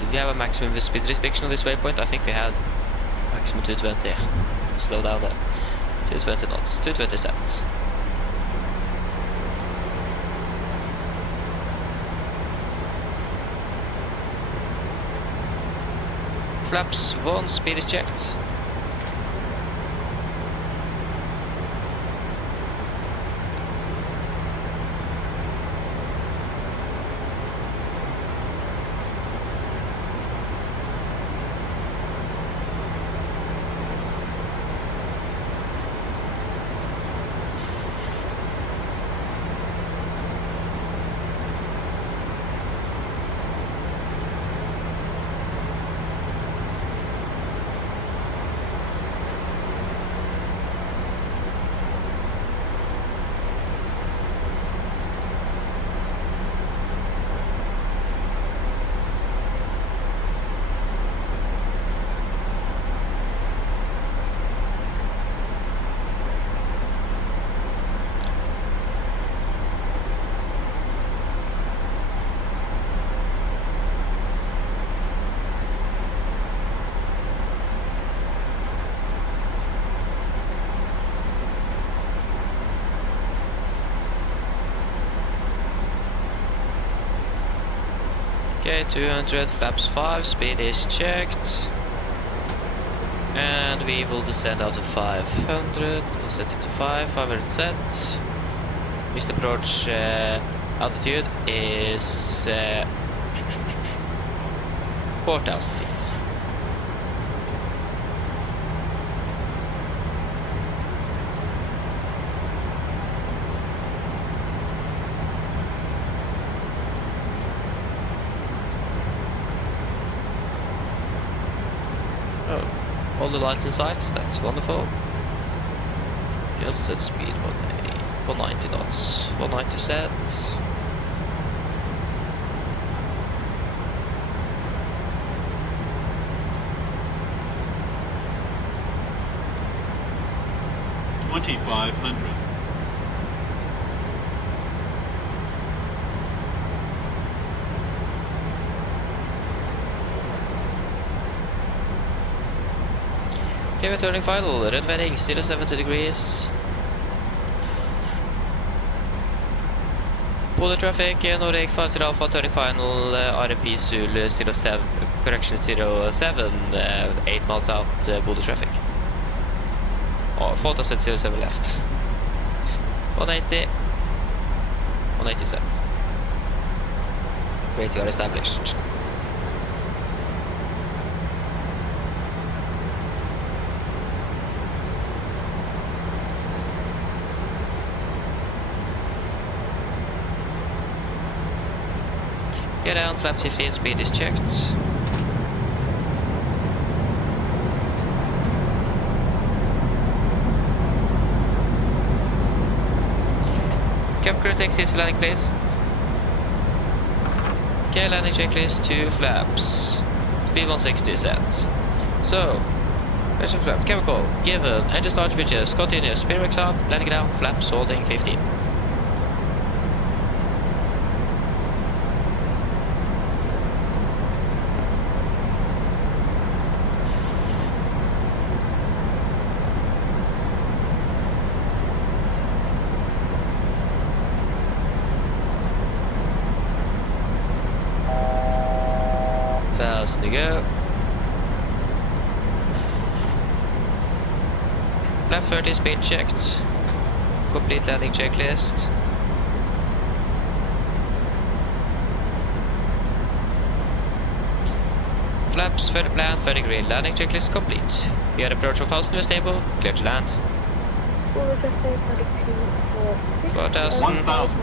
Did we have a maximum speed restriction on this waypoint? I think we had. Maximum 220. Slow down there. 220 knots, 220 cents. Flaps 1, speed is checked. Okay, 200, flaps 5, speed is checked. And we will descend out to 500, we'll set it to 500 set. Missed approach altitude is 4,000 feet. the lights in sight. That's wonderful. Just set speed 190 knots. 190 set. $2,500. Okay, we're turning final. Runway 070 degrees. Bodø traffic, Norway 50 Alpha, turning final, RMP Sul 07, correction 07, 8 miles out, Bodø traffic. Oh, photo said 07 left. 180. 180 cents. Great, you are established. Get down, flap 15, speed is checked. Cabin crew take seats for landing, please. Okay, landing checklist, 2 flaps. Speed 160 set. So, there's a flap. Chemical, given, engine start switches, continuous, speed works up, landing down, flaps, holding 15. To go. Flap 30 speed checked. Complete landing checklist. Flaps 30 plan, 30 green. Landing checklist complete. We had approach 1000 to stable. Clear to land. 4000. 1,000.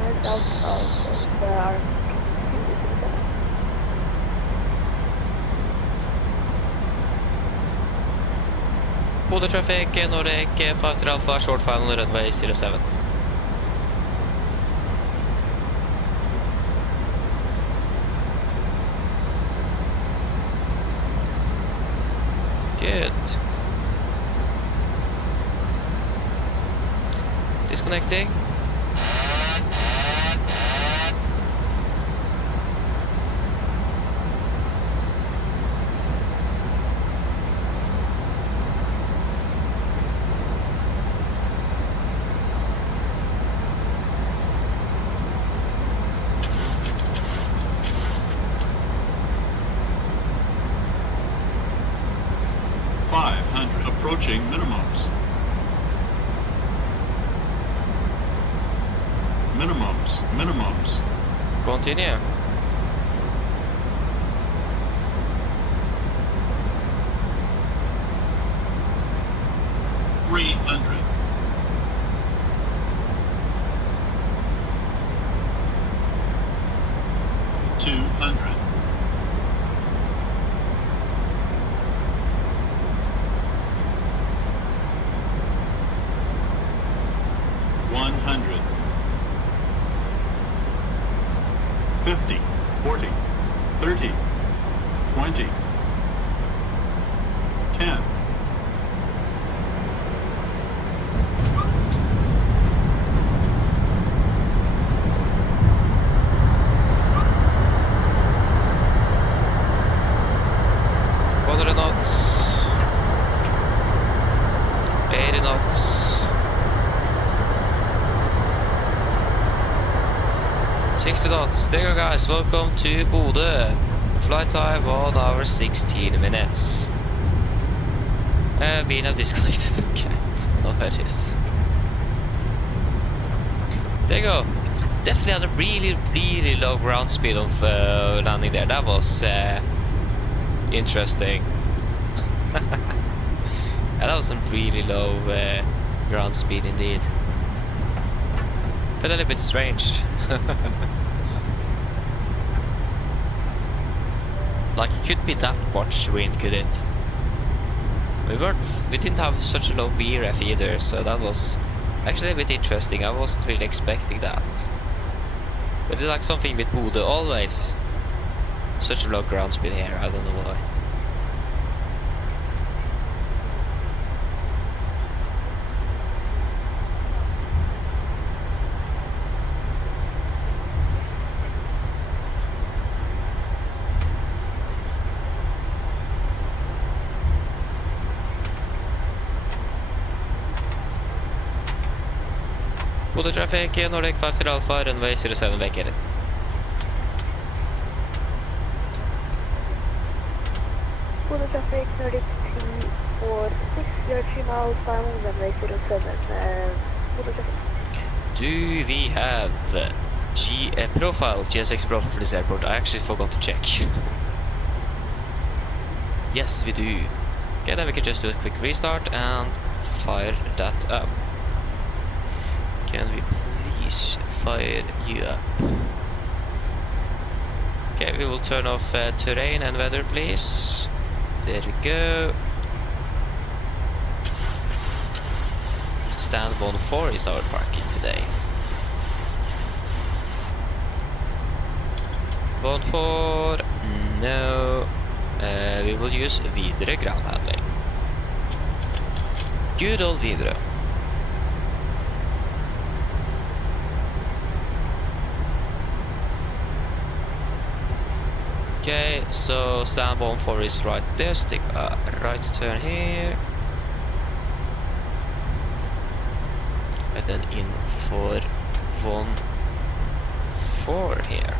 Bodø traffic, Nordic 50 Alpha, short final, runway 07. Good. Disconnecting. Approaching minimums. Minimums. Continue. $300. $200. $100. 50, 40, 30, 20, 10. Knots, 80 knots, 60 knots. There you go, guys. Welcome to Bodø. Flight time 1 hour 16 minutes. We now disconnected. Okay, no worries. There you go. Definitely had a really low ground speed of landing there. That was interesting. Yeah, that was some really low ground speed indeed. But a little bit strange. Like, it could be that much wind, could it? We didn't have such a low VREF either, so that was actually a bit interesting. I wasn't really expecting that. But it's like something with Bodø, always such a low ground speed here, I don't know why. Bodø traffic, Nordic 50 Alpha, runway 07 vacated. Bodø traffic, Nordic 346, you're 3 miles final, runway 07, Bodø traffic. Do we have profile, GSX profile for this airport? I actually forgot to check. Yes, we do. Okay, then we can just do a quick restart and fire that up. Can we please fire you up? Okay, we will turn off terrain and weather, please. There we go. Stand 14 is our parking today. 14, no. We will use Widerøe ground handling. Good old Widerøe. Okay, so stand 14 is right there, so take a right turn here. And then in for 14 here.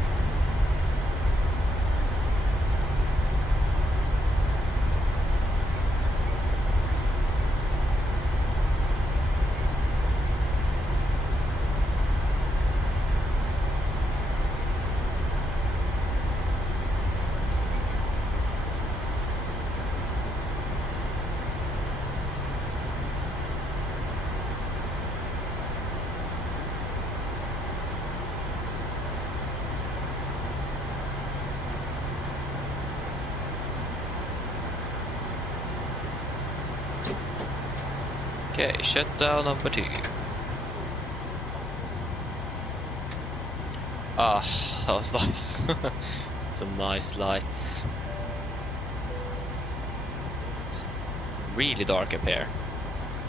Okay, shutdown number 2. Ah, that was nice. Some nice lights. It's really dark up here.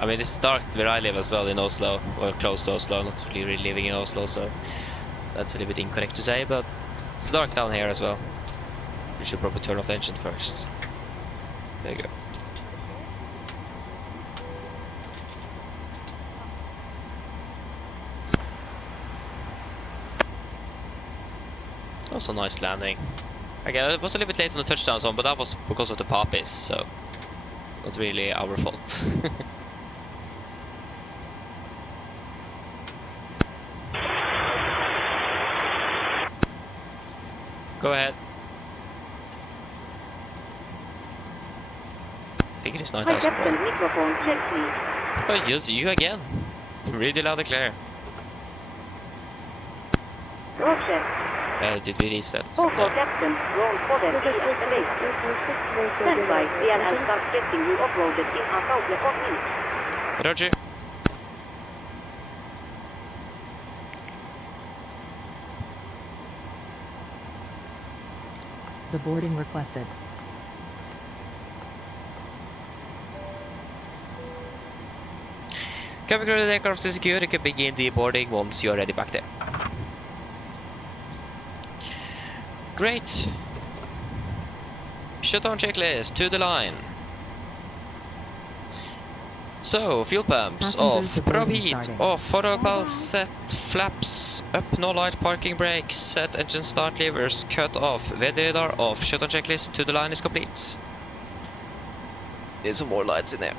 I mean, it's dark where I live as well in Oslo, or close to Oslo, not really living in Oslo, so that's a little bit incorrect to say, but it's dark down here as well. We should probably turn off the engine first. There you go. That was a nice landing. Again, it was a little bit late on the touchdown zone, but that was because of the poppies, so not really our fault. Go ahead. I think it is Hi 9,000. Captain, microphone check please. Oh, yes, you again. Really loud and clear. Roger. Did we reset? Call for No. Captain, roll Bodø de-escalate. Stand by, DNL start getting you uploaded in a couple of minutes. Roger. The boarding requested. Can we go to the aircraft to secure? You can begin the boarding once you're ready back there. Great. Shutdown checklist to the line. So, fuel pumps Passengers off, to probe boarding heat starting. off, throttle belts set, flaps up, no light, parking brakes set, engine start levers cut off, weather radar off, shutdown checklist to the line is complete. Need some more lights in there.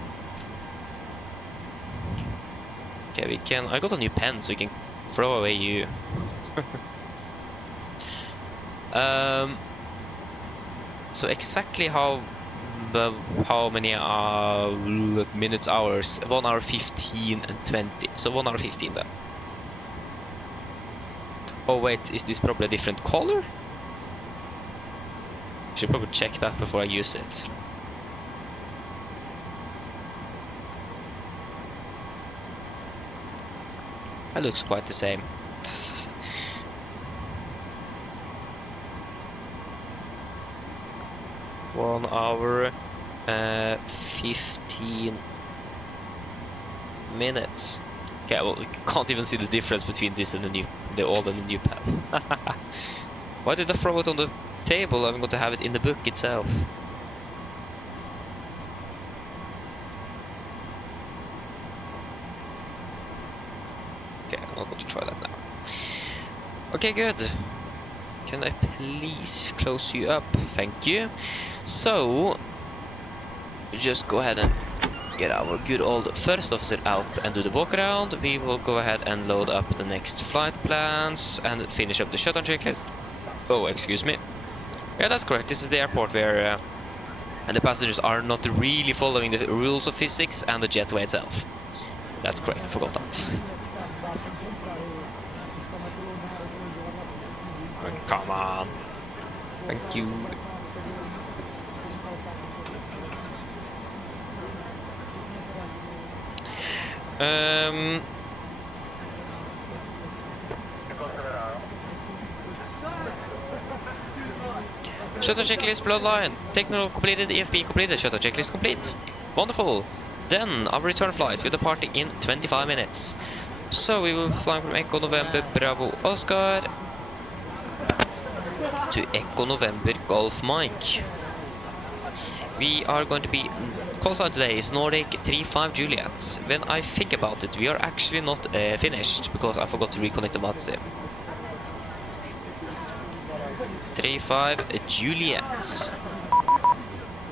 Okay, we can. I got a new pen, so we can throw away you. So exactly how many minutes, hours? 1 hour 15 and 20. So 1 hour 15 then. Oh wait, is this probably a different color? Should probably check that before I use it. That looks quite the same. 1 hour, 15 minutes. Okay, well, you can't even see the difference between this and the old and the new pen. Why did I throw it on the table? I'm going to have it in the book itself. Okay, I'm not going to try that now. Okay, good. Can I please close you up? Thank you. So, just go ahead and get our good old first officer out and do the walk around. We will go ahead and load up the next flight plans and finish up the shutdown checklist. Oh, excuse me. Yeah, that's correct. This is the airport where and the passengers are not really following the rules of physics and the jetway itself. That's correct. I forgot that. Oh, come on. Thank you. Shuttle checklist bloodline. Technical completed, EFB completed, shuttle checklist complete. Wonderful. Then our return flight will depart in 25 minutes. So we will be flying from Echo November Bravo Oscar to Echo November Golf Mike. We are going to be call sign today is Nordic 35 Juliet. When I think about it, we are actually not finished because I forgot to reconnect the Matsi. 35 Juliet.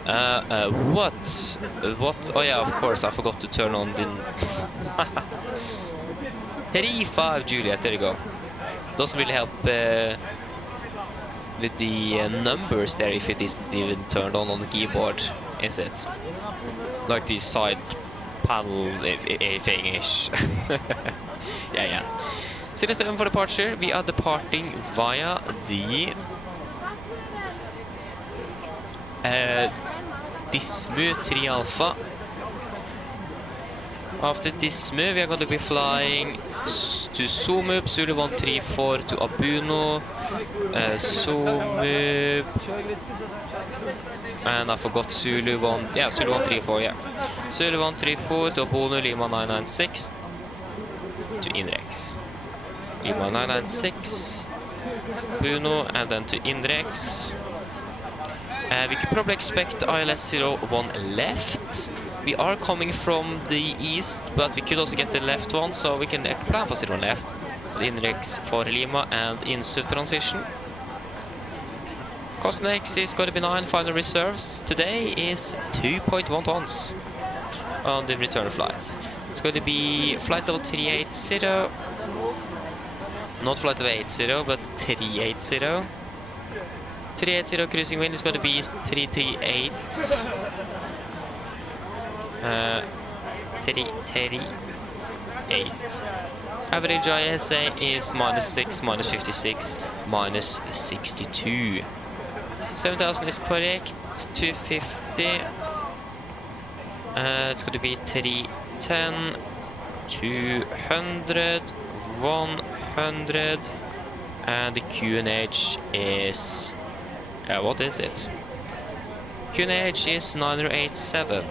What? What? Oh yeah, of course, I forgot to turn on the 35 Juliet, there you go. Doesn't really help with the numbers there if it isn't even turned on the keyboard, is it? Like the side panel thing-ish. yeah. 07 for departure. We are departing via the Dismu 3 Alpha. After Dismu, we are going to be flying to Sumub, Zulu 134 to Abuno, Sumub, and I forgot Zulu 134, yeah. Zulu 134 to Abuno, Lima 996 to Inrex. Lima 996, Abuno, and then to Inrex. We could probably expect ILS 01 left. We are coming from the east, but we could also get the left one, so we can plan for 01 left. Inrex for Lima and INSUV transition. Cost next is going to be 9. Final reserves today is 2.1 tons on the return flight. It's going to be flight level 380. Not flight level 80, but 380. 380 cruising wind is going to be 338. 338. Average ISA is -6, -56, -62. 7,000 is correct. 250. It's going to be 310, 200, 100, and the QNH is. What is it? QNH is 987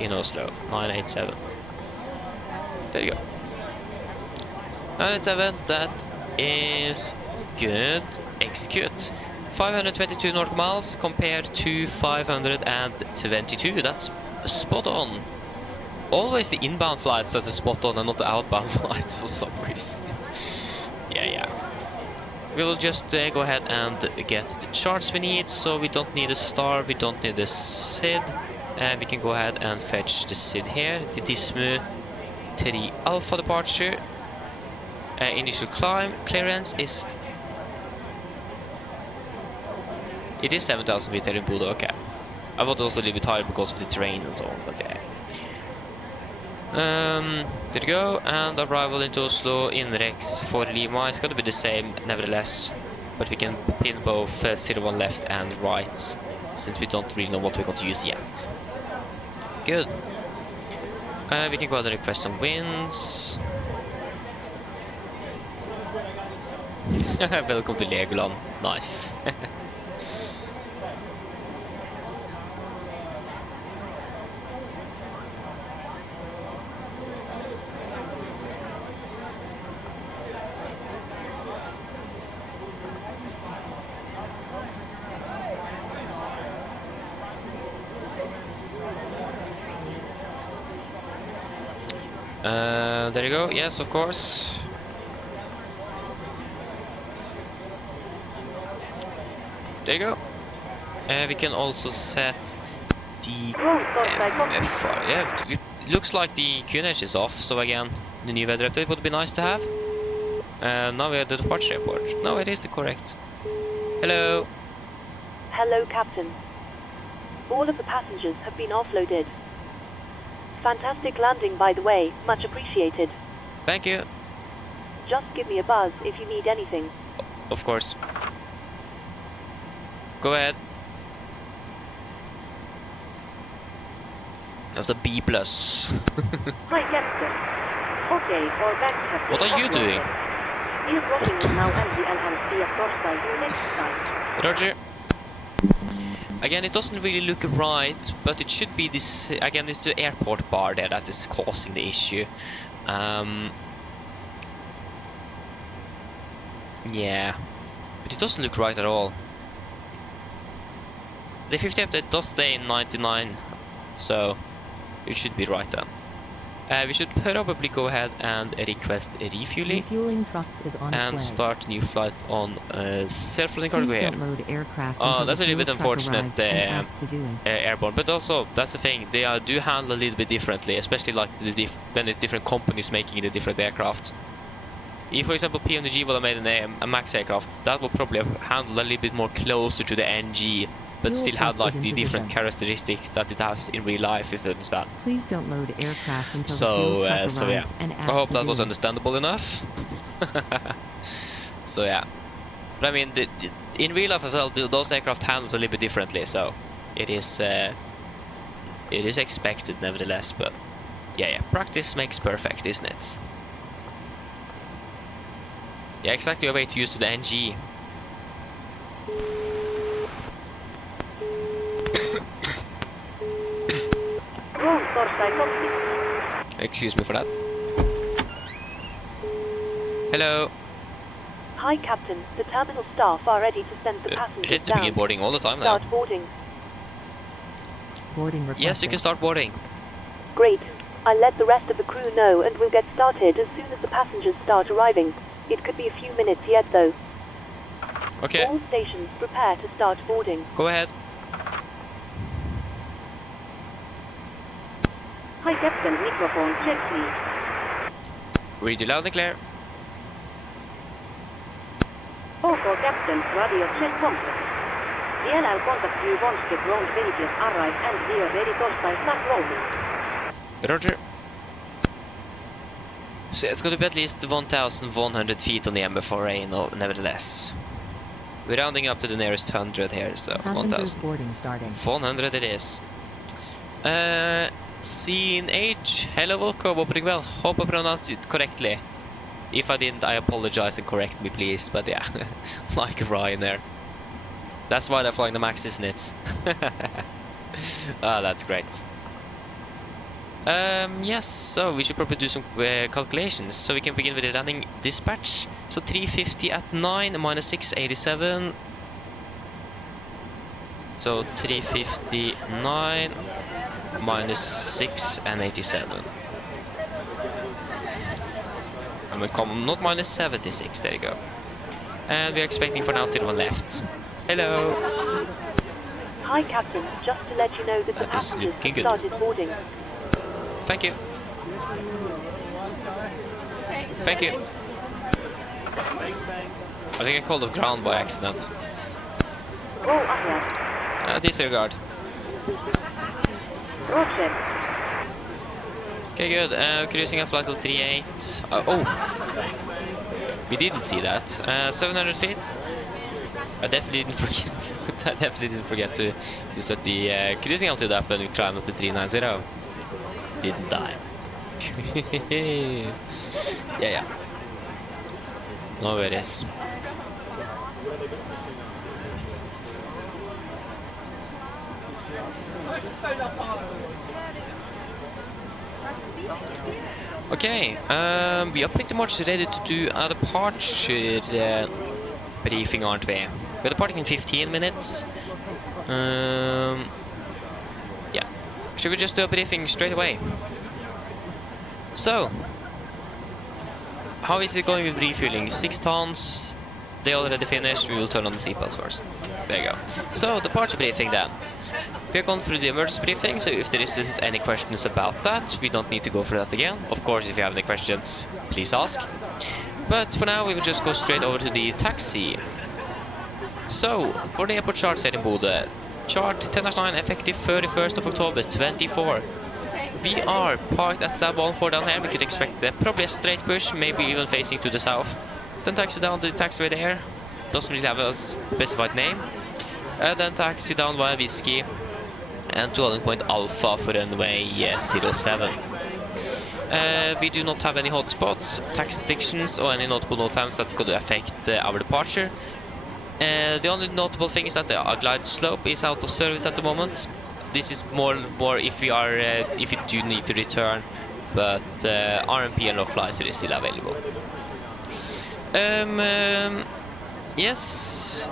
in Oslo. 987. There you go. 987, that is good. Execute. 522 nautical miles compared to 522. That's spot on. Always the inbound flights that are spot on and not the outbound flights for some reason. Yeah. We will just go ahead and get the charts we need. So we don't need a star, we don't need a SID. And we can go ahead and fetch the SID here. The Dismu 3 Alpha departure. Initial climb clearance is... It is 7,000 feet here in Bodø, okay. I thought it was a little bit higher because of the terrain and so on, but yeah. There you go, and arrival into Oslo, Inrex for Lima. It's going to be the same nevertheless, but we can pin both 01 left and right, since we don't really know what we're going to use yet. Good. We can go ahead and request some winds. Welcome to Legoland. Nice. There you go. Yes, of course. There you go. We can also set the MFR. Yeah, it looks like the QNH is off. So again, the new weather update would be nice to have. Now we have the departure report. No, it is the correct. Hello. Hello, Captain. All of the passengers have been offloaded. Fantastic landing, by the way. Much appreciated. Thank you. Just give me a buzz if you need anything. Of course. Go ahead. That's a B+. Hi, Captain. Okay, for back have What are you doing? We're crossing now and see across by you next time. Roger. Again, it doesn't really look right, but it should be this. Again, it's the airport bar there that is causing the issue. Yeah, but it doesn't look right at all. The 50 update does stay in 99, so it should be right then. We should probably go ahead and request a refueling. Refueling truck is on its way. And start new flight on self-loading cargo Please here. don't load aircraft Oh, until that's a the little bit fuel truck unfortunate, arrives and asked to do it. airborne. But also, that's the thing, they do handle a little bit differently, especially like when it's different companies making the different aircraft. If, for example, PMDG would have made a MAX aircraft, that would probably have handled a little bit more closer to the NG, but Fuel still had truck like is in the different position. characteristics that it has in real life, if you understand. Please don't load aircraft until the So, fuel truck arrives so yeah, and I asked hope to that do was it. understandable enough. So yeah, but I mean, in real life as well, those aircraft handles a little bit differently, so it is expected nevertheless. But yeah, practice makes perfect, isn't it? Yeah, exactly a way to use the NG. Excuse me for that. Hello. Hi, Captain. The terminal staff are ready to send the passengers Ready to down. begin boarding all the time now. Start boarding. Boarding requested. Yes, you can start boarding. Great. I'll let the rest of the crew know and we'll get started as soon as the passengers start arriving. It could be a few minutes yet, though. Okay, All stations prepare to start boarding. go ahead. Hi, Captain. Microphone check, please. Read you loud and clear. OK, Captain. Radio check contact. DLL contact you once the ground vehicles arrive and we are ready to start rolling. Roger. So it's going to be at least 1,100 feet on the MFRA, nevertheless. We're rounding up to the nearest 100 here, so Passengers boarding starting. 1,100 it is. Scene Age. Hello, welcome. Hope well. Hope I pronounced it correctly. If I didn't, I apologize and correct me, please. But yeah, like Ryan there. That's why they're flying the MAX, isn't it? Ah, that's great. Yes, so we should probably do some calculations. So we can begin with the landing dispatch. So 350 at 9 minus 687. So 359 minus 6 and 87. And we come not minus 76, there you go. And we're expecting for now 01 left. Hello. Hi, Captain. Just to let you know that the That is passengers looking have good. started boarding. Thank you. Thank you. I think I called off ground by accident. Roll ahead. Disregard. Roger. Okay, good. Cruising at flight level 38. Oh, we didn't see that. 700 feet. I definitely didn't forget. I definitely didn't forget to set the cruising altitude up when we climbed up to 390. Didn't die. Yeah. No worries. Okay, we are pretty much ready to do a departure briefing, aren't we? We're departing in 15 minutes. Yeah. Should we just do a briefing straight away? So, how is it going with refueling? 6 tons. They already finished. We will turn on the seatbelts first. There you go. So, departure briefing then. We have gone through the emergency briefing, so if there isn't any questions about that, we don't need to go through that again. Of course, if you have any questions, please ask. But for now, we will just go straight over to the taxi. So, for the airport chart set in Bodø, chart 10-9 effective 31st of October 24. We are parked at stab 14 down here. We could expect probably a straight push, maybe even facing to the south. Then taxi down to the taxiway there. Doesn't really have a specified name. Then taxi down via Whiskey and to holding point Alpha for runway 07. We do not have any hotspots, taxi restrictions or any notable no times that's going to affect our departure. The only notable thing is that the glide slope is out of service at the moment. This is more if we are if we do need to return, but RMP and localizer is still available. Yes.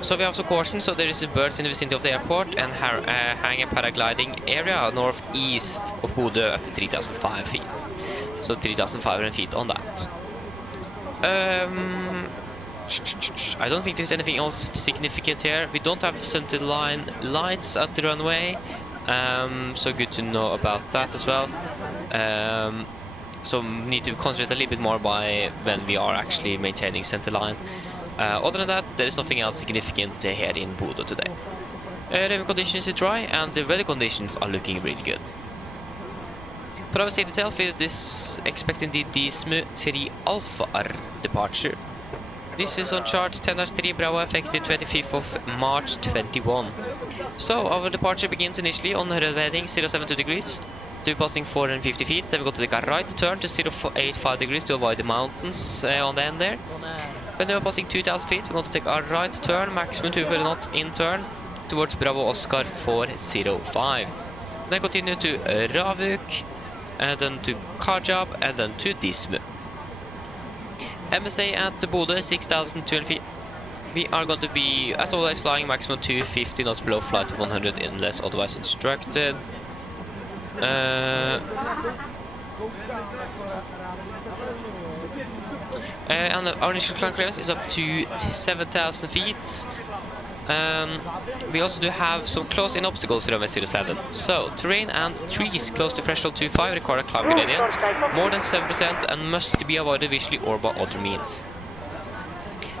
So we have some caution. So there is birds in the vicinity of the airport and hang a paragliding area northeast of Bodø at 3,500 feet. So 3,500 feet on that. I don't think there's anything else significant here. We don't have center line lights at the runway, so good to know about that as well. So need to concentrate a little bit more by when we are actually maintaining center line. Other than that, there is nothing else significant here in Bodø today. Rain conditions is dry and the weather conditions are looking really good. For our state itself, it is expecting the DSMU 3 Alpha departure. This is on chart 10-3 Bravo effective 25th of March 21. So our departure begins initially on heading 072 degrees to be passing 450 feet. Then we go to take a right turn to 085 degrees to avoid the mountains on the end there. When we are passing 2000 feet, we're going to take a right turn, maximum 2 knots in turn towards Bravo Oscar 405. Then continue to Ravuk, and then to Kajab, and then to Dismu. MSA at Bodø 6,200 feet. We are going to be, as always, flying maximum 250 knots below flight of 100 unless otherwise instructed. And our initial climb clearance is up to 7,000 feet. We also do have some close-in obstacles to runway 07. So, terrain and trees close to threshold 25 require a climb gradient more than 7% and must be avoided visually or by other means.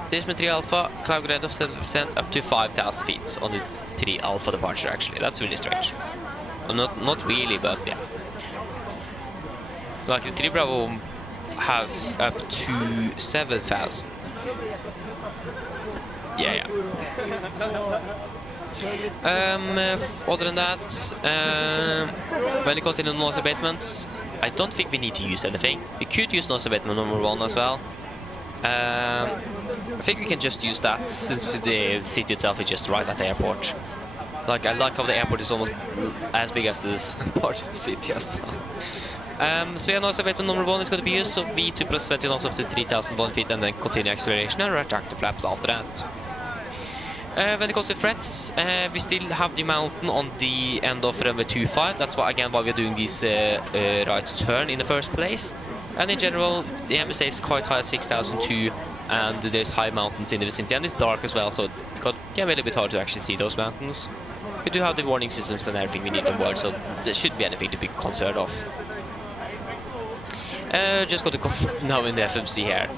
This is 3 Alpha, climb gradient of 7% up to 5,000 feet on the 3 Alpha departure actually. That's really strange. Well, not really, but yeah. Like the 3 Bravo has up to 7,000. Yeah. Other than that, when it comes to the noise abatements, I don't think we need to use anything. We could use noise abatement number 1 as well. I think we can just use that since the city itself is just right at the airport. Like, I like how the airport is almost as big as this part of the city as well. So yeah, noise abatement number 1 is going to be used, so V2 plus 20 knots up to 3,001 feet and then continue acceleration and retract the flaps after that. When it comes to threats, we still have the mountain on the end of runway 25. That's why we're doing this right turn in the first place. And in general, the MSA is quite high at 6,002 and there's high mountains in the vicinity and it's dark as well, so it can be a little bit hard to actually see those mountains. We do have the warning systems and everything we need on board, so there shouldn't be anything to be concerned of. Just got to confirm now in the FMC here.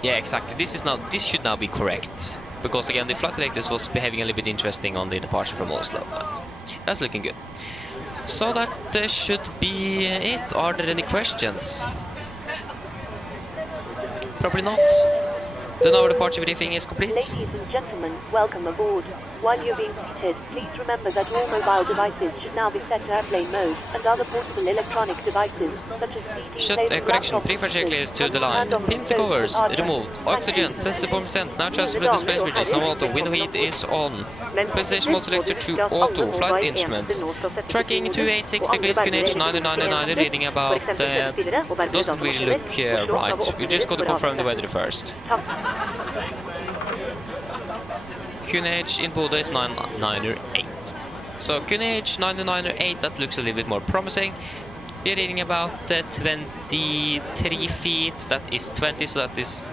Yeah, exactly. This should now be correct, because again the flight directors was behaving a little bit interesting on the departure from Oslo, but that's looking good. So that should be it. Are there any questions? Probably not. Then our departure briefing is complete. Ladies and gentlemen, welcome aboard. While you're being seated, please remember that all mobile devices should now be set to airplane mode, and other portable electronic devices, such as CDs, Shut labels, correction. laptops, Pre-flight checklist to and the line. hand-on Pins and phones covers are turned. removed. Thank Oxygen. you. Tested percent. Now transfer Moving the on, display your switches. heading Auto. is Window heat complete. is on. Lens Position mode selected to just auto. on Flight runway instruments. AMD North Tracking to 86 degrees. QNH 990 reading about. Doesn't really look right. We just got to confirm the weather first. QNH in Bodø is 998. So QNH 998, that looks a little bit more promising. We're reading about 23 feet. That is 20, so that is...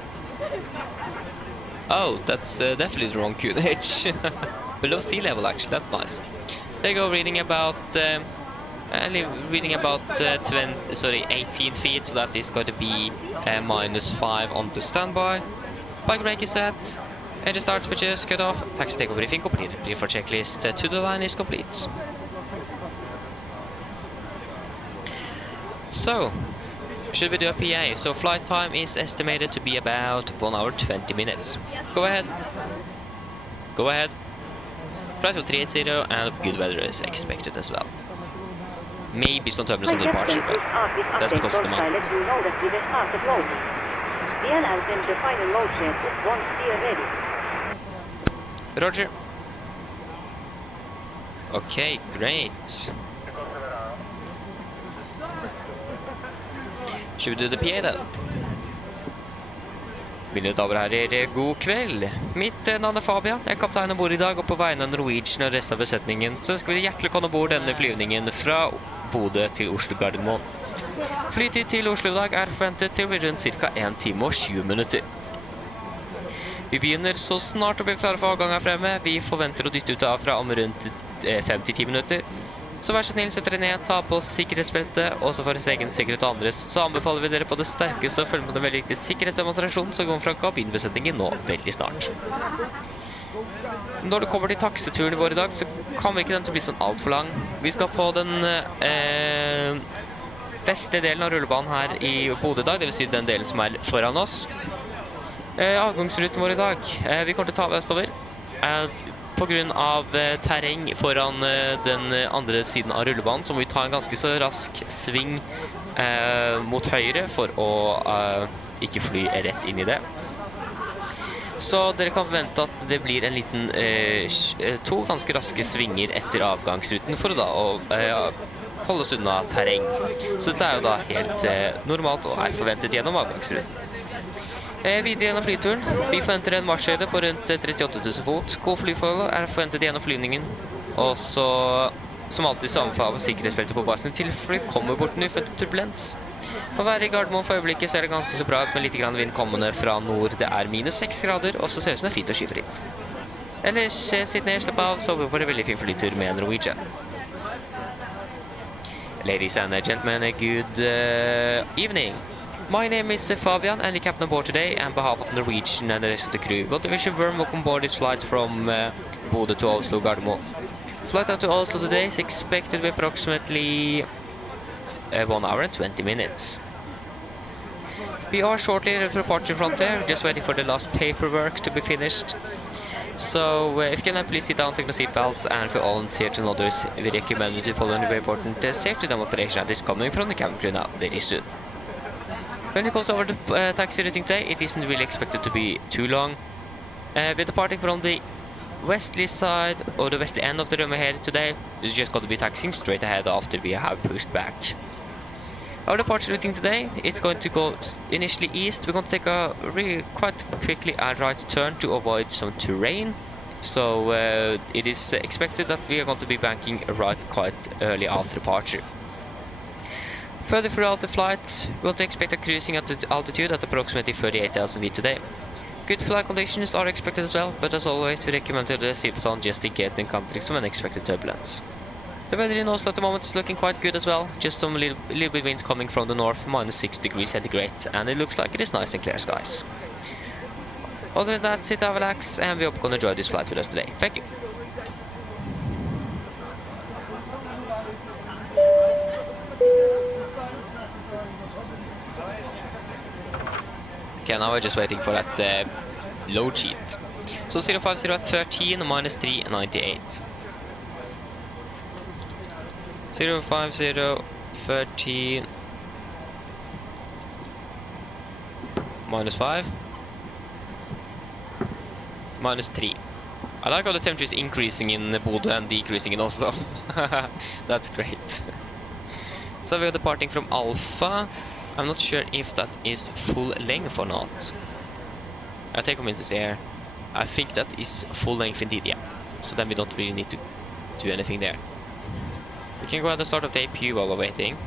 Oh, that's definitely the wrong QNH. Below sea level, actually. That's nice. There you go, reading about 18 feet, so that is going to be -5 on the standby. Bike brake is set. Engine start switches cut off. Taxi takeoff briefing completed. Pre-flight checklist to the line is complete. So, should we do a PA? So flight time is estimated to be about 1 hour 20 minutes. Go ahead. Go ahead. Flight of 380 and good weather is expected as well. Maybe some turbulence on the departure, but that's because of the mountains. The airline sends the final load check once they are ready. Roger. Okay, great. Should we do the PA then? Mine damer og herrer, god kveld. Mitt navn er Fabian. Jeg er kaptein ombord i dag, og på vegne av Norwegian og resten av besetningen så ønsker vi hjertelig komme ombord denne flyvningen fra Bodø til Oslo Gardermoen. Flytid til Oslo i dag er forventet til å bli rundt ca. 1 time og 7 minutter. Vi begynner så snart å bli klare for avgang her fremme. Vi forventer å dytte ut av fra om rundt 5-10 minutter. Så vær så snill, sett dere ned, ta på sikkerhetsbeltet, også for ens egen sikkerhet og andres. Så anbefaler vi dere på det sterkeste å følge med en veldig viktig sikkerhetsdemonstrasjon som går fra kabinbesetningen nå veldig snart. Når det kommer til takseturen vår i dag, så kan vi ikke den til å bli sånn alt for lang. Vi skal på den vestlige delen av rullebanen her i Bodø i dag, det vil si den delen som er foran oss. Avgangsruten vår i dag, vi kommer til å ta vestover. På grunn av terreng foran den andre siden av rullebanen, så må vi ta en ganske så rask sving mot høyre for å ikke fly rett inn i det. Så dere kan forvente at det blir en liten 2 ganske raske svinger etter avgangsruten for å holde oss unna terreng. Så dette er jo da helt normalt og er forventet gjennom avgangsruten. Videre gjennom flyturen. Vi forventer en marsjhøyde på rundt 38 000 fot. God flyforhold er forventet gjennom flyvningen. Og så, som alltid, så anbefaler sikkerhetsbeltet på basen til fly kommer bort en uventet turbulens. Å være i Gardermoen for øyeblikket ser det ganske så bra ut med litt grann vind kommende fra nord. Det er -6 grader, og så ser det ut som det er fint og skyfritt. Ellers, sitt ned, slapp av, så håper vi på en veldig fin flytur med Norwegian. Ladies and gentlemen, good evening. My name is Fabian, and the captain on board today, on behalf of Norwegian and the rest of the crew. Want to wish you a warm welcome aboard this flight from Bodø to Oslo Gardermoen. Flight out to Oslo today is expected to be approximately 1 hour and 20 minutes. We are shortly at the departure frontier, just waiting for the last paperwork to be finished. So, if you can please sit down, take the seatbelts, and for all uncertain and others, we recommend you to follow the very important safety demonstration that is coming from the cabin crew now very soon. When it goes over the taxi routing today, it isn't really expected to be too long. We're departing from the westerly side, or the westerly end of the runway here today. It's just going to be taxiing straight ahead after we have pushed back. Our departure routing today, it's going to go initially east. We're going to take a really quite quickly a right turn to avoid some terrain. So it is expected that we are going to be banking right quite early after departure. Further throughout the flight, we're going to expect a cruising altitude at approximately 38,000 feet today. Good flight conditions are expected as well, but as always, we recommend to the seatbelts on just in case encountering some unexpected turbulence. The weather in Oslo at the moment is looking quite good as well, just some little bit winds coming from the north, -6 degrees centigrade, and it looks like it is nice and clear skies. Other than that, sit down, relax, and we hope you're going to enjoy this flight with us today. Thank you. Okay, now we're just waiting for that load sheet. So 050 at 13 minus 398. 050 13 minus 5 minus 3. I like how the temperature is increasing in Bodø and decreasing in Oslo. That's great. So we are departing from Alpha. I'm not sure if that is full length or not. Takeoff means air. I think that is full length indeed, yeah. So then we don't really need to do anything there. We can go ahead and start up the APU while we're waiting.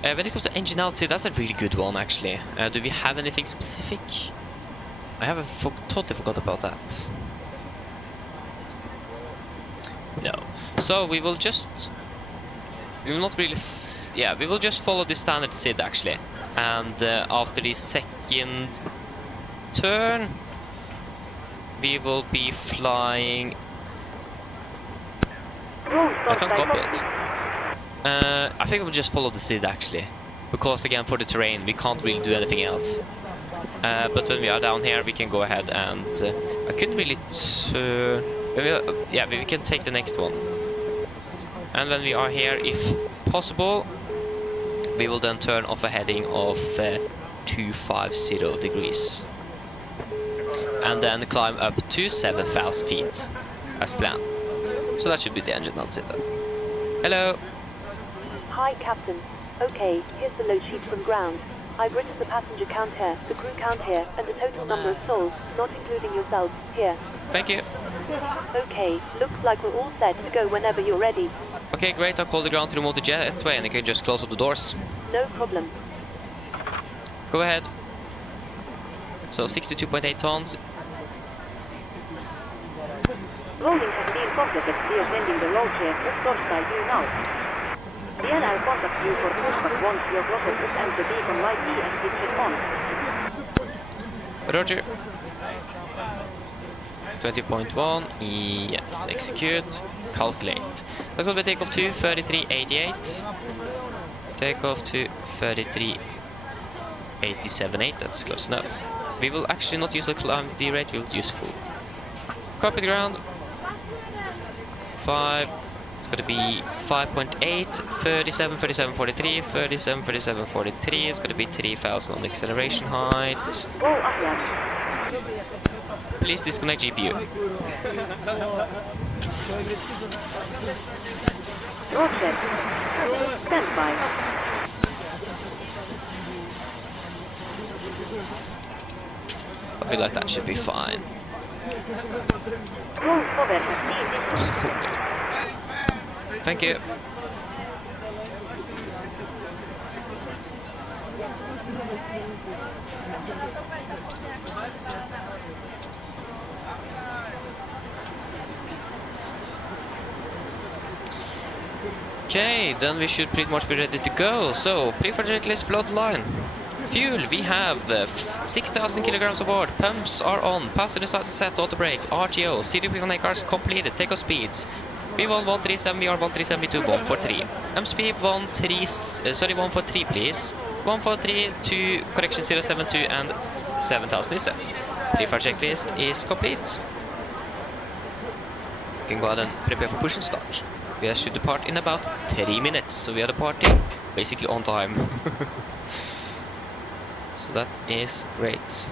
When it comes to engine out, see, that's a really good one actually. Do we have anything specific? I haven't totally forgot about that. No. So we will just... We will not really... yeah, we will just follow the standard SID actually. And after the second turn, we will be flying... I can't copy it. I think we'll just follow the SID actually. Because again, for the terrain, we can't really do anything else. But when we are down here, we can go ahead and... I couldn't really turn... yeah, we can take the next one. And when we are here, if possible, we will then turn off a heading of 250 degrees. And then climb up to 7,000 feet, as planned. So that should be the engine outside. Hello! Hi, Captain. Okay, here's the load sheet from ground. I've written the passenger count here, the crew count here, and the total number of souls, not including yourselves, here. Thank you. Okay, looks like we're all set to go whenever you're ready. Okay, great. I'll call the ground to remove the jetway and you can just close up the doors. No problem. Go ahead. So 62.8 tons. Rolling has been completed. We are sending the roll chair to start by you now. DNR contact you for pushback once your processes and the beacon light E and switch it on. Roger. 20.1. Yes, execute. Calculate. That's what we take off to 3388. Take off to 3387.8. That's close enough. We will actually not use the AMD rate, we will use full. Copy the ground. 5. It's going to be 5.8, 37, 37, 43, 37, 37, 43. It's going to be 3,000 on the acceleration height. Go ahead. Please disconnect GPU. Roger. Stand by. I feel like that should be fine. Roll cover has been. Thank you. Okay, then we should pretty much be ready to go. So, pre-flight checklist, bloodline. Fuel, we have 6,000 kilograms aboard. Pumps are on. Passenger side set, auto brake. RTO, CDP on cars completed. Takeoff speeds. V1 137, VR 137, V2 143. MSP 143, please. 143 to correction 072 and 7,000 is set. Pre-flight checklist is complete. You can go ahead and prepare for push and start. We should depart in about 3 minutes, so we are departing basically on time. So that is great.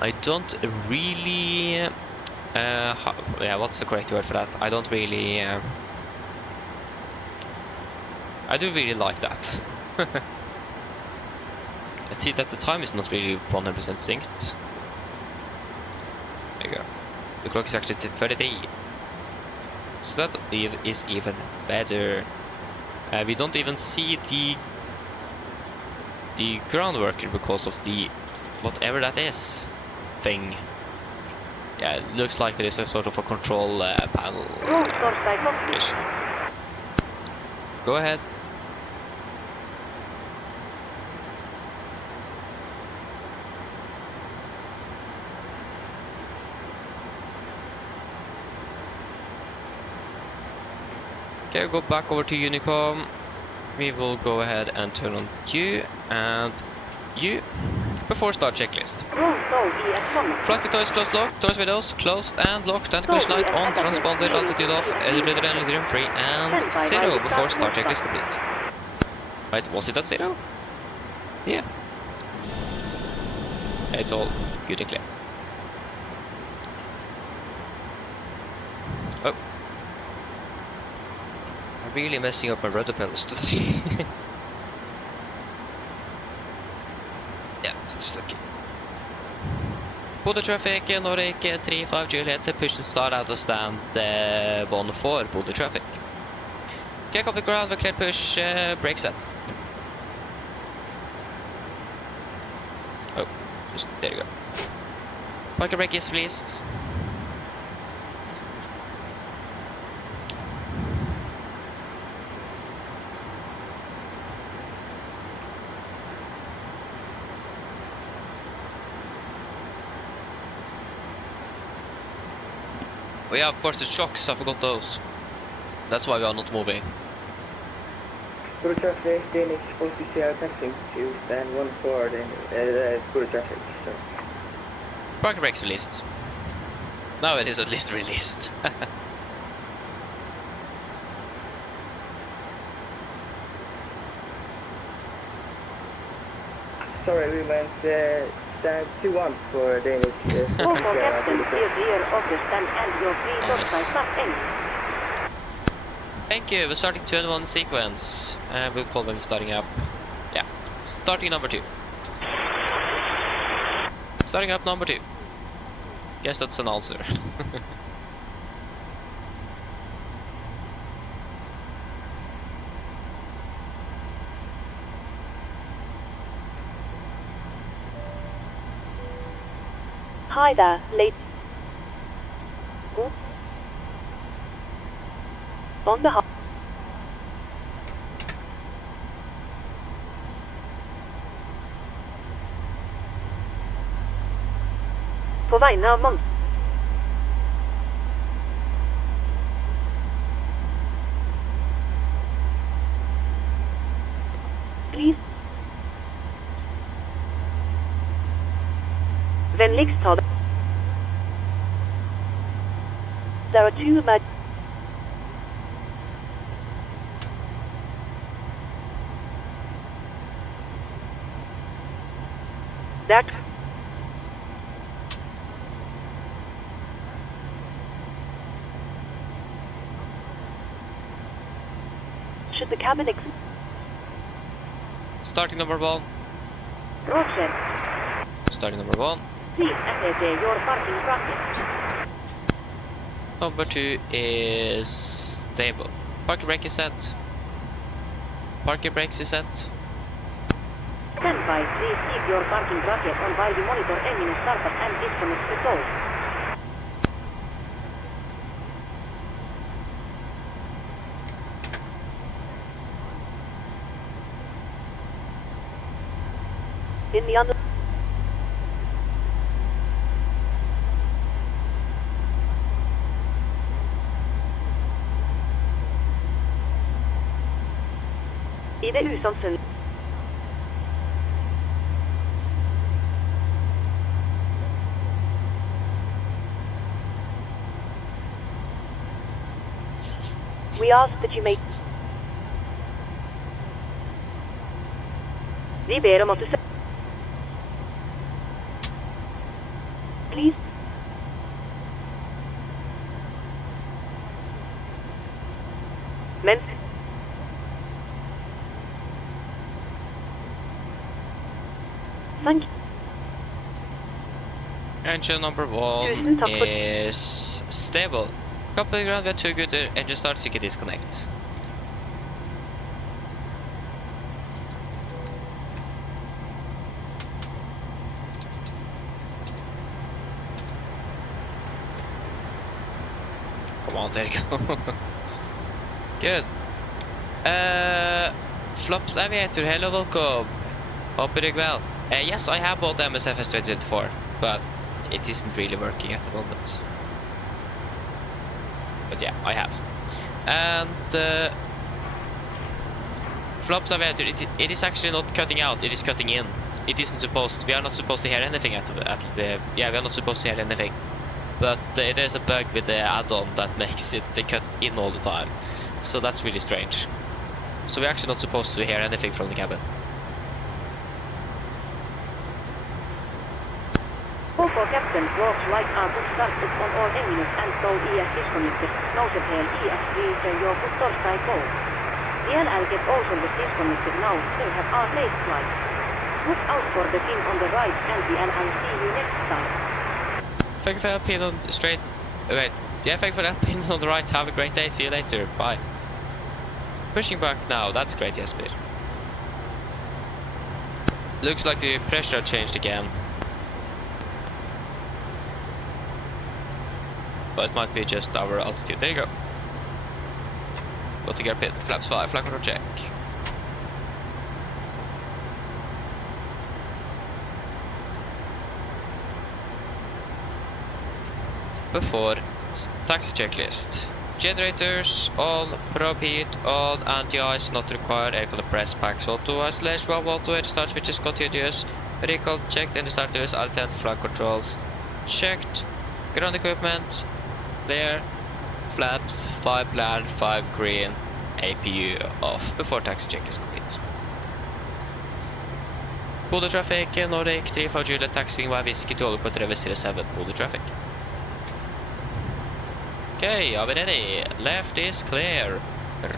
I don't really... yeah, what's the correct word for that? I don't really... I do really like that. I see that the time is not really 100% synced. There you go. The clock is actually 33. So that is even better. We don't even see the ground worker because of the whatever that is thing. Yeah, it looks like there is a sort of a control panel. Ish. Go ahead. Okay, go back over to Unicom. We will go ahead and turn on you and you. before start checklist. Roll stall ES1. Flight with toys closed locked, toys windows closed and locked, and collision light on, transponder, altitude off, rudder and lithium free, and 0 before start checklist complete. Wait, was it at 0? Yeah. It's all good and clear. Oh. I'm really messing up my rudder pedals today. Yeah, it's looking. Bodø traffic, Nordic 35 Juliet, push and start out of stand 1 for Bodø traffic. Okay, copy ground, we clear push, brake set. Oh, just there you go. Parking brake is released. We have busted shocks, I forgot those. That's why we are not moving. Bodø traffic, Danish official taxiing to stand 1 for Bodø traffic. So. Parking brakes released. Now it is at least released. Sorry, we went stand 2-1 for Danish. All for captain, steer clear of the stand and your free stop by stop in. Thank you, we're starting 2 and 1 sequence. We'll call them starting up. Yeah, starting number 2. Starting up number 2. Guess that's an answer. Hi there, late. On behalf. På vegne av mange. Please. Vennligst ta det. There are 2 emergencies. That. Should the cabin Starting number 1. Roger. Starting number 1. Please enter your parking bracket. Number 2 is stable. Parking brake is set. Parking brakes is set. Stand by. Please keep your parking bracket on while we monitor engine startup and disconnect resolve. In the under. I det usannsynlige. We ask that you make. Vi ber om at du Please. Men. Thank you. Engine number 1 is stable. Copy ground, we have 2 good engine starts, you can disconnect. Come on, there you go. Good. Flops Aviator, hello, welcome. Hope you're doing well. Yes, I have bought the MSFS2020, but it isn't really working at the moment. But yeah, I have. And Flops Aviator, it is actually not cutting out, it is cutting in. it isn't supposed. We are not supposed to hear anything at the. Yeah, we are not supposed to hear anything. But there's a bug with the add-on that makes it cut in all the time. So that's really strange. So we're actually not supposed to hear anything from the cabin. Koko Captain, walks light are put started on all engines and so ES disconnected. Nousee here ES reason your put torstai go. DLL get also was disconnected now, they have our late flight. Look out for the pin on the right and DLL see you next time. Thank you for that pin on straight. Wait, yeah, thank you for that pin on the right. Have a great day. See you later. Bye. Pushing back now. That's great, Jesper. Looks like the pressure changed again. But it might be just our altitude. There you go. Go to gear pin. Flaps 5. Flight control check. Before taxi checklist. Generators on, probe heat on, anti-ice not required, air cooler press packs auto isolation, valve auto, air start switches continuous, recall checked, and start device alternate flight controls checked, ground equipment there, flaps 5 black, 5 green, APU off before taxi checklist complete. Bodø traffic, Nordic 35 Juliet taxiing by Whiskey to på 307 Bodø traffic. Okay, are we ready? Left is clear,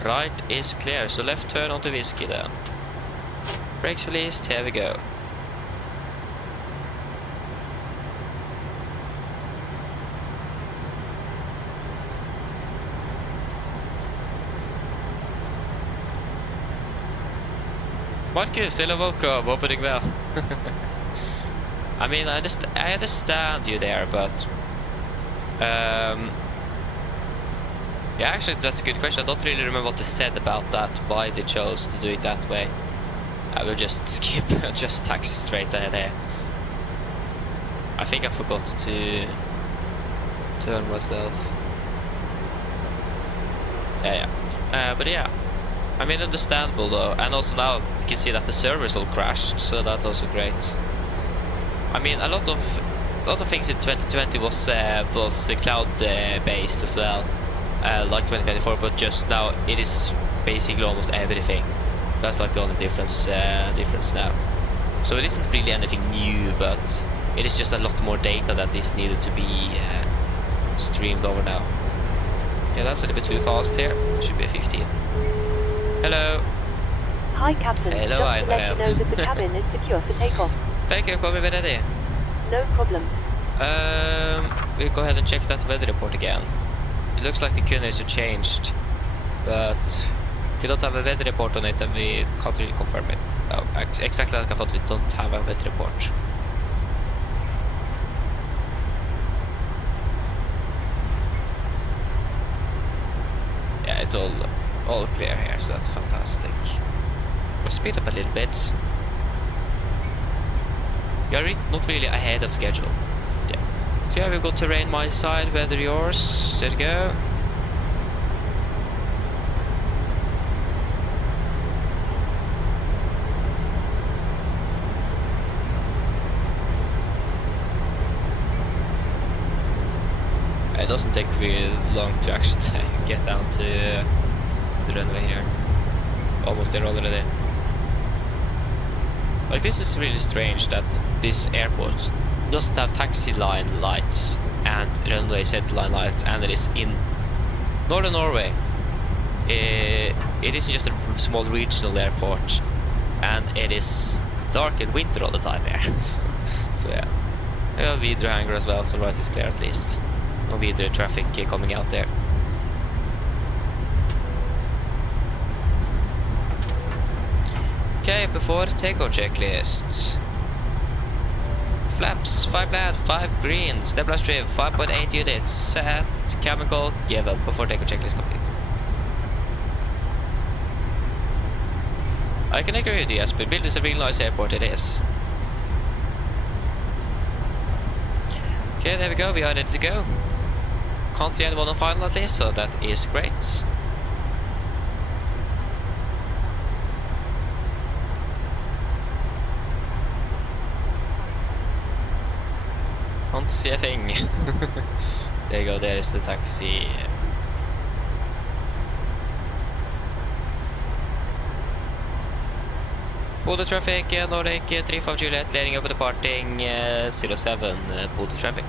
right is clear, so left turn onto Whiskey then. Brakes released, here we go. Marcus, hello, welcome, hope you're doing well. I mean, I understand you there, but yeah, actually that's a good question. I don't really remember what they said about that, why they chose to do it that way. I will just skip and just taxi straight ahead here. I think I forgot to turn myself. Yeah. But yeah, I mean, understandable though, and also now you can see that the servers all crashed, so that's also great. I mean, a lot of things in 2020 was cloud based as well, like 2024, but just now it is basically almost everything. That's like the only difference now. So it isn't really anything new, but it is just a lot more data that is needed to be streamed over now. Yeah, that's a little bit too fast here. Should be a 15. Hello. Hi, Captain. Hello, just to let you know that the cabin is secure for takeoff. Thank you, Kobe, we're ready. No problem. We'll go ahead and check that weather report again. It looks like the coordinates are changed, but if we don't have a weather report on it, then we can't really confirm it. Oh, exactly like I thought, we don't have a weather report. Yeah, it's all clear here, so that's fantastic. We'll speed up a little bit. We are not really ahead of schedule. Yeah. So yeah, we've got terrain my side, weather yours. There you go. It doesn't take really long to actually get down to the runway here. Almost there already. Like, this is really strange that this airport doesn't have taxi line lights and runway center line lights, and it is in northern Norway. It isn't just a small regional airport, and it is dark in winter all the time here. So yeah. We have a Vidre hangar as well, so right is clear at least. No Vidre traffic coming out there. Okay, before takeoff checklist. Flaps, 5 black, 5 green, stabilizer trim, 5.8 units, set, chemical, given, before takeoff checklist complete. I can agree with you, Jesper. Build is a real nice airport, it is. Okay, there we go, we are ready to go. Can't see anyone on final at least, so that is great. Can't see a thing. There you go, there's the taxi. Bodø traffic, Nordic 35 Juliet, leading over departing 07, Bodø traffic.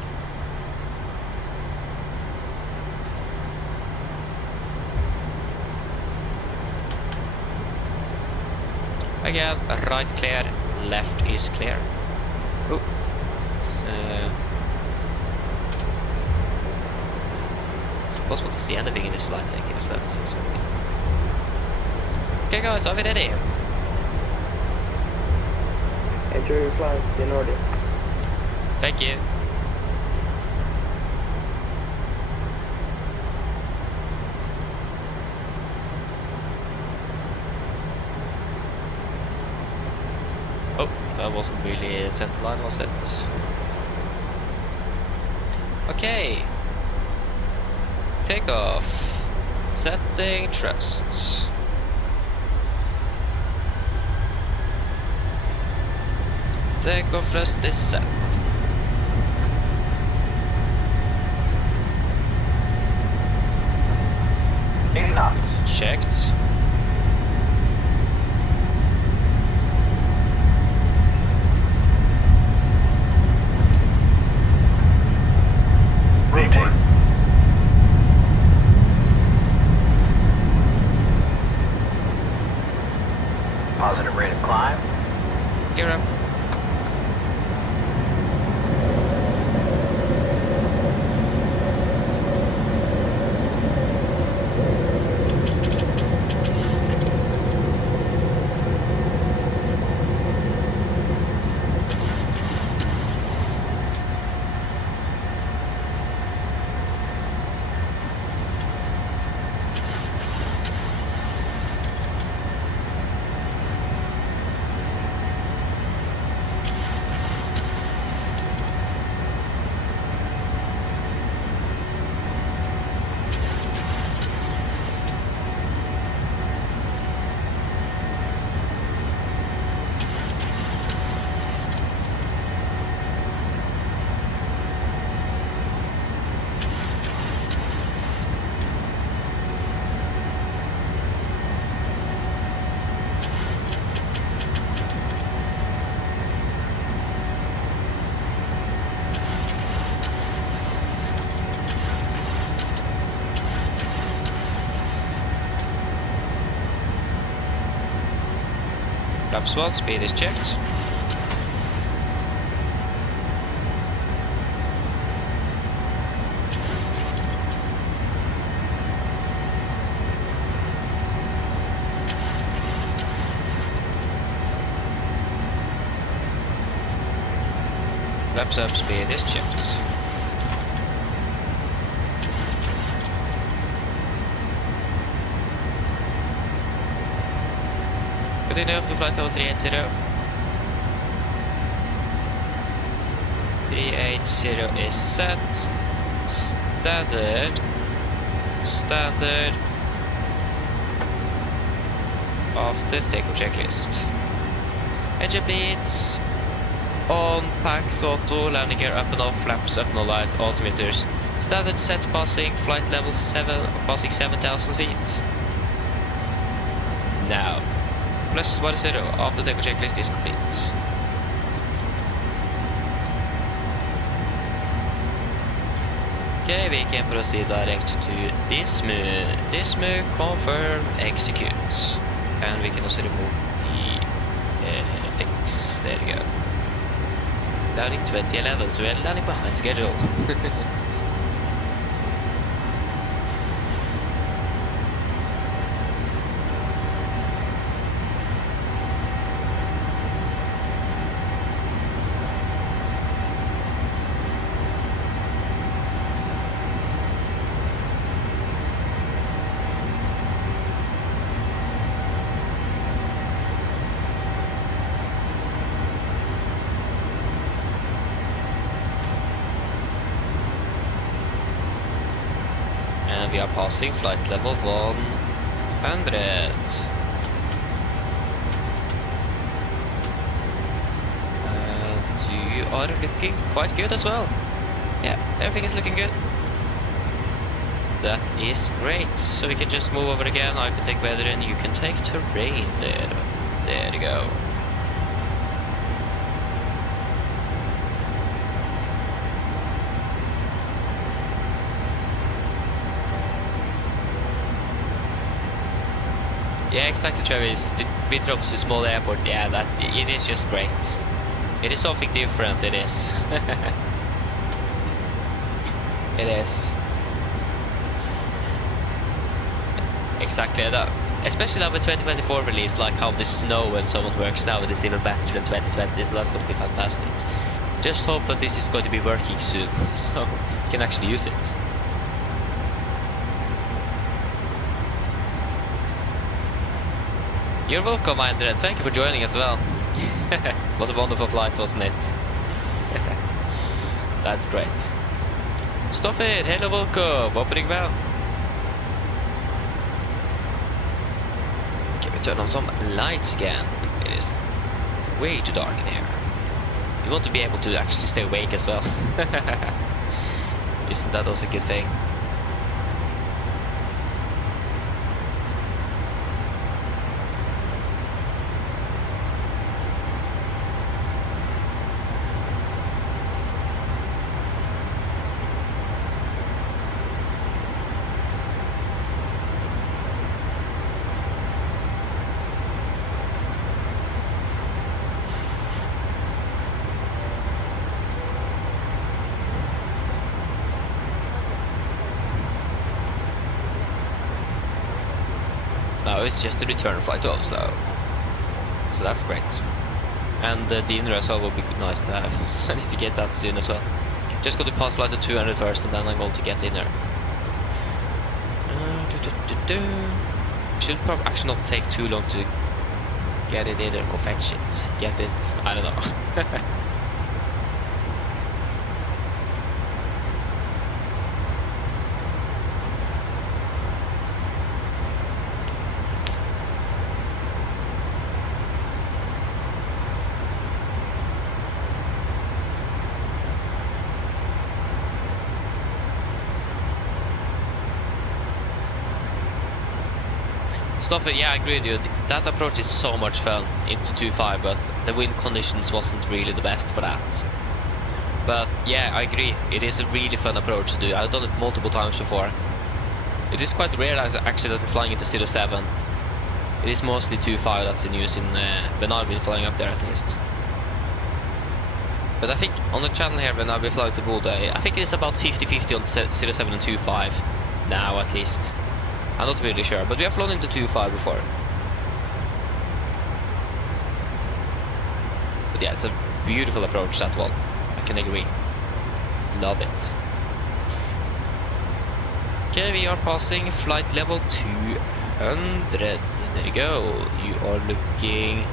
Again, right clear, left is clear. Oh, it's impossible to see anything in this flight deck, because that's so great. Okay guys, are we ready? Enjoy your flight in order. Thank you. Oh, that wasn't really a center line, was it? Okay. Takeoff. Setting thrust. Takeoff thrust is set. Checked. Rotate. Positive rate of climb. Gear up. Flaps 1, speed is checked. Flaps up, speed is checked. Continue up to flight level 380. 380 is set. Standard. Standard. After takeoff checklist. Engine bleeds. On, packs, auto, landing gear up and off, flaps up and all light, altimeters. Standard set passing flight level 7, passing 7,000 feet. Now. Plus 10 after takeoff checklist is complete. Okay, we can proceed direct to Dismu. Dismu, confirm, execute. And we can also remove the fix. There you go. Landing 2011, so we're landing behind schedule. And we are passing flight level 100. And you are looking quite good as well. Yeah, everything is looking good. That is great. So we can just move over again. I can take weather and you can take terrain there. There you go. Yeah, exactly, Travis. The Winthrop to small airport. Yeah, that it is just great. It is something different. It is. It is. Exactly. Especially now with 2024 release, like how the snow and so on works now, it is even better than 2020. So that's going to be fantastic. Just hope that this is going to be working soon, so you can actually use it. You're welcome, Andrew, and thank you for joining as well. It was a wonderful flight, wasn't it? That's great. Stoffer, hello, welcome. Opening well. Okay, we turn on some lights again. It is way too dark in here. You want to be able to actually stay awake as well. Isn't that also a good thing? No, it's just a return flight to Oslo. So that's great. And the dinner as well would be nice to have. So I need to get that soon as well. Just go to path flight to 200 first and then I'm going to get dinner. Should probably actually not take too long to get it either or fetch it. Get it. I don't know. Stoffer, yeah, I agree with you. That approach is so much fun into 2.5, but the wind conditions wasn't really the best for that. But yeah, I agree. It is a really fun approach to do. I've done it multiple times before. It is quite rare actually that we're flying into 07. It is mostly 2.5 that's in use when I've been flying up there at least. But I think on the channel here when I've been flying to Bodø, I think it is about 50-50 on 07 and 2.5 now at least. I'm not really sure, but we have flown into 2.5 before. But yeah, it's a beautiful approach, that one. I can agree. Love it. Okay, we are passing flight level 200. There you go. You are looking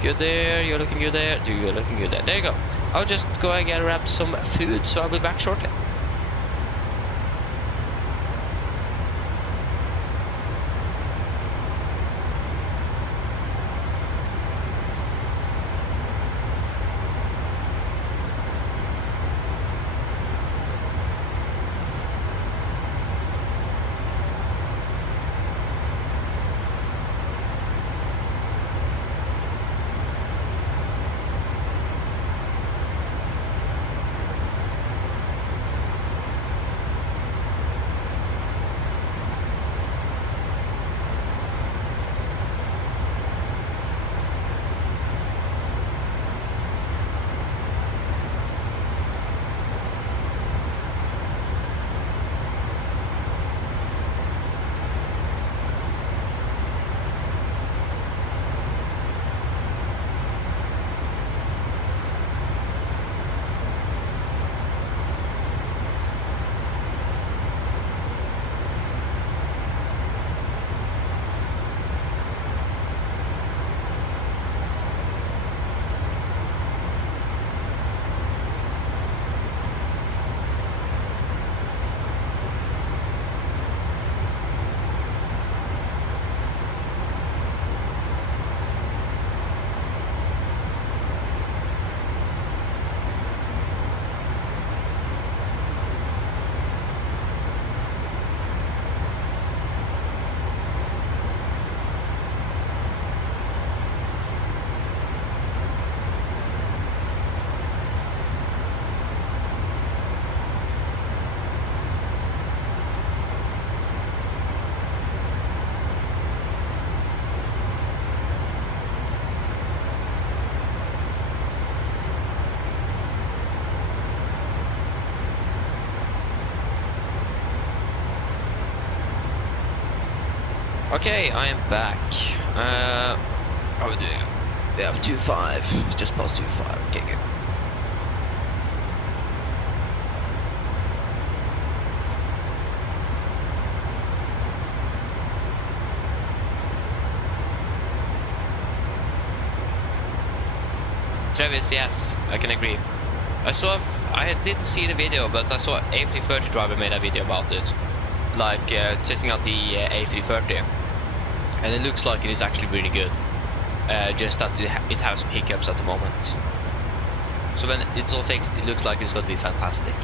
good there. You're looking good there. You're looking good there. There you go. I'll just go and grab some food, so I'll be back shortly. Okay, I am back. How are we doing? We have 2.5. It's just past 2.5. Okay, good. Travis, yes, I can agree. I didn't see the video, but I saw A330 driver made a video about it, like testing out the A330, and it looks like it is actually really good. Just that it has some hiccups at the moment. So when it's all fixed, it looks like it's going to be fantastic.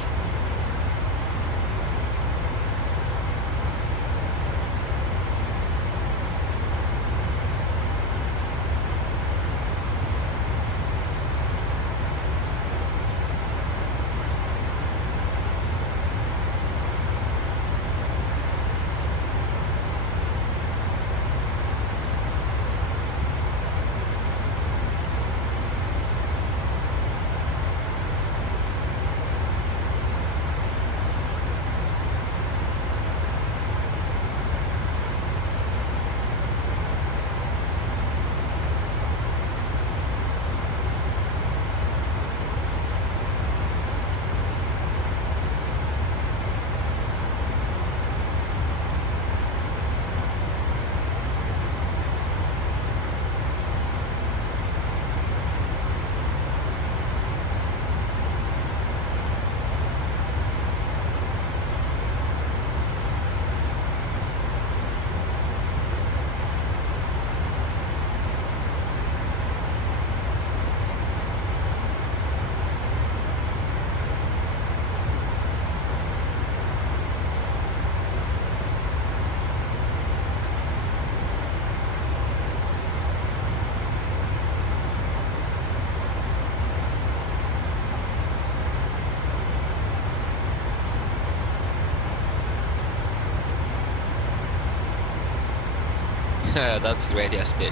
That's great, Jesper.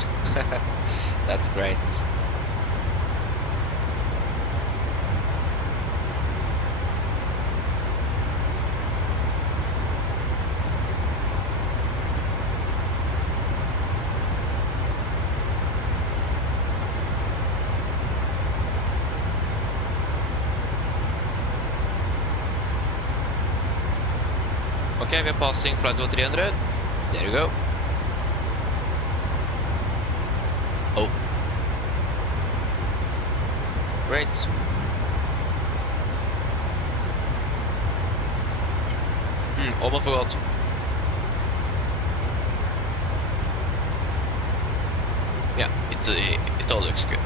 That's great. Okay, we're passing flight level 300. There you go. Oh. Great. Almost forgot. Yeah, it all looks good.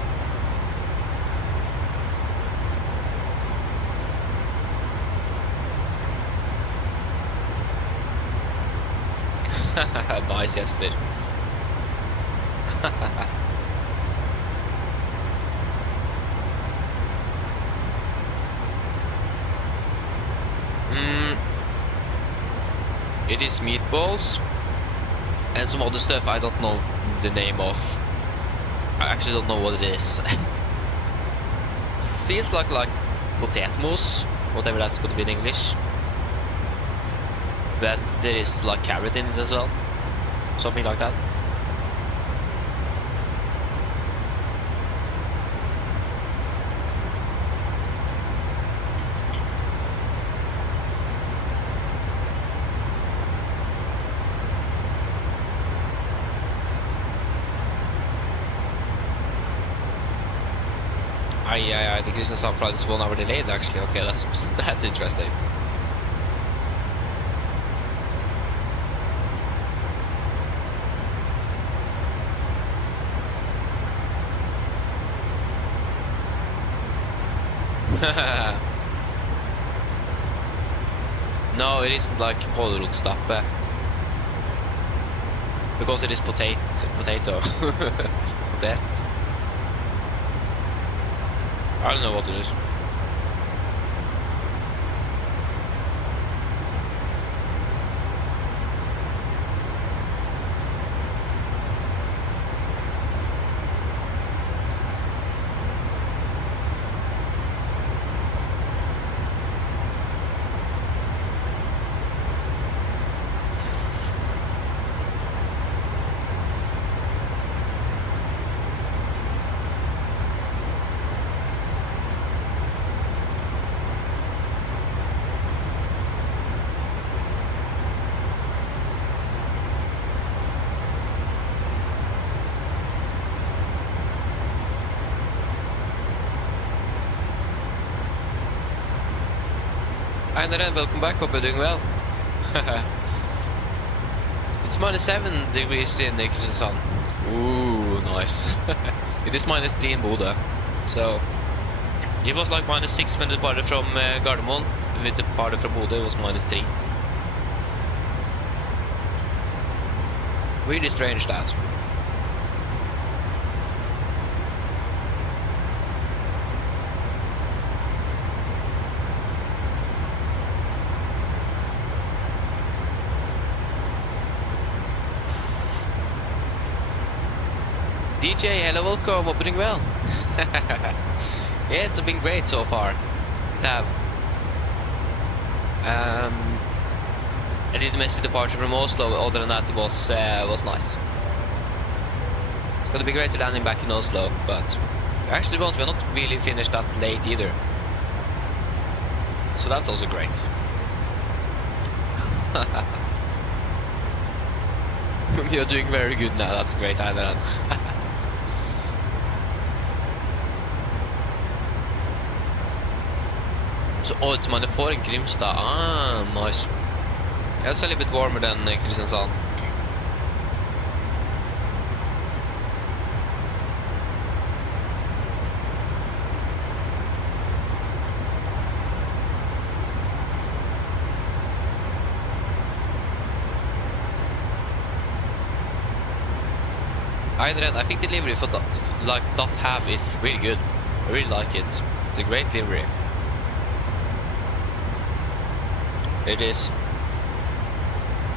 Nice, Jesper. It is meatballs and some other stuff I don't know the name of. I actually don't know what it is. Feels like potatomos, whatever that's going to be in English. But there is like carrot in it as well, something like that. The Kristiansand flight is 1 hour delayed actually. Okay, that's interesting. No, it isn't like Enroute Stappe. Because it is potato. Potato. I don't know what it is. Hi Naren, welcome back, hope you're doing well. It's -7 degrees in Kristiansand. Ooh, nice. It is -3 in Bodø. So, it was like -6 when it departed from Gardermoen. With the departed from Bodø, it was -3. Really strange that. DJ, hello, welcome, hope you're doing well. Yeah, it's been great so far. Tab. I did miss the departure from Oslo. Other than that, it was nice. It's gonna be great to landing back in Oslo, but actually, we're not really finished that late either. So that's also great. You're doing very good now. That's great, Einar. So, oh, it's -4 in Grimstad. Ah, nice. That's a little bit warmer than Kristiansand. I think the delivery for that hab is really good. I really like it. It's a great delivery. It is.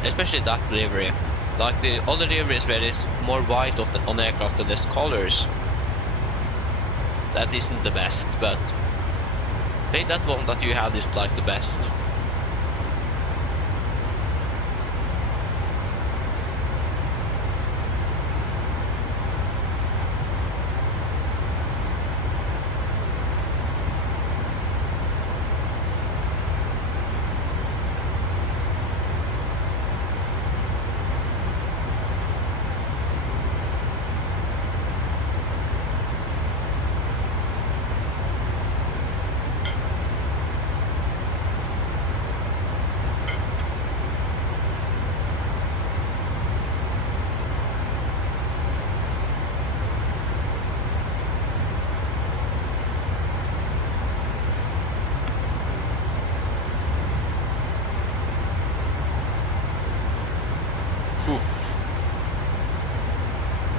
Especially that delivery. Like the other deliveries where it's more white on the aircraft and there's colors. That isn't the best, but I think that one that you have is like the best.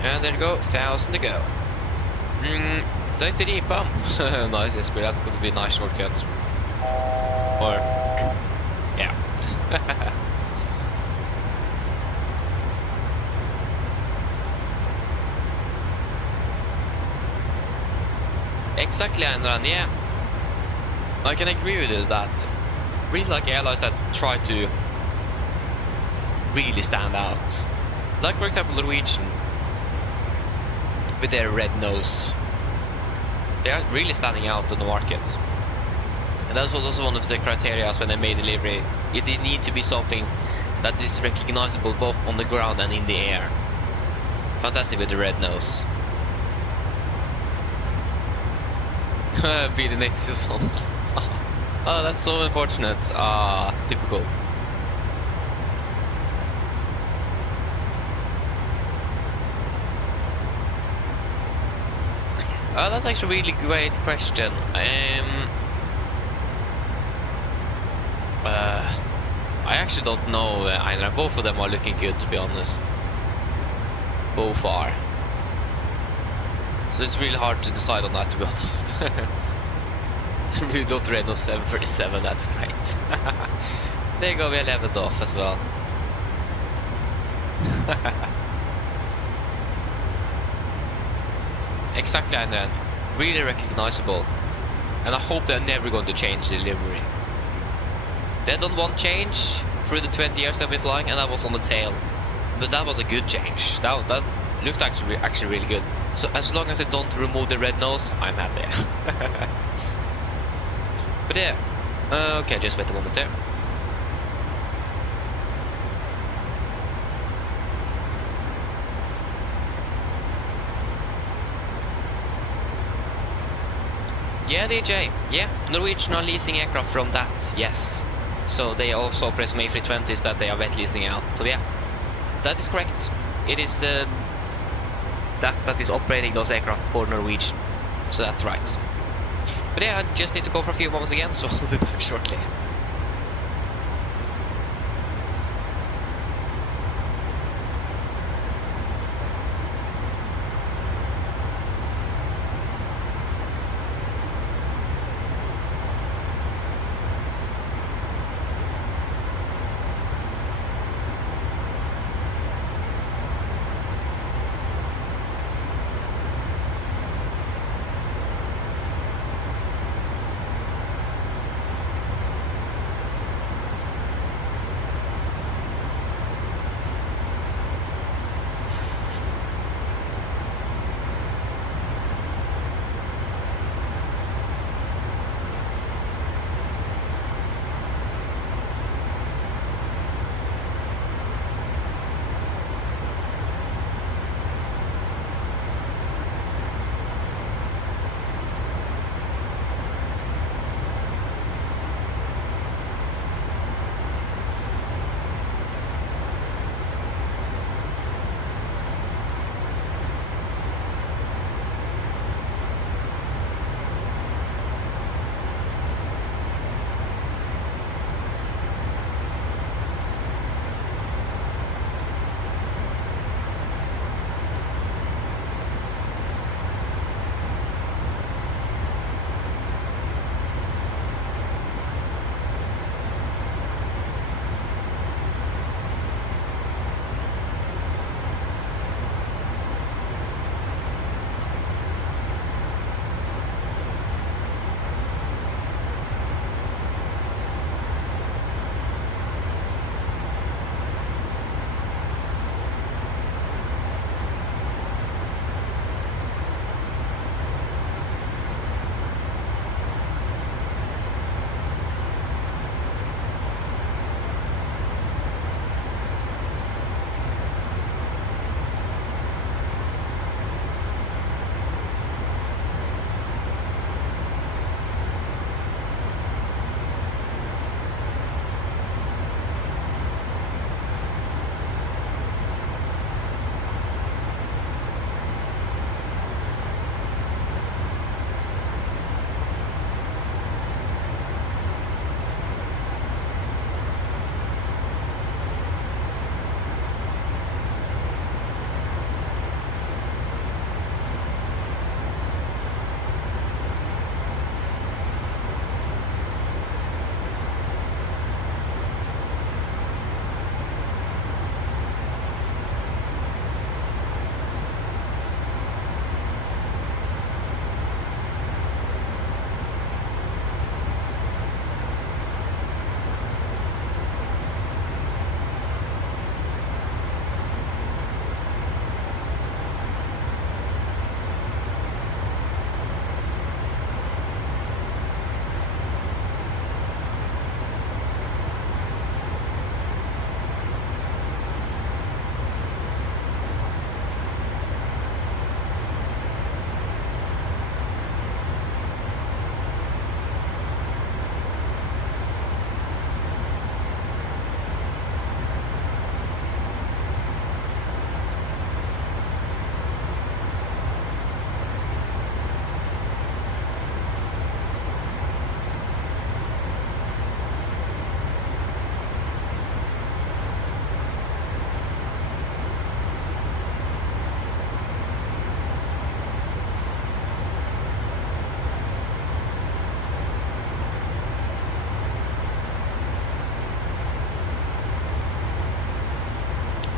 And there you go, 1,000 to go. Dirty Ripa. Nice, Esper, that's going to be a nice shortcut. Or, yeah. Exactly, Andran, yeah. I can agree with you that really like airlines that try to really stand out. Like for example Norwegian with their red nose. They are really standing out on the market. And that was also one of the criteria when they made delivery. It did need to be something that is recognizable both on the ground and in the air. Fantastic with the red nose. Be the next season. Oh, that's so unfortunate. Ah, typical. That's actually a really great question. I actually don't know either. Both of them are looking good, to be honest. Both are. So it's really hard to decide on that, to be honest. Rudolph Renault 737, that's great. There you go, we leveled off as well. Exactly, Andran. Really recognizable. And I hope they're never going to change the delivery. They done one change through the 20 years I've been flying, and that was on the tail. But that was a good change. That looked actually really good. So as long as they don't remove the red nose, I'm happy. But yeah. Okay, just wait a moment there. Yeah, DJ. Yeah, Norwegian are leasing aircraft from that. Yes. So they also operate some A320s that they are wet leasing out. So yeah, that is correct. It is that is operating those aircraft for Norwegian. So that's right. But yeah, I just need to go for a few moments again, so I'll be back shortly.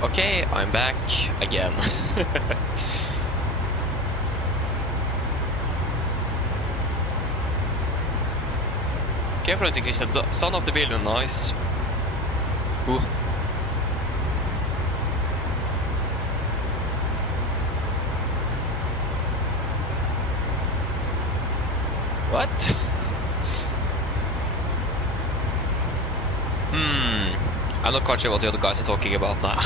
Okay, I'm back again. Careful inte Christian, stanna efter bilden, nice. What? I'm not quite sure what the other guys are talking about now.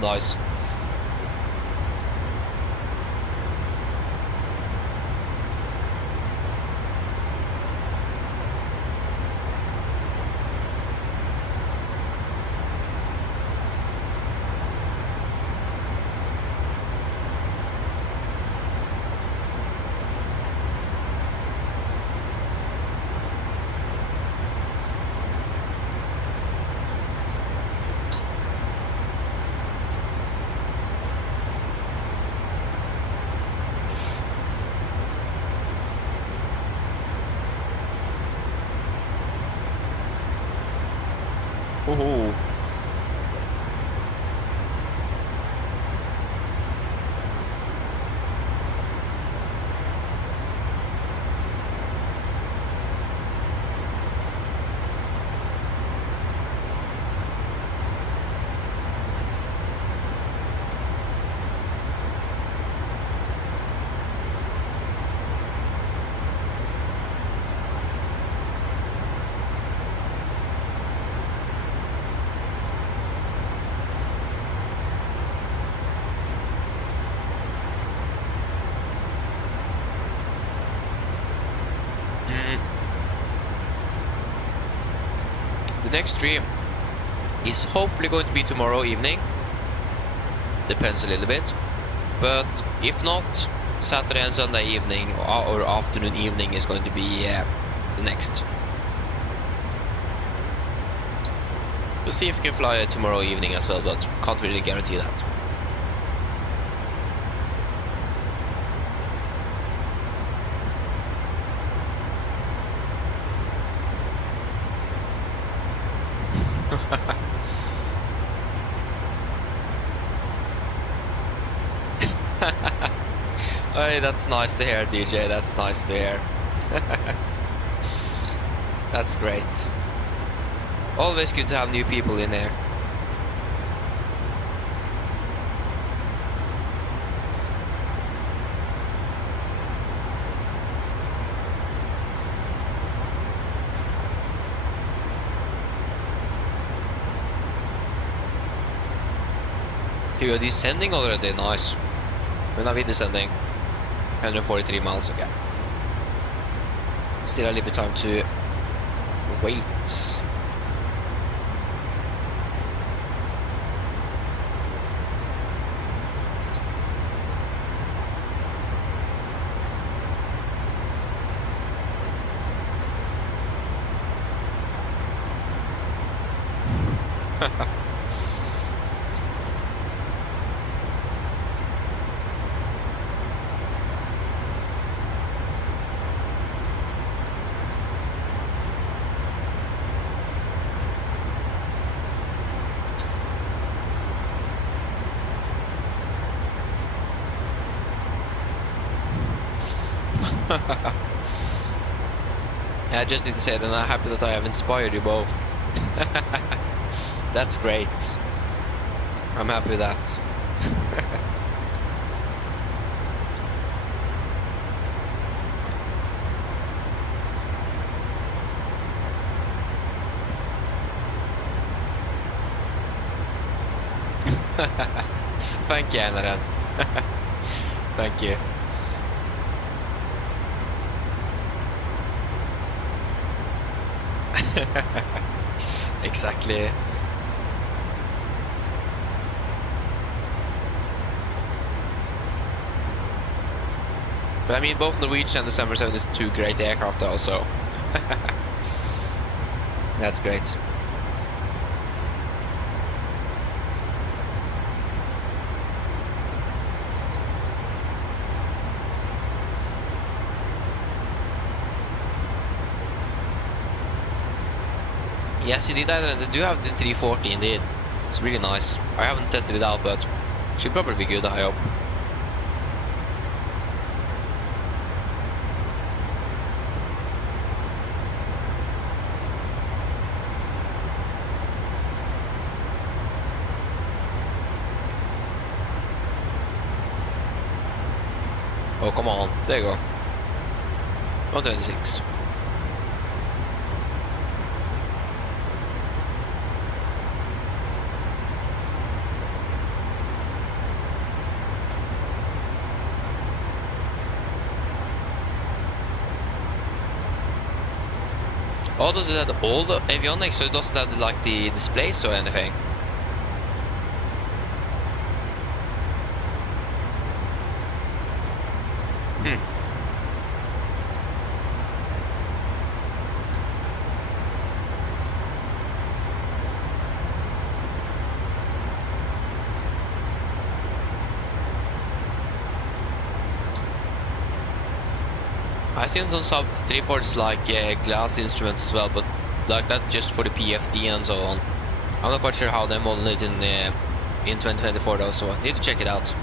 Nice. Ooh. The next stream is hopefully going to be tomorrow evening. Depends a little bit. But if not, Saturday and Sunday evening or afternoon evening is going to be the next. We'll see if we can fly tomorrow evening as well, but can't really guarantee that. Hey, that's nice to hear, DJ. That's nice to hear. That's great. Always good to have new people in there. Are these sending already? Nice. When are we descending? 143 miles, okay. Still a little bit time to wait. I just need to say that I'm happy that I have inspired you both. That's great. I'm happy with that. Thank you, Anaran. Thank you. Exactly. But I mean, both Norwegian and the 747 is two great aircraft also. That's great. Yes, indeed, they do have the 340 indeed. It's really nice. I haven't tested it out, but should probably be good, I hope. Oh, come on. There you go. 126. Oh, does it have all the avionics, so it doesn't have like the displays or anything? I've seen some sub 340s like glass instruments as well, but like that's just for the PFD and so on. I'm not quite sure how they model it in 2024 though, so I need to check it out.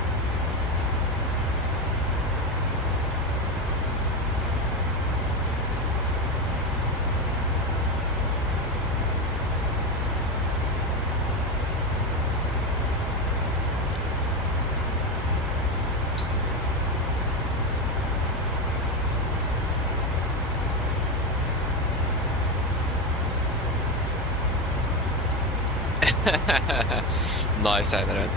Nice, Enroute.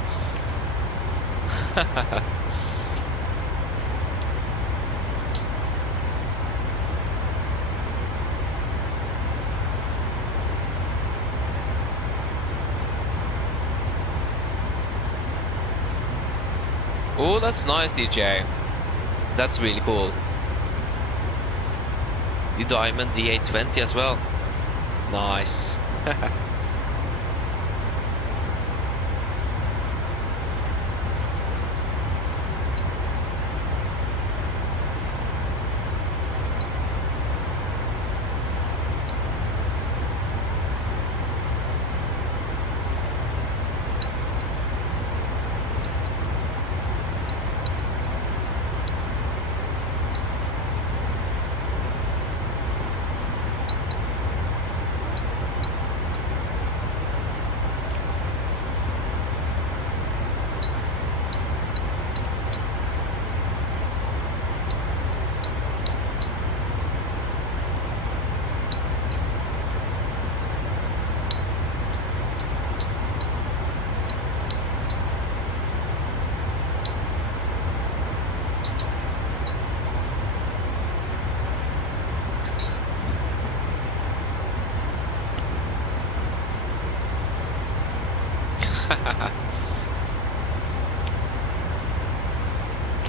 Oh, that's nice, DJ. That's really cool. The Diamond D820 as well. Nice.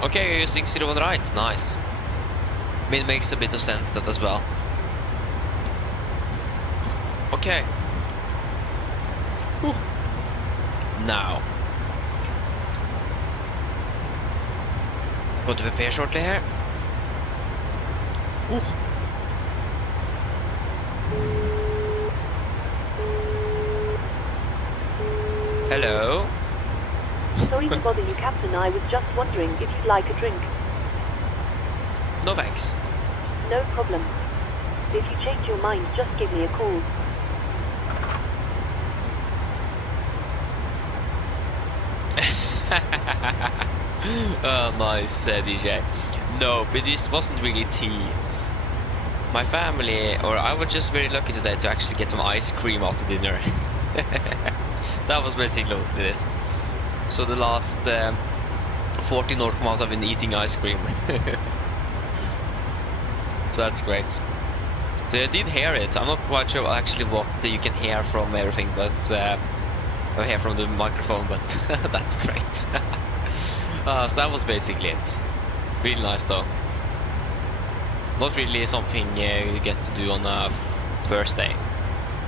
Okay, you're using 01 right, nice. I mean, it makes a bit of sense that as well. Okay. Whew. Now. Going to prepare shortly here. Ooh. Hello. Sorry to bother you, Captain. I was just wondering if you'd like a drink. No thanks. No problem. If you change your mind, just give me a call. Oh, nice, DJ. No, but this wasn't really tea. My family, or I was just very lucky today to actually get some ice cream after dinner. That was basically what it is. So the last 14 North months I've been eating ice cream. So that's great. So I did hear it. I'm not quite sure actually what you can hear from everything, but I hear from the microphone, but that's great. So that was basically it. Really nice though. Not really something you get to do on a first day.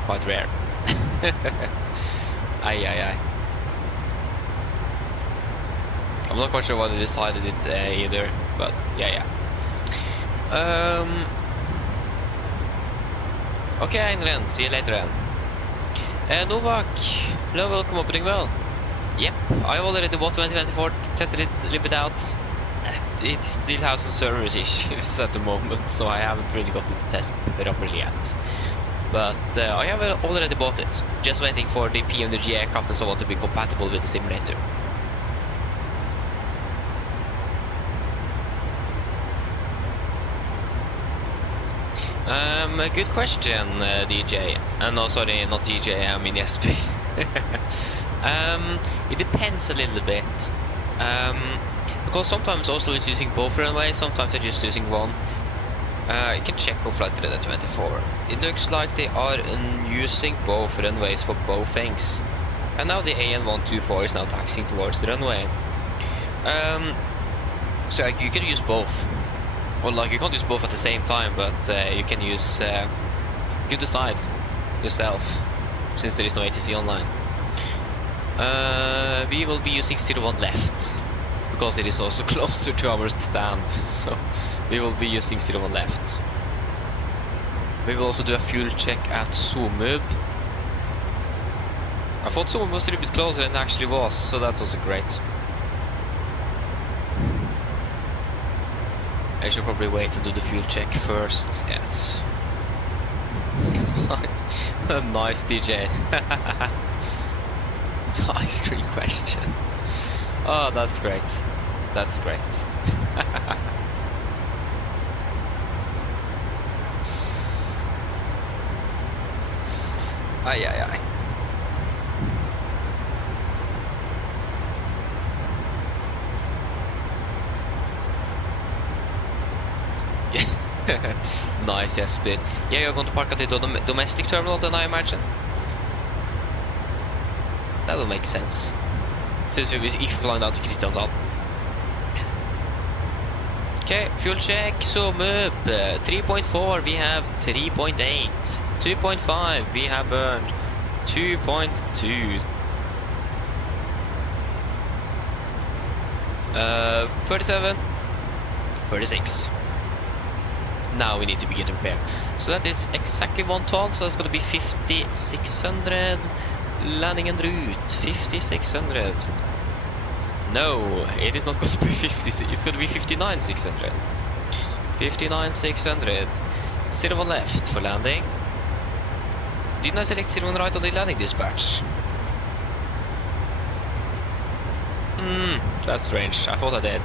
Quite rare. Aye. I'm not quite sure why they decided it either, but yeah. Okay, Enroute, see you later then. Novak, hello, welcome, hope you're doing well. Yep, I already bought 2024, tested it a little bit out. It still has some service issues at the moment, so I haven't really got it to test properly yet. But I have already bought it, just waiting for the PMDG aircraft and so on to be compatible with the simulator. Good question, DJ. No, sorry, not DJ, I mean SP. It depends a little bit. Because sometimes Oslo is using both runways, sometimes they're just using one. You can check on flight radar 24. It looks like they are using both runways for both things. And now the AN124 is now taxiing towards the runway. So like, you can use both. Well, like you can't use both at the same time, but you can use. You can decide yourself, since there is no ATC online. We will be using 01 left because it is also closer to our stand. So we will be using 01 left. We will also do a fuel check at Somub. I thought Somub was a little bit closer than it actually was, so that's also great. I should probably wait and do the fuel check first. Yes. Nice. Nice DJ. Ice cream question. Oh, that's great. That's great. Ay, ay, ay. Nice, yes, but yeah, you're going to park at the domestic terminal then, I imagine. That will make sense. Since we're flying down to Kristiansand. Okay, fuel check, so up 3.4, we have 3.8. 2.5, we have burned 2.2. 37, 36. Now we need to begin to prepare. So that is exactly 1 ton, so that's going to be 5,600. Landing en route, 5,600. No, it is not going to be 50, it's going to be 59,600. 59,600. 01 left for landing. Didn't I select 01 right on the landing dispatch? That's strange. I thought I did.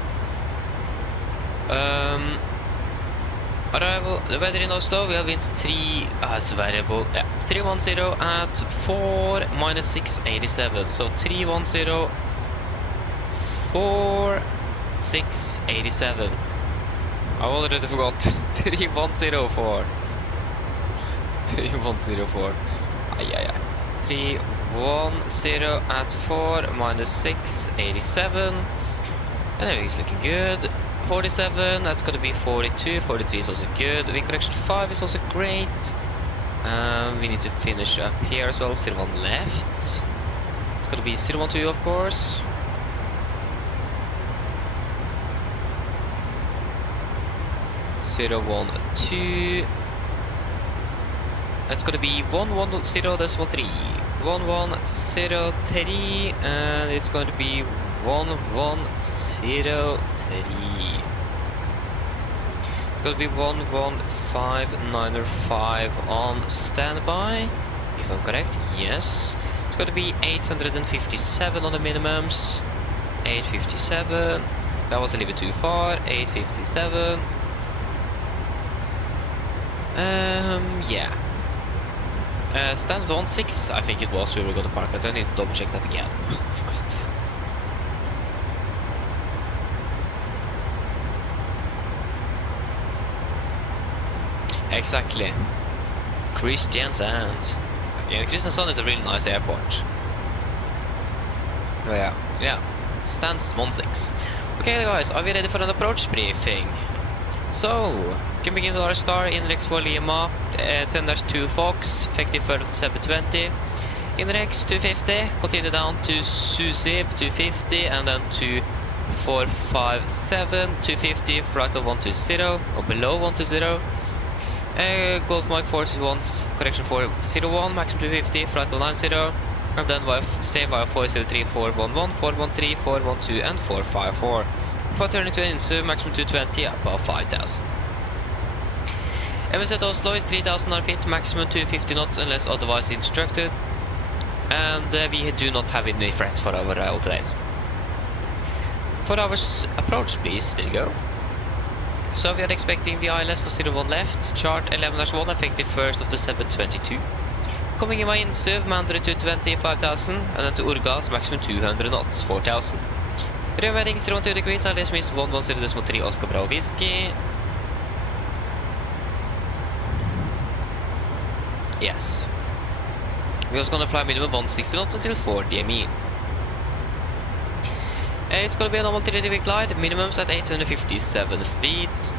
Arrival, the weather in Oslo, we have winds 3, it's variable, yeah, 310 at 4 minus 687, so 310, 4, 687, I already forgot, 3104, 3104, ay, ay, ay. 310 at 4 minus 687, and everything's looking good. 47, that's going to be 42, 43 is also good, wind correction 5 is also great. We need to finish up here as well, 01 left. It's going to be 012 of course. Zero 1 2. It's going to be 110.3. 1103, and it's going to be 1103. It's going to be 11595 on standby, if I'm correct. Yes. It's going to be 857 on the minimums. 857. That was a little bit too far. 857. Yeah. Stand 16, I think it was, we were going to park at. I need to double check that again. I forgot. Exactly. Kristiansand. Yeah, Kristiansand is a really nice airport. Oh yeah, yeah. Stands 16. Okay guys, are we ready for an approach briefing? So, we can begin with our star, Inrex for Lima, 10-2 Fox, effective for September 20. Inrex 250, continue down to Susib 250, and then to 457, 250, flight of 120, or below 120. Golf Mike 41, correction 401, maximum 250, flight of 90, and then same via 403, 411, 413, 412, and 454. For turning to Insu, maximum 220, above 5,000. MSFS Oslo is 3,000 feet, maximum 250 knots unless otherwise instructed. And we do not have any threats for our arrival today. For our approach, please, there you go. So we are expecting the ILS for 01 left, chart 11-1, effective 1st of December 22. Coming in by Insuv, Mandre 220, 5,000, and then to Urgas, maximum 200 knots, 4,000. Rear heading 012 degrees, ILS means 110.3 Oscar Bravo Whiskey. Yes. We're also gonna fly minimum 160 knots until 4 DME. It's gonna be a normal 3-degree glide, minimums at 857 feet.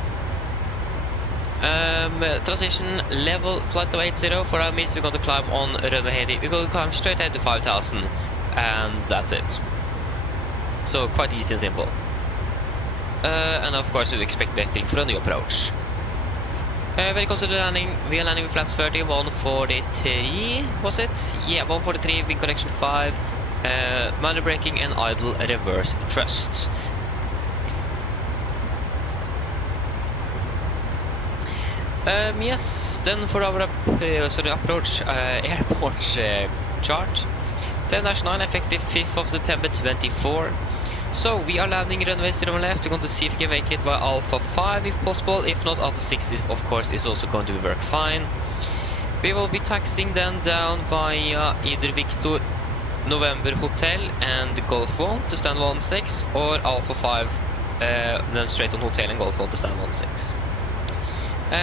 Transition level flight level 80 for our means. We're going to climb on runway heading. We're going to climb straight ahead to 5,000, and that's it. So quite easy and simple. And of course we expect vectoring for a new approach. When it comes to the landing, we are landing with flap 30, 143, was it? Yeah, 143, wing connection 5, minor braking and idle reverse thrust. Yes, then for our approach airport chart, 10-9 effective 5th of September 24. So we are landing runway 0 left. We're going to see if we can make it via Alpha 5 if possible. If not, Alpha 6 is, of course, is also going to work fine. We will be taxiing then down via either Victor November Hotel and Golf 1 to stand 16, or Alpha 5 then straight on Hotel and Golf 1 to stand 16.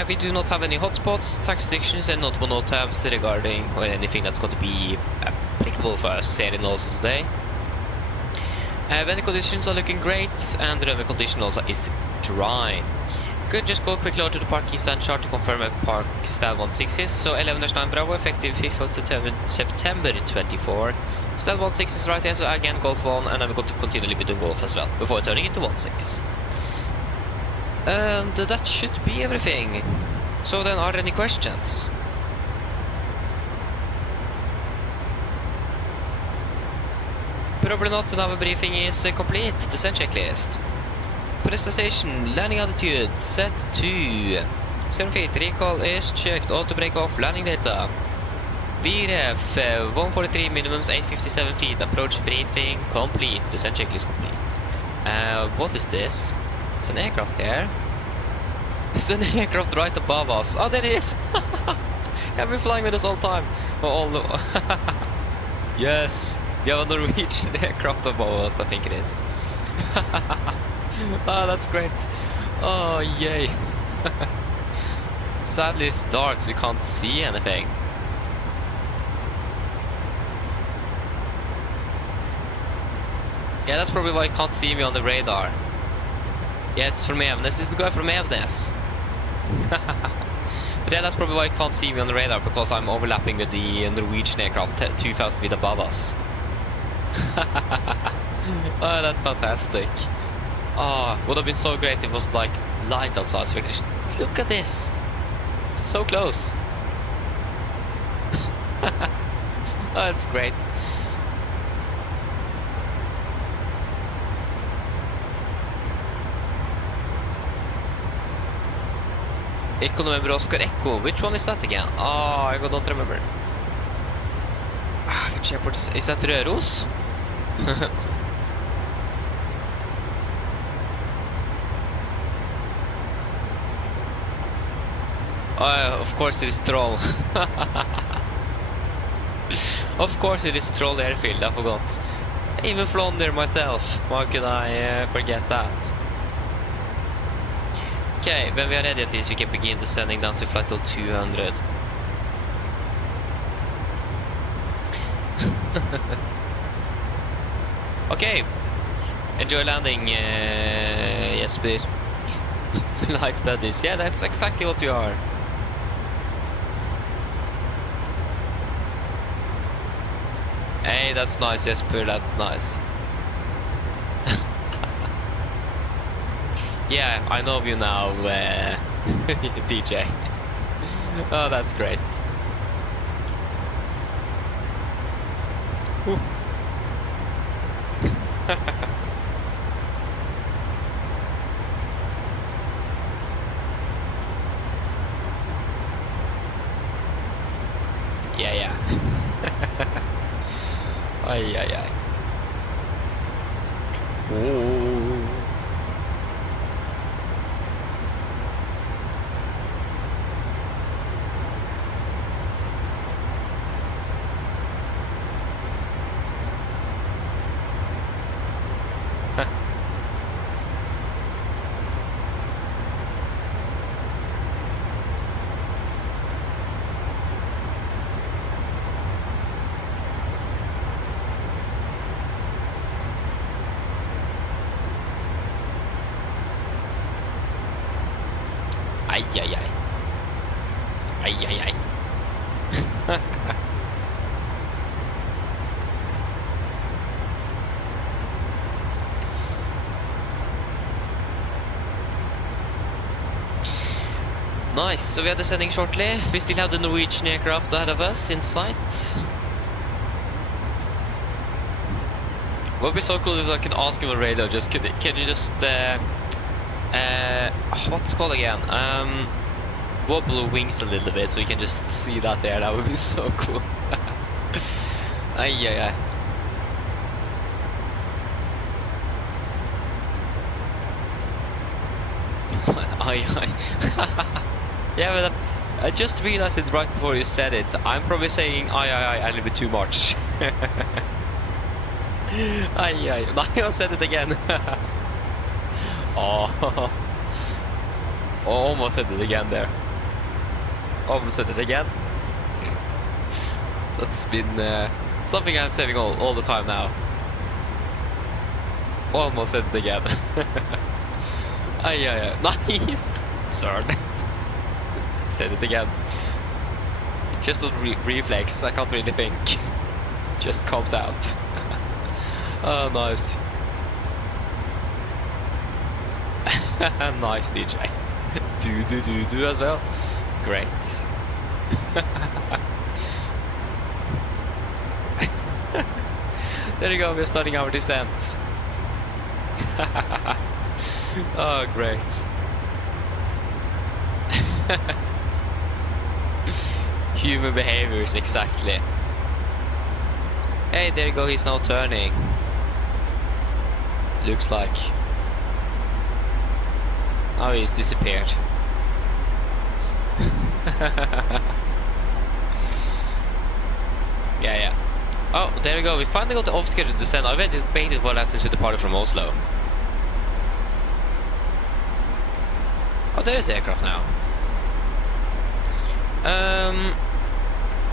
We do not have any hotspots, taxi stations, and notable no tabs regarding or anything that's going to be applicable for us here in Oslo today. Weather conditions are looking great, and the runway condition also is dry. Could just go quickly over to the parking stand chart to confirm a park stand 16 is. So 11-9 Bravo, effective 5th of September 24. Stand 16 is right here, so again Golf 1, and then we're going to continue with the Golf as well, before turning into 16. And that should be everything. So then, are there any questions? Probably not. Now briefing is complete. Descent checklist. Press the station. Landing altitude set to 7 feet. Recall is checked. Auto brake off. Landing data. VREF 143 minimums 857 feet. Approach briefing complete. Descent checklist complete. What is this? It's an aircraft here. It's an aircraft right above us. Oh, there it is! I've been flying with this all the time. Yes! We have a Norwegian aircraft above us, I think it is. Oh, that's great. Oh, yay. Sadly, it's dark, so we can't see anything. Yeah, that's probably why you can't see me on the radar. Yeah, it's from Evenes. This is the guy from Evenes. But yeah, that's probably why you can't see me on the radar, because I'm overlapping with the Norwegian aircraft 2,000 feet above us. Oh, that's fantastic. Oh, would have been so great if it was like light outside. So look at this. It's so close. Oh, that's great. Echo November Oscar Echo. Which one is that again? Oh, I don't remember. Which airport is that? Røros? Oh, of course it is Troll. Of course it is Troll Airfield, I forgot. I even flown there myself. Why could I forget that? Okay, when we are ready at least we can begin descending down to flight level 200. Okay, enjoy landing, Jesper. Flight buddies, yeah, that's exactly what you are. Hey, that's nice, Jesper, that's nice. Yeah, I know you now, DJ. Oh, that's great. Yeah, yeah. Ay, ay, ay. Ooh. Ai, ai, ai. Ai, ai, ai. Nice, so we are descending shortly. We still have the Norwegian aircraft ahead of us in sight. Would be so cool if I could ask him on radio, just can you just what's it called again? Wobble wings a little bit so you can just see that there. That would be so cool. Ay, ay, ay. Ay, ay. Yeah, but I just realized it right before you said it. I'm probably saying ay, ay, ay a little bit too much. Ay, ay. Now I said it again. Oh. Almost said it again there. Almost said it again. That's been something I'm saving all the time now. Almost said it again. Ay, ay, ay. Nice. Sorry. Said it again. Just a reflex. I can't really think. Just comes out. Oh, nice. Nice, DJ. Do as well. Great. There you go. We're starting our descent. Oh, great. Human behaviors, exactly. Hey, there you go, he's now turning. Looks like. Oh, he's disappeared. Yeah. Oh, there we go, we finally got the off-schedule descent. I already debated what that's with the party from Oslo. Oh, there is the aircraft now.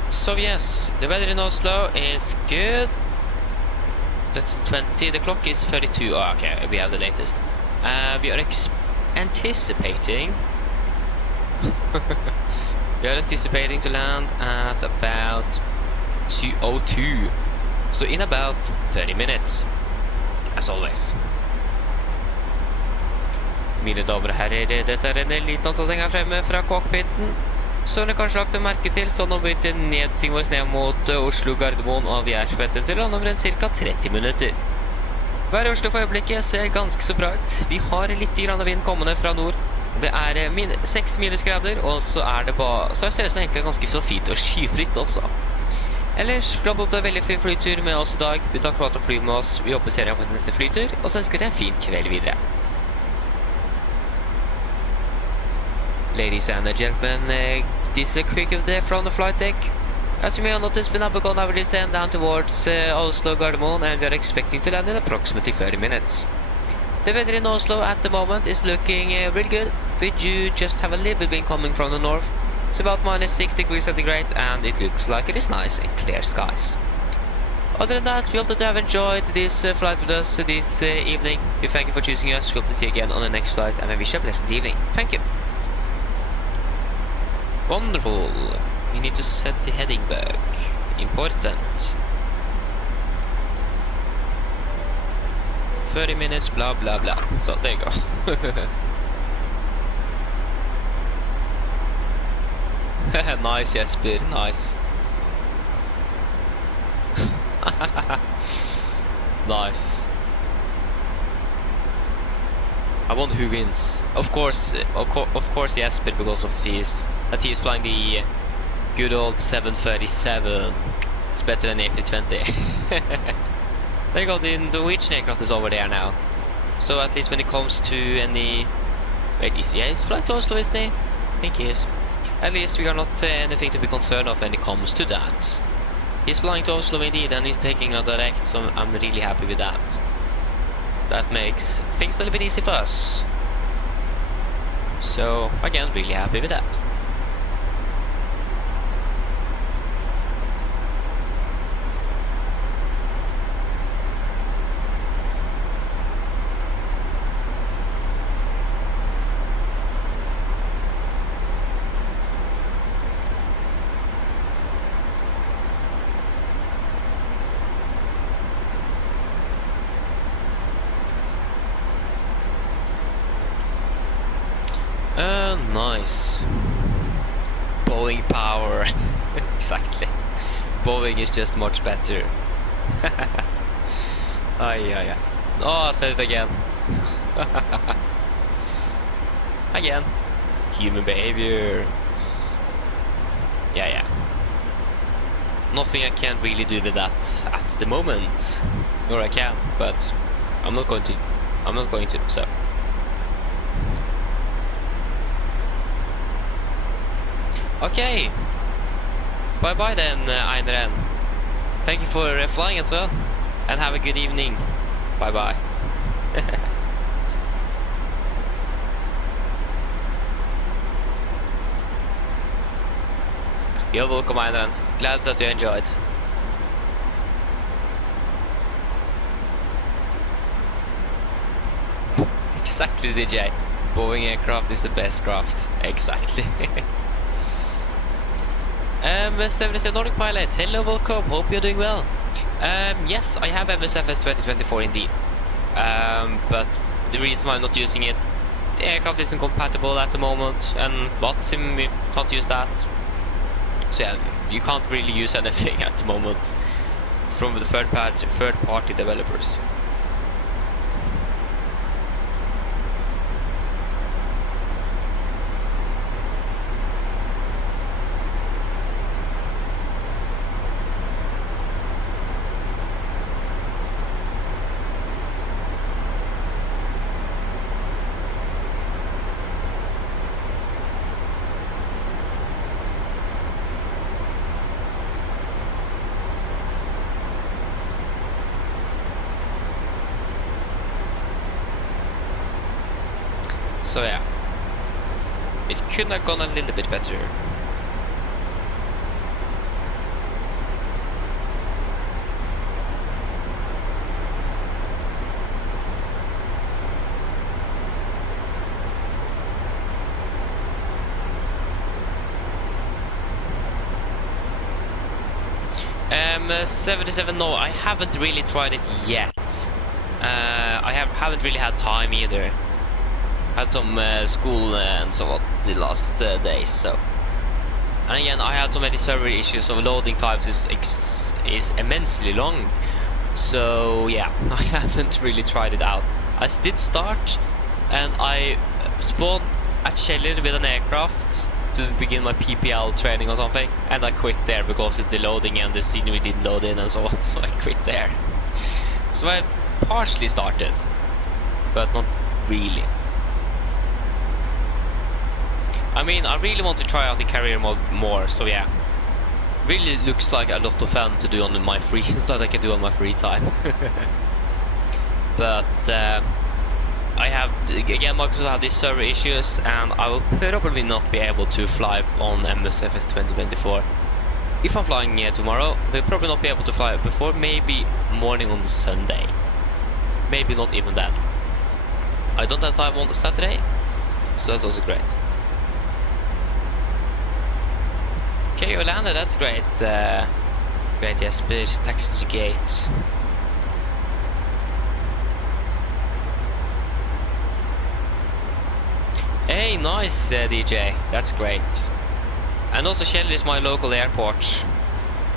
So yes, the weather in Oslo is good. That's 20, the clock is 32. Oh, okay, we have the latest. We are anticipating we are anticipating to land at about 2:02. So in about 30 minutes, as always. Mine damer og herrer, dette er en liten oppdatering her fremme fra cockpiten. Som dere kanskje lagt merke til, så nå blir det nedstigning vår ned mot Oslo Gardermoen, og vi er forventet til å lande om ca. 30 minutter. Været i Oslo for øyeblikket ser ganske så bra ut. Vi har litt grann vind kommende fra nord. Det er 6 minusgrader, og så er det bare... Så ser det ut egentlig ganske så fint og skyfritt også. Ellers, vi har bodd en veldig fin flytur med oss i dag. Vi takk for at du flyr med oss. Vi håper serien på sin neste flytur, og så ønsker vi deg en fin kveld videre. Ladies and gentlemen, this is a quick update from the flight deck. As you may have noticed, we now begun our descent down towards Oslo Gardermoen, and we are expecting to land in approximately 30 minutes. The weather in Oslo at the moment is looking really good. We do just have a little bit wind coming from the north. It's about -6 degrees centigrade, and it looks like it is nice and clear skies. Other than that, we hope that you have enjoyed this flight with us this evening. We thank you for choosing us. We hope to see you again on the next flight, and we wish you a pleasant evening. Thank you. Wonderful. We need to set the heading back. Important. 30 minutes, blah blah blah. So there you go. Nice, Jesper, nice. Nice. I wonder who wins. Of course, Jesper, because of he's flying the good old 737. It's better than A320. There you go, the Norwegian aircraft is over there now. So at least when it comes to any... Wait, he's flying to Oslo, isn't he? I think he is. At least we are not anything to be concerned of when it comes to that. He's flying to Oslo indeed, and he's taking a direct, so I'm really happy with that. That makes things a little bit easy for us. So, again, really happy with that. nice. Bowling power. Exactly. Bowling is just much better. Ay. Oh, I said it again. Again. Human behavior. Yeah. Nothing I can really do with that at the moment. Or I can, but I'm not going to. So. Okay. Bye then, Einaren. Thank you for flying as well. And have a good evening. Bye. You're welcome, Einaren. Glad that you enjoyed. Exactly, DJ. Boeing aircraft is the best craft. Exactly. 77 Nordic pilot. Hello, welcome. Hope you're doing well. Yes, I have MSFS2020 indeed. But the reason why I'm not using it, the aircraft isn't compatible at the moment, and LotSim can't use that. So yeah, you can't really use anything at the moment from the third party developers. So yeah, it could have gone a little bit better. M77, no, I haven't really tried it yet. I haven't really had time either. Had some school and so on the last days, so. And again, I had so many server issues, so loading times is immensely long. So yeah, I haven't really tried it out. I did start, and I spawned at Kjeller with an aircraft to begin my PPL training or something, and I quit there because of the loading and the scenery didn't load in and so on, so I quit there. So I partially started, but not really. I mean, I really want to try out the career mode more, so yeah. Really looks like a lot of fun to do on my free, that I can do on my free time. But I have, again, Microsoft have these server issues, and I will probably not be able to fly on MSFS 2024. If I'm flying tomorrow, we'll probably not be able to fly before maybe morning on the Sunday. Maybe not even that. I don't have time on the Saturday, so that's also great. Okay, Orlando, that's great. Great, Jesper. Taxi to the gate. Hey, nice, DJ. That's great. And also, Kjeller is my local airport.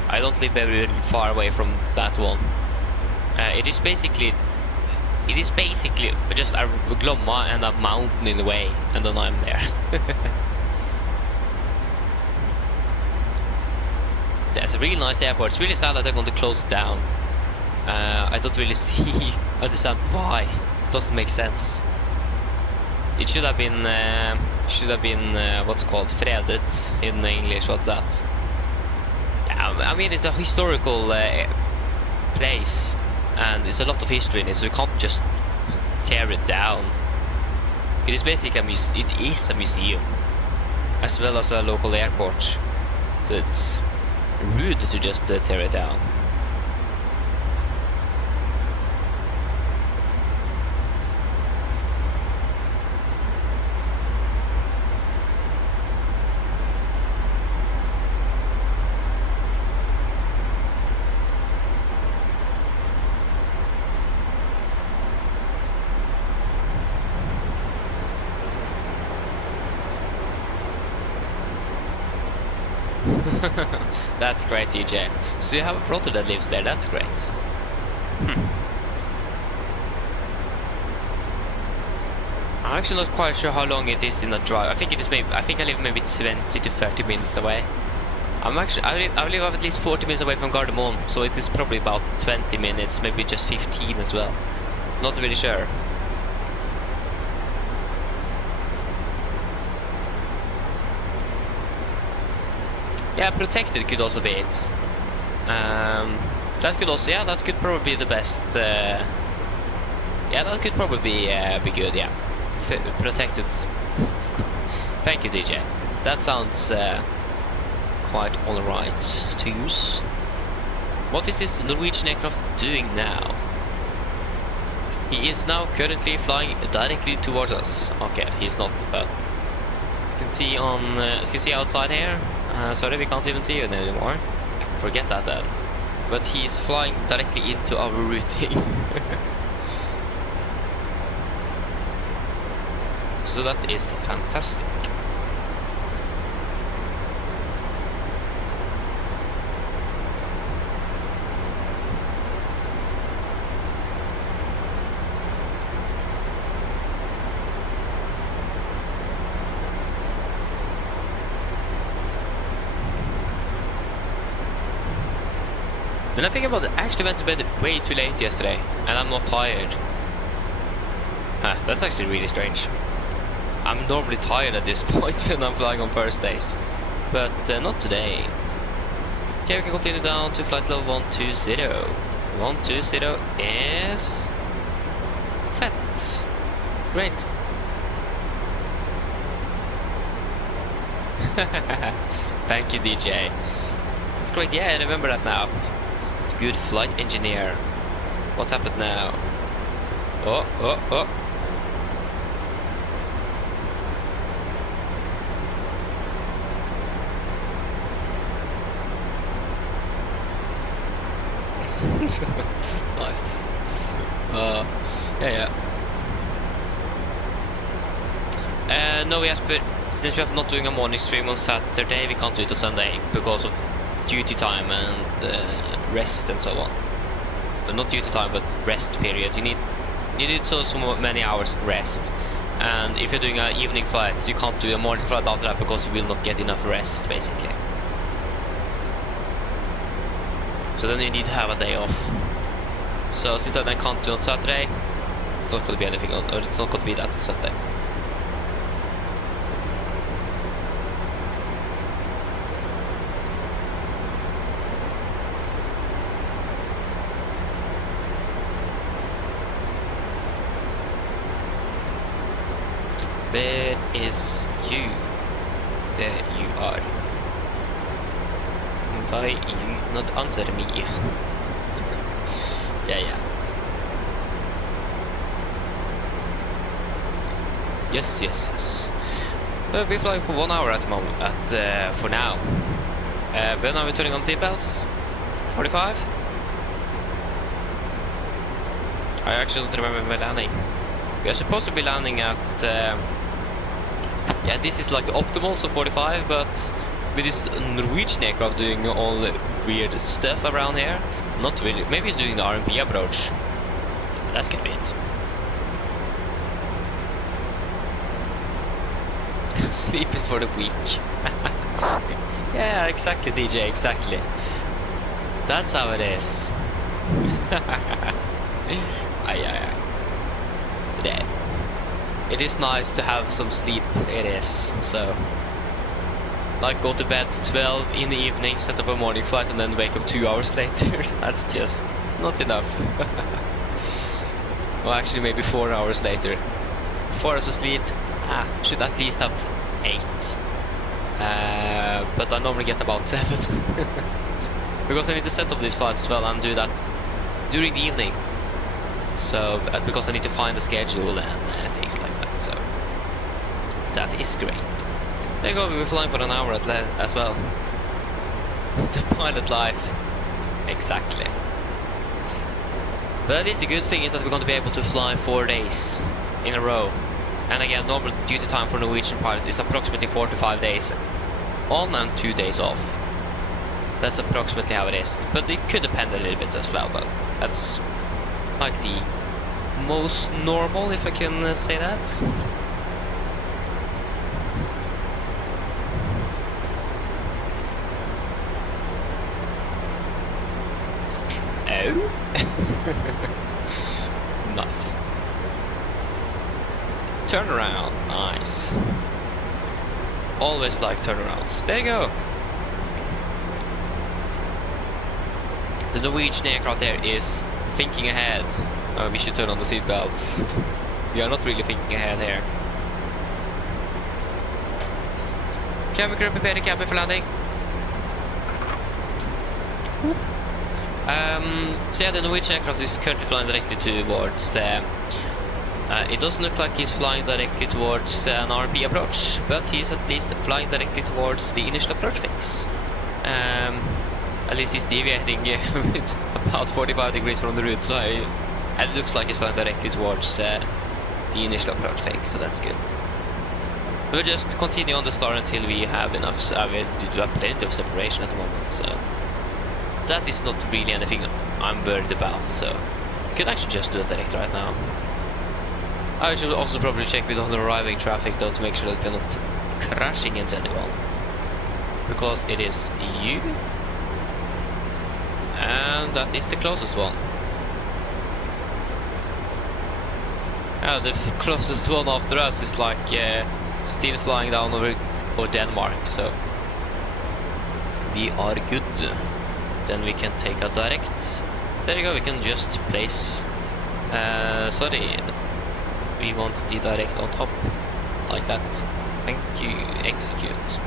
I don't live very far away from that one. It is basically just a glomma and a mountain in the way, and then I'm there. That's a really nice airport. It's really sad that they're going to close it down. I don't really understand why. It doesn't make sense. It should have been what's called fredet in English. What's that? Yeah, I mean, it's a historical place, and there's a lot of history in it, so you can't just tear it down. It is basically a museum, as well as a local airport. So it's rude to just tear it down. That's great, DJ. So you have a brother that lives there. That's great. I'm actually not quite sure how long it is in a drive. I think it is maybe. I think I live maybe 20 to 30 minutes away. I live at least 40 minutes away from Gardermoen, so it is probably about 20 minutes, maybe just 15 as well. Not really sure. Yeah, protected could also be it. That could also, yeah, that could probably be the best. Yeah, that could probably be good. Yeah, protected. Thank you, DJ. That sounds quite alright to use. What is this Norwegian aircraft doing now? He is now currently flying directly towards us. Okay, he's not, but you can see on. You can see outside here. Sorry, we can't even see it anymore. Forget that then. But he's flying directly into our routing. So that is fantastic. When I think about it, I actually went to bed way too late yesterday, and I'm not tired. Huh, that's actually really strange. I'm normally tired at this point when I'm flying on first days, but not today. Okay, we can continue down to flight level 120. 120 is set. Great. Thank you, DJ. It's great. Yeah, I remember that now. Good flight engineer. What happened now? Oh, oh, oh. Nice. Yeah. No, yes, but since we are not doing a morning stream on Saturday, we can't do it on Sunday because of duty time and rest and so on. But not duty time, but rest period. You need so many hours of rest. And if you're doing an evening flight, you can't do a morning flight after that because you will not get enough rest, basically. So then you need to have a day off. So since I then can't do on Saturday, it's not going to be anything on, or it's not going to be that on Sunday. Where is you? There you are. Why you not answer me? Yeah. Yes. We're flying for 1 hour at the moment. For now. When are we turning on seatbelts? 45? I actually don't remember my landing. We are supposed to be landing at. Yeah, this is like the optimal, so 45, but with this Norwegian aircraft doing all the weird stuff around here, not really. Maybe he's doing the RMP approach. That could be it. Sleep is for the weak. Yeah, exactly, DJ, exactly. That's how it is. Yeah. It is nice to have some sleep, it is, so. Like go to bed 12 in the evening, set up a morning flight and then wake up 2 hours later. That's just not enough. Well, actually maybe 4 hours later. 4 hours of sleep, should at least have 8. But I normally get about 7. Because I need to set up these flights as well and do that during the evening. So, because I need to find the schedule and things like that, so that is great. There you go, we were flying for an hour as well. The pilot life. Exactly. But at least the good thing is that we're going to be able to fly 4 days in a row. And again, normal duty time for Norwegian pilots is approximately 4 to 5 days on and 2 days off. That's approximately how it is. But it could depend a little bit as well, but that's like the most normal, if I can say that. Oh. Nice. Turnaround, nice. Always like turnarounds. There you go. The Norwegian aircraft there is thinking ahead. We should turn on the seatbelts. We are not really thinking ahead here. Cabin crew, prepare the cabin for landing. So yeah, the Norwegian aircraft is currently flying directly towards it doesn't look like he's flying directly towards an RP approach, but he's at least flying directly towards the initial approach fix. At least he's deviating with about 45 degrees from the route, so it looks like he's flying directly towards the initial approach fix, so that's good. We'll just continue on the star until we have enough. We do have plenty of separation at the moment, so that is not really anything I'm worried about, so we could actually just do it direct right now. I should also probably check with all the arriving traffic though to make sure that we're not crashing into anyone, because it is you, and that is the closest one. The closest one after us is like still flying down over Denmark, so we are good. Then we can take a direct. There you go, we can just place sorry, we want the direct on top like that. Thank you, execute.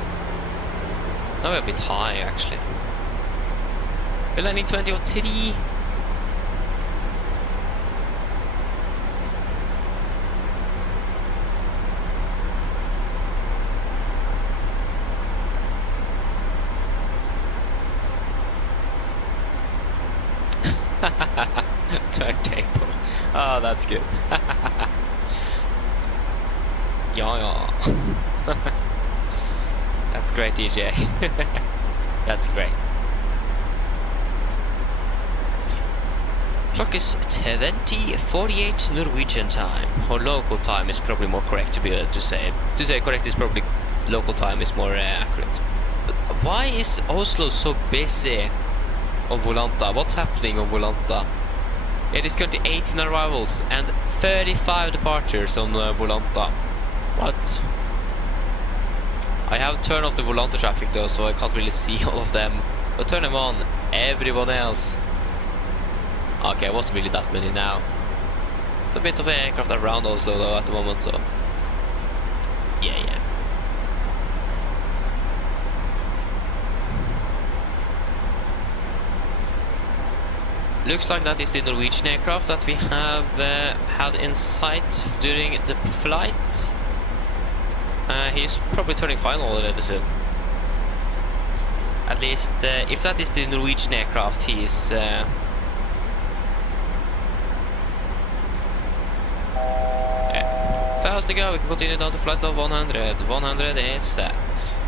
Now we're a bit high actually. We're landing 20 or 3. Turntable. Oh, that's good. Yeah. That's great, DJ. That's great. Clock is 20:48 Norwegian time, or local time is probably more correct to say. To say correct is probably local time is more accurate. But why is Oslo so busy on Volanta? What's happening on Volanta? It is currently 18 arrivals and 35 departures on Volanta. What? I have turned off the Volanta traffic though, so I can't really see all of them. But turn them on, everyone else. Okay, it wasn't really that many now. It's a bit of an aircraft around also though at the moment, so yeah. Looks like that is the Norwegian aircraft that we have had in sight during the flight. He's probably turning final already soon. At least, if that is the Norwegian aircraft, he's... yeah. Fast to go, we can continue down to flight level 100. 100 is set.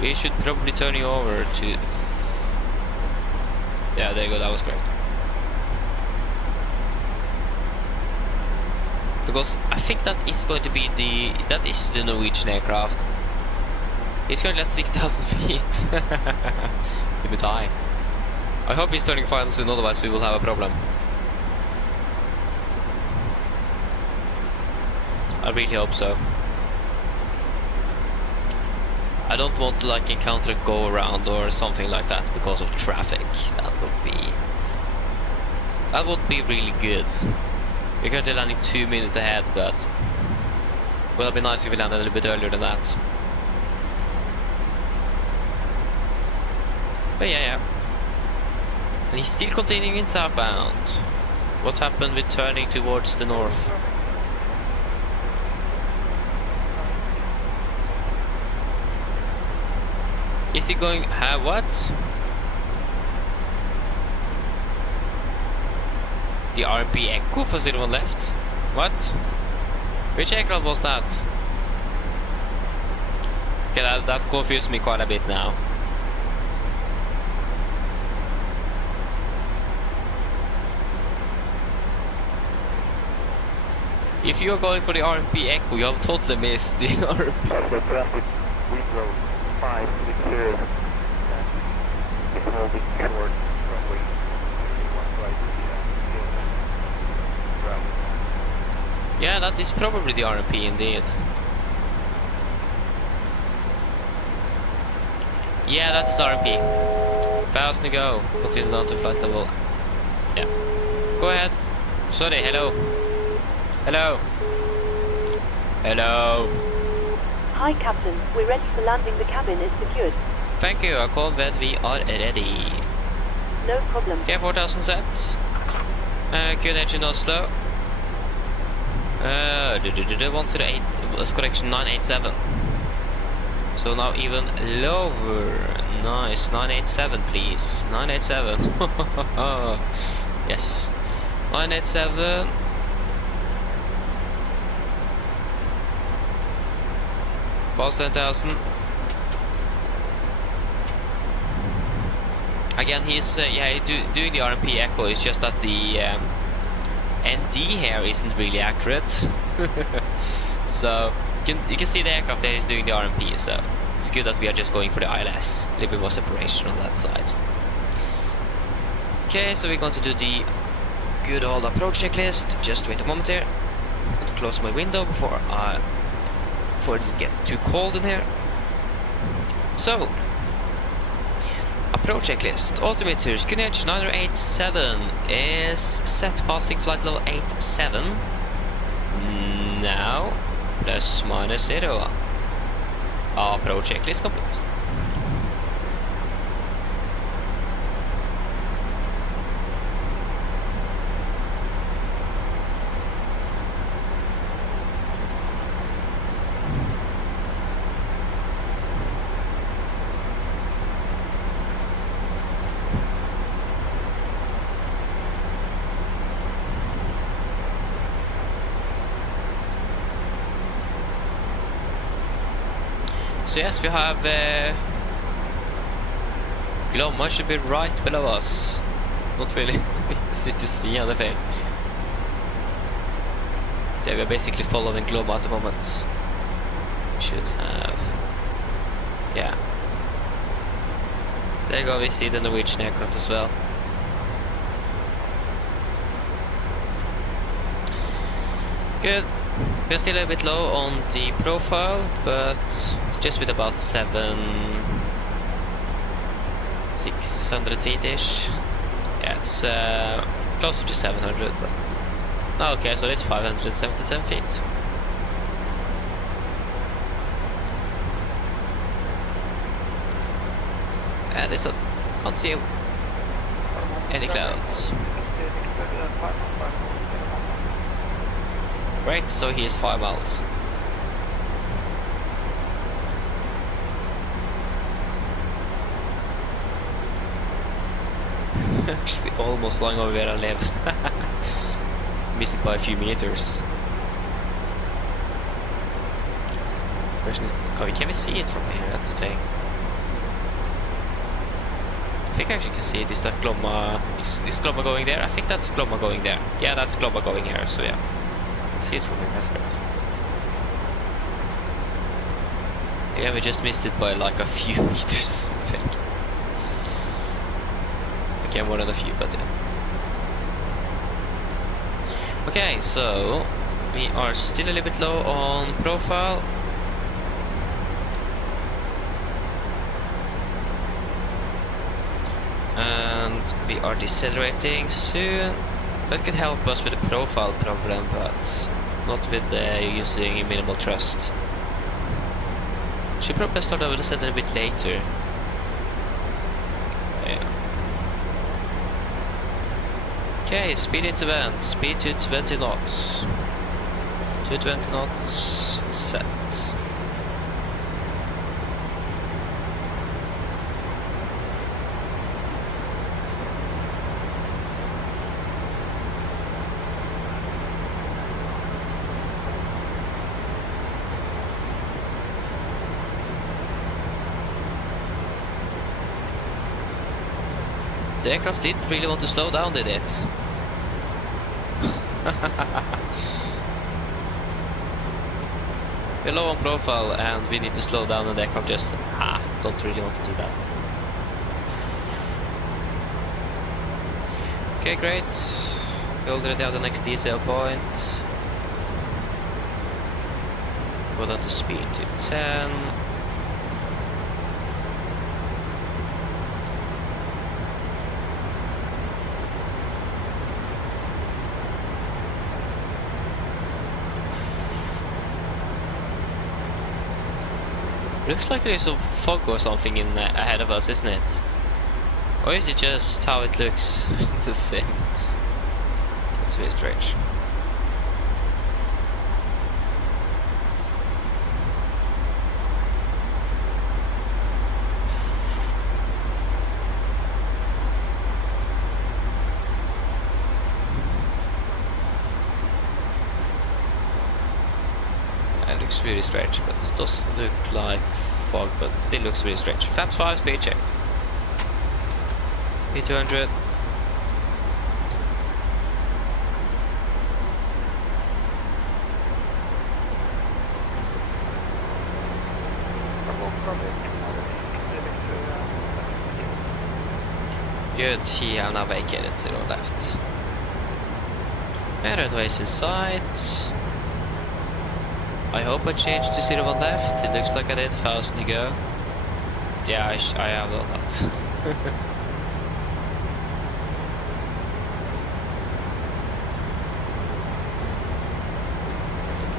We should probably turn you over to... yeah, there you go, that was correct. Because I think that is going to be that is the Norwegian aircraft. He's currently at 6,000 feet. A bit high. I hope he's turning final soon, otherwise we will have a problem. I really hope so. I don't want to like encounter a go around or something like that because of traffic. That would be really good. We're currently landing 2 minutes ahead, but well, it'd be nice if we landed a little bit earlier than that. But yeah. And he's still continuing southbound. What happened with turning towards the north? Is he going... what? The RP Echo for 01 left? What? Which aircraft was that? Okay, that confused me quite a bit now. If you are going for the RMP Echo, you have totally missed the RMP. The traffic wind road 560. It's holding short runway 1 right route. Yeah, that is probably the RMP indeed. Yeah, that is RMP. 1,000 to go. Continue down to flight level. Yeah. Go ahead. Sorry, hello. Hello. Hello. Hi, Captain. We're ready for landing. The cabin is secured. Thank you. I'll call when we are ready. No problem. Okay, 4,000 sets. QNH in Oslo. 108. Correction, 987. So now even lower. Nice. 987, please. 987. Yes. 987. Past 10,000. Again, he's doing the RMP echo. It's just that the ND here isn't really accurate. So you can see the aircraft there is doing the RMP. So it's good that we are just going for the ILS. A little bit more separation on that side. Okay, so we're going to do the good old approach checklist. Just wait a moment here. I'm going to close my window before it gets too cold in here. So, approach checklist. Altimeters, QNH 987 is set passing flight level 87. Now, plus minus 0. Approach checklist complete. So yes, we have Glomma should be right below us. Not really easy to see anything. Yeah, we're basically following Glomma at the moment. Should have... Yeah. There you go, we see the Norwegian aircraft as well. Good. We're still a bit low on the profile, but just with about 600 feet-ish. Yeah, it's closer to 700, but... Oh, okay, so it's 577 feet. And it's can't see any clouds. Great, so he is 5 miles. Actually, almost flying over where I live. Missed it by a few meters. Question is, can we see it from here? That's the thing. I think I actually can see it. Is that Glomma? Is Glomma going there? I think that's Glomma going there. Yeah, that's Glomma going here. So yeah. See it from here, that's great. Yeah, we just missed it by like a few meters or something. Okay, more than a few, but yeah. Okay, so we are still a little bit low on profile. And we are decelerating soon. That could help us with the profile problem, but not with using minimal thrust. Should probably start over descent a bit later. Yeah. Okay, speed into vent. Speed to 20 knots. 220 knots. Set. The aircraft didn't really want to slow down, did it? We're low on profile and we need to slow down and the aircraft just don't really want to do that. Okay, great. We already have the next DCL point. Go down to speed to 10. Looks like there is some fog or something in ahead of us, isn't it? Or is it just how it looks the same? That's very strange. It looks really strange, but it doesn't look like fog, but still looks really strange. Flaps 5, speed checked. V200. Good, he have now vacated 0 left. And runways in sight. I hope I changed to 01 left. It looks like I did 1,000 ago. Yeah, I have done that.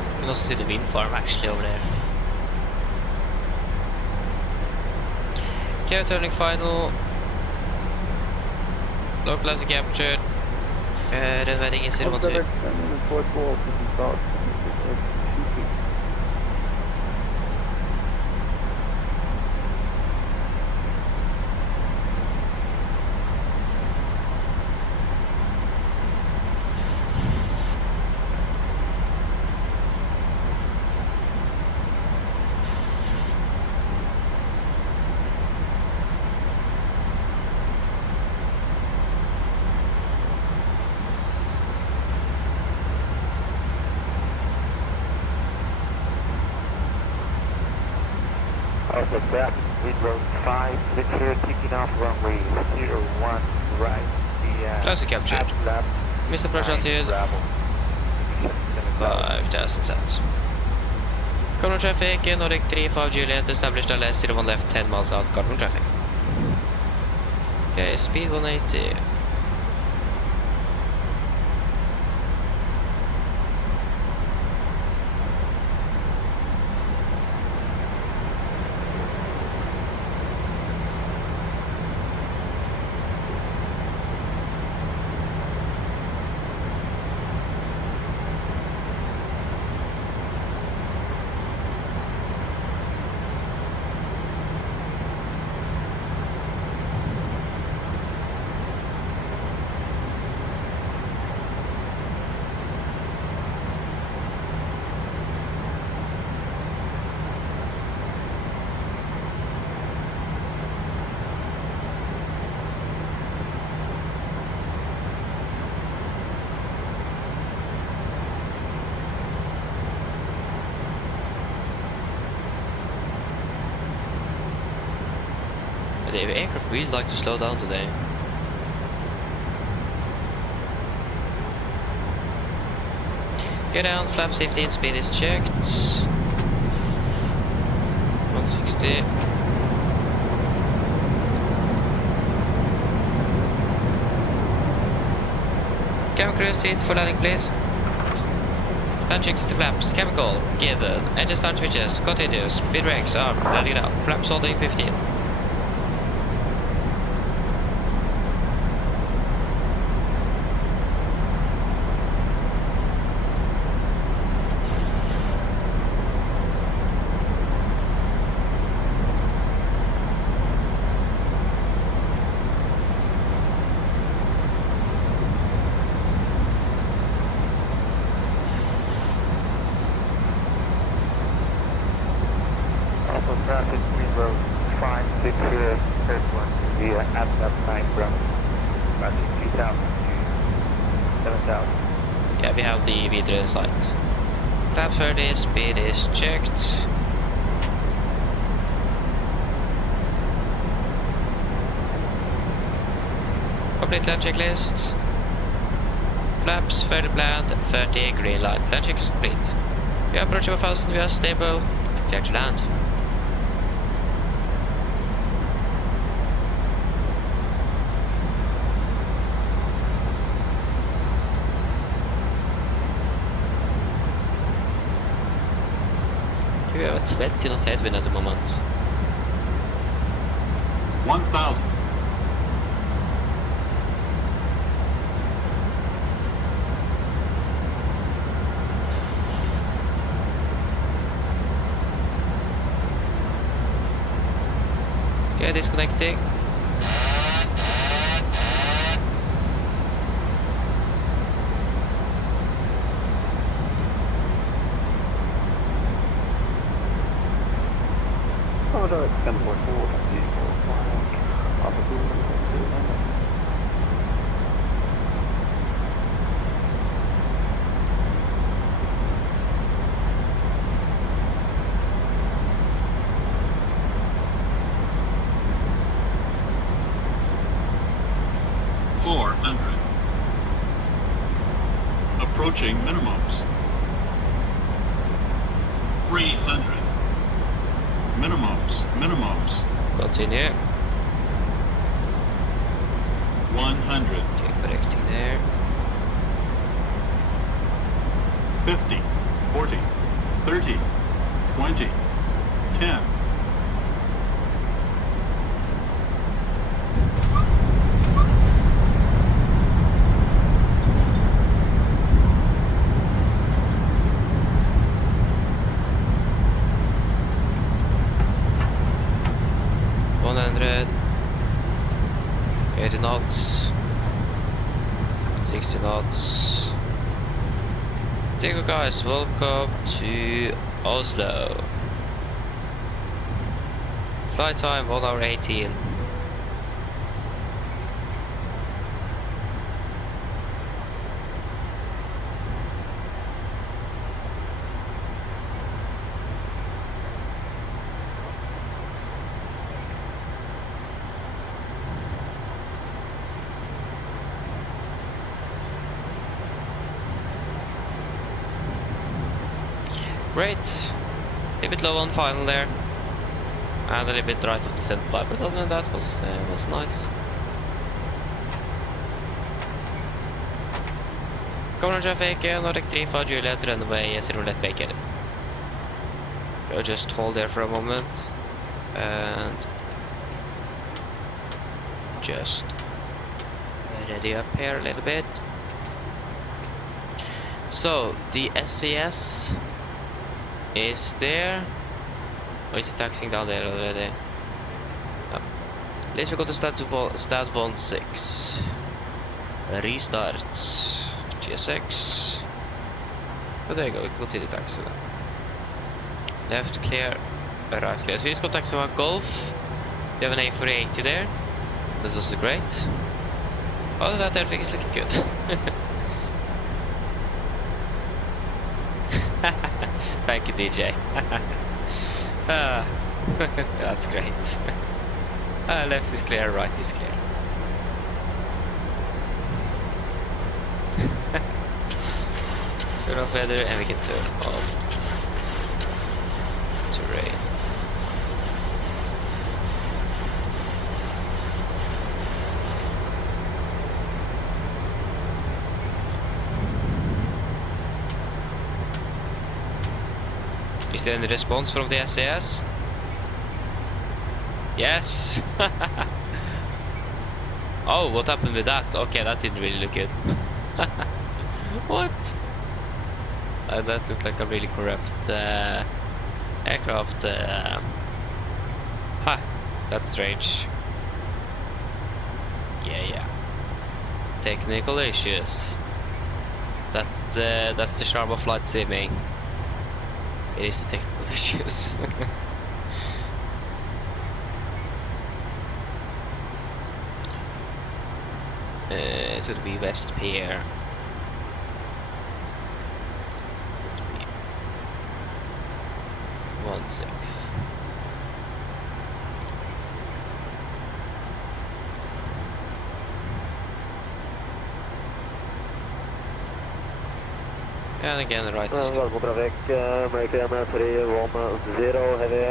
You can also see the wind farm actually over there. Okay, turning final. Localizer captured. Runway is 012. Also, traffic, wind road 5, clear, taking off runway 01 right. Closer captured. Missed approach altitude 5,000 set. Carbon traffic, Nordic 35 Juliet, established LS 01 left 10 miles out, carbon traffic. Okay, speed 180. The aircraft really like to slow down today. Get down, flap 15, speed is checked. 160. Cabin crew seat for landing, please. Land check to the flaps, chemical, given. Engine start switches, continuous, speed brakes, arm, landing down, flaps holding 15. Traffic, wind road 5, clear, first one, via AMD 9 ground, about 3,000 to 7,000. Yeah, we have the Videre in sight. Lap 30, speed is checked. Complete land checklist. Flaps, fairly bland, 30, green light. Land checklist complete. We are approaching 1000, we are stable. Clear to land. Okay, we have a 20 knot headwind at the moment. 1,000. Okay, disconnecting. Bodø extended forward at 245. Other movement at 200. Approaching minimums. 300. Minimums. Continue. 100. Okay, correcting there. 50, 40, 30, 20, 10. Knots, 60 knots. Takeoff guys, welcome to Oslo. Flight time 1 hour 18. Great. A little bit low on final there, and a little bit right of the center fly, but other than that was nice. Common traffic, Nordic 35 Juliet, runway 0 left vacated. Go just hold there for a moment, and just ready up here a little bit. So the SCS is there. Or is it taxiing down there already? No. At least we go to stat 16. Restart. GSX. So there you go, we can continue taxing. Left clear, right clear. So we just go taxi one Golf. We have an A480 there. That's also great. Other than that, everything is looking good. Thank you, DJ. That's great. Left is clear, right is clear. Turn off weather and we can turn off terrain. Is there any response from the SAS? Yes! Oh, what happened with that? Okay, that didn't really look good. What? That looked like a really corrupt aircraft. Huh, that's strange. Yeah. Technical issues. That's the charm of flight simming. It is the technical issues. It's gonna be West Pier. 16. And again, the right is good. Velkommen traffic, American 310, heavy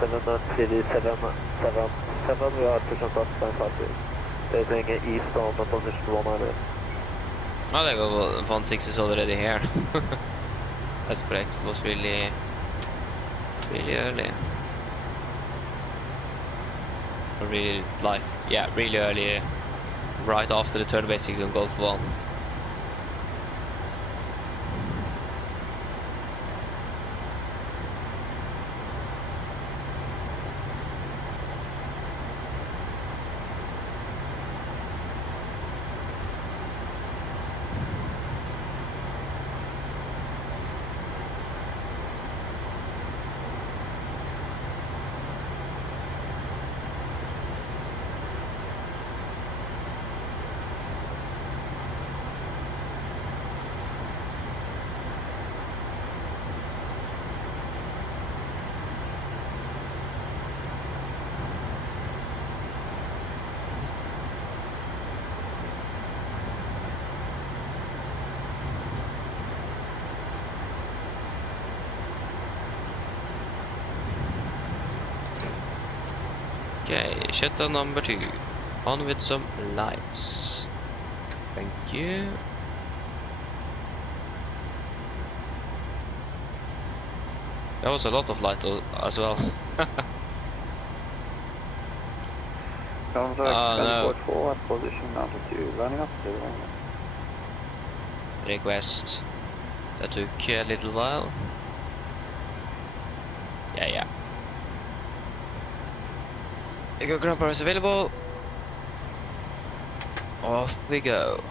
777, we are pushing top 540. Facing east on position 100. Oh, there go, 16 is already here. That's correct, it was really early. Or really, like, yeah, really early, right after the turn basically on Golf 1. Okay, shuttle number 2. On with some lights. Thank you. That was a lot of light as well. No. Position altitude, running up to Request. That took a little while. Yeah. Ego ground power is available. Off we go.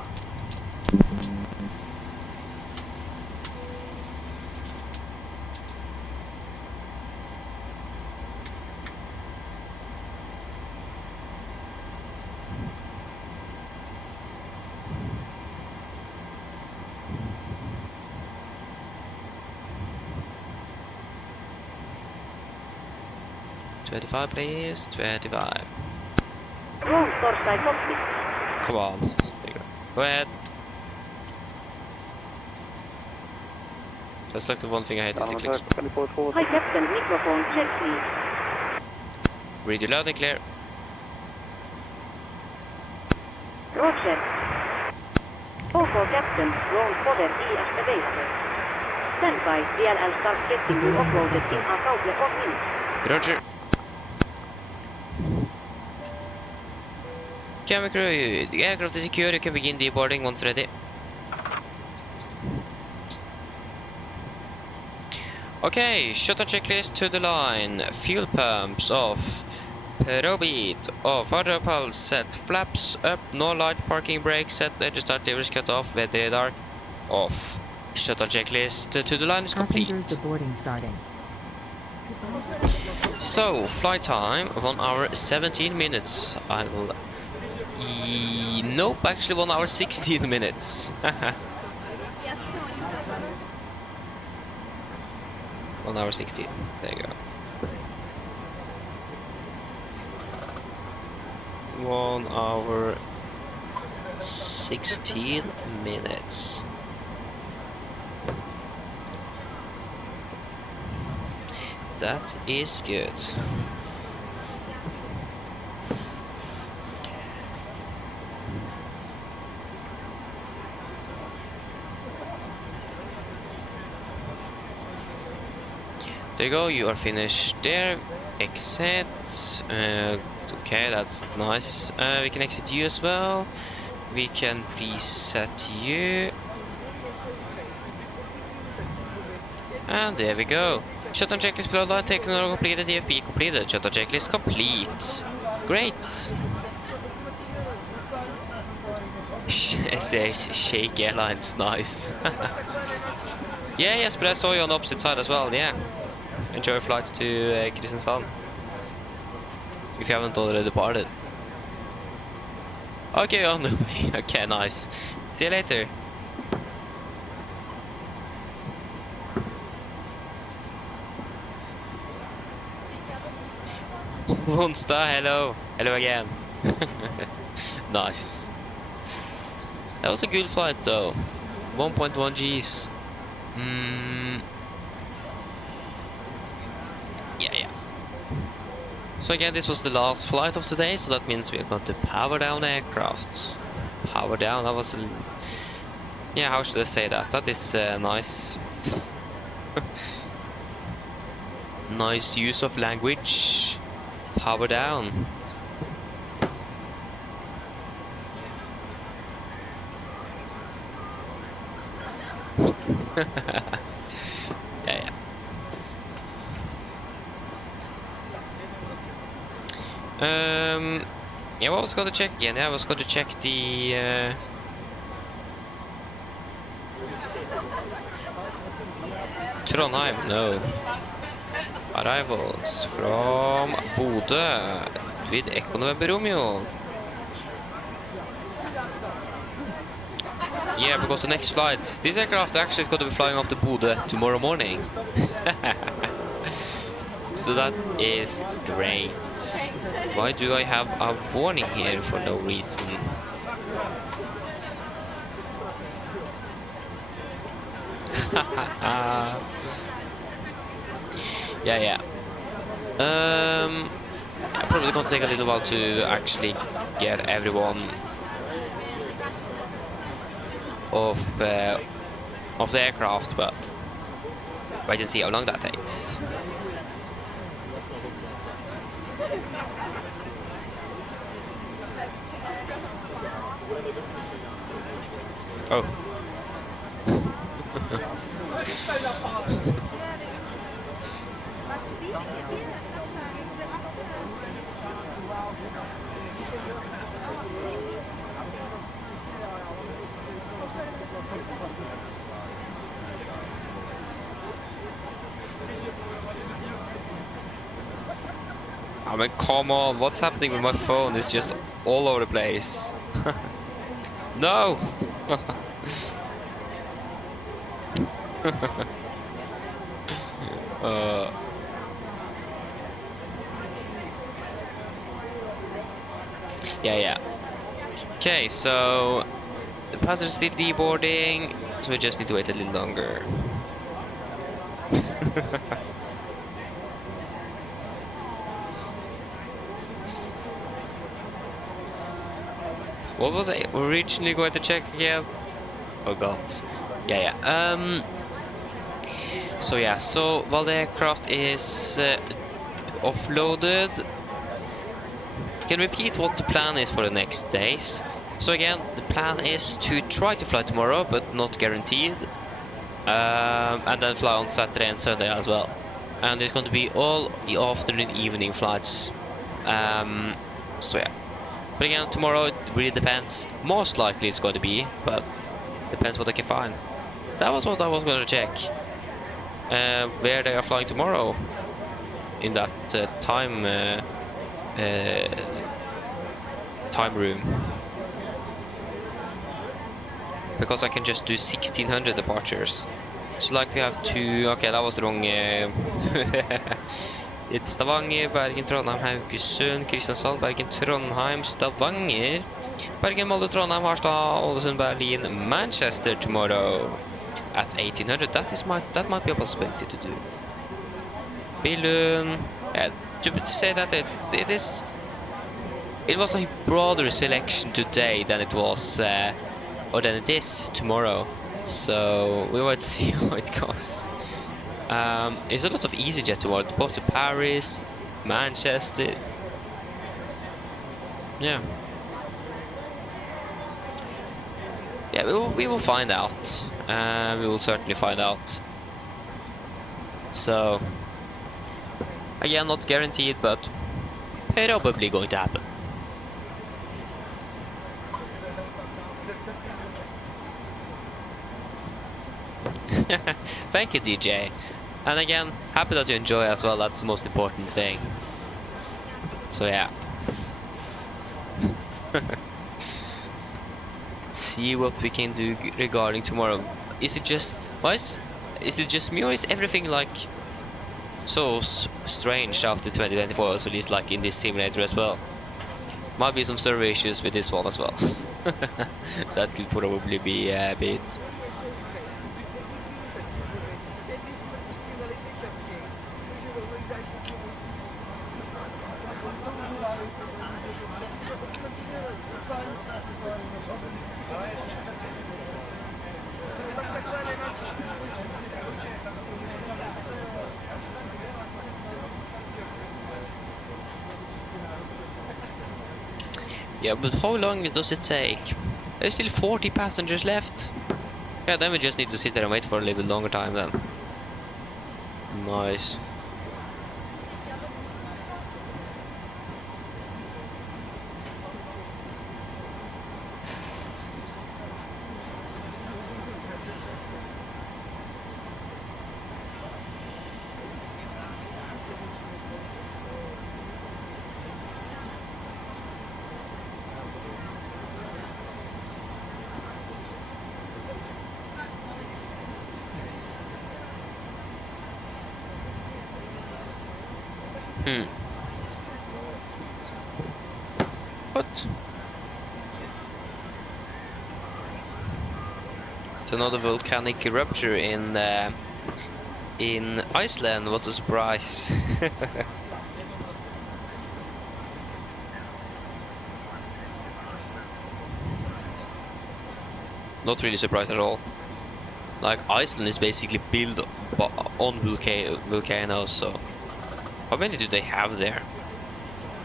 $25 please, 25. Room torstai copy. Come on. There you go. Go ahead. That's like the one thing I hate is the clicks. Hi Captain, microphone check please. Read you loud and clear. Roger. OK Captain, drone fodder ES available. Stand by, DLL starts getting you uploaded in a couple of minutes. Roger. Camera crew, the aircraft is secure, you can begin deboarding once ready. Okay, shuttle checklist to the line. Fuel pumps off. Probeat off. Auto pulse set. Flaps up. No light. Parking brake set. Engine start levers cut off. Weather radar off. Shuttle checklist to the line is complete. Passengers deboarding starting. So, flight time 1 hour 17 minutes. I will. Nope, actually 1 hour 16 minutes. 1 hour 16. There you go. 1 hour 16 minutes. That is good. There you go, you are finished there. Exit. Okay, that's nice. We can exit you as well. We can reset you. And there we go. Shutdown checklist below line taken or completed. TFP completed. Shutdown checklist complete. Great. SAS Shake Airlines, nice. Yeah, yes, but I saw you on the opposite side as well, yeah. Enjoy flights to Kristiansand. If you haven't already departed. Okay, on the way. Okay, nice. See you later. Monster, hello. Hello again. Nice. That was a good flight though. 1.1 Gs. Yeah. So again, this was the last flight of today, so that means we are going to power down aircraft. Power down, that was a... Yeah, how should I say that? That is nice. Nice use of language. Power down. Yeah. Yeah, what was I going to check again? Yeah, I was going to check the Trondheim, no. Arrivals from Bodø with Echo November Romeo. Yeah, because the next flight, this aircraft actually is going to be flying up to Bodø tomorrow morning. So that is great. Why do I have a warning here for no reason? Yeah. Probably gonna take a little while to actually get everyone of the aircraft, but wait and see how long that takes. Oh. I mean, come on, what's happening with my phone? It's just all over the place. No! Yeah. Okay, so the passengers still deboarding, so we just need to wait a little longer. What was I originally going to check again? Oh god. Yeah. So while the aircraft is offloaded, can repeat what the plan is for the next days. So again, the plan is to try to fly tomorrow, but not guaranteed. And then fly on Saturday and Sunday as well. And it's going to be all afternoon, evening flights. So yeah. But again, tomorrow it really depends. Most likely it's going to be, but depends what I can find. That was what I was going to check. Where they are flying tomorrow. In that time room. Because I can just do 1600 departures. So like we have two... Okay, that was wrong. It's Stavanger, Bergen, Trondheim, Haugesund, Kristiansand, Bergen, Trondheim, Stavanger, Bergen, Molde, Trondheim, Harstad, Ålesund, Berlin, Manchester tomorrow at 1800. That might be a possibility to do. Billund. Yeah, to say that it was a broader selection today than it was or than it is tomorrow. So we might see how it goes. There's a lot of EasyJet tomorrow, both to Paris, Manchester. Yeah, we will find out. We will certainly find out. So again, not guaranteed, but probably going to happen. Thank you, DJ. And again, happy that you enjoy as well. That's the most important thing. So yeah. See what we can do regarding tomorrow. Is it just... Is it just me, or is everything like so strange after 2024 was released like in this simulator as well. Might be some server issues with this one as well. That could probably be a bit. Yeah, but how long does it take? There's still 40 passengers left. Yeah, then we just need to sit there and wait for a little bit longer time then. Nice. What? It's another volcanic eruption in Iceland. What a surprise! Not really surprised at all. Like Iceland is basically built on volcanoes, so how many do they have there?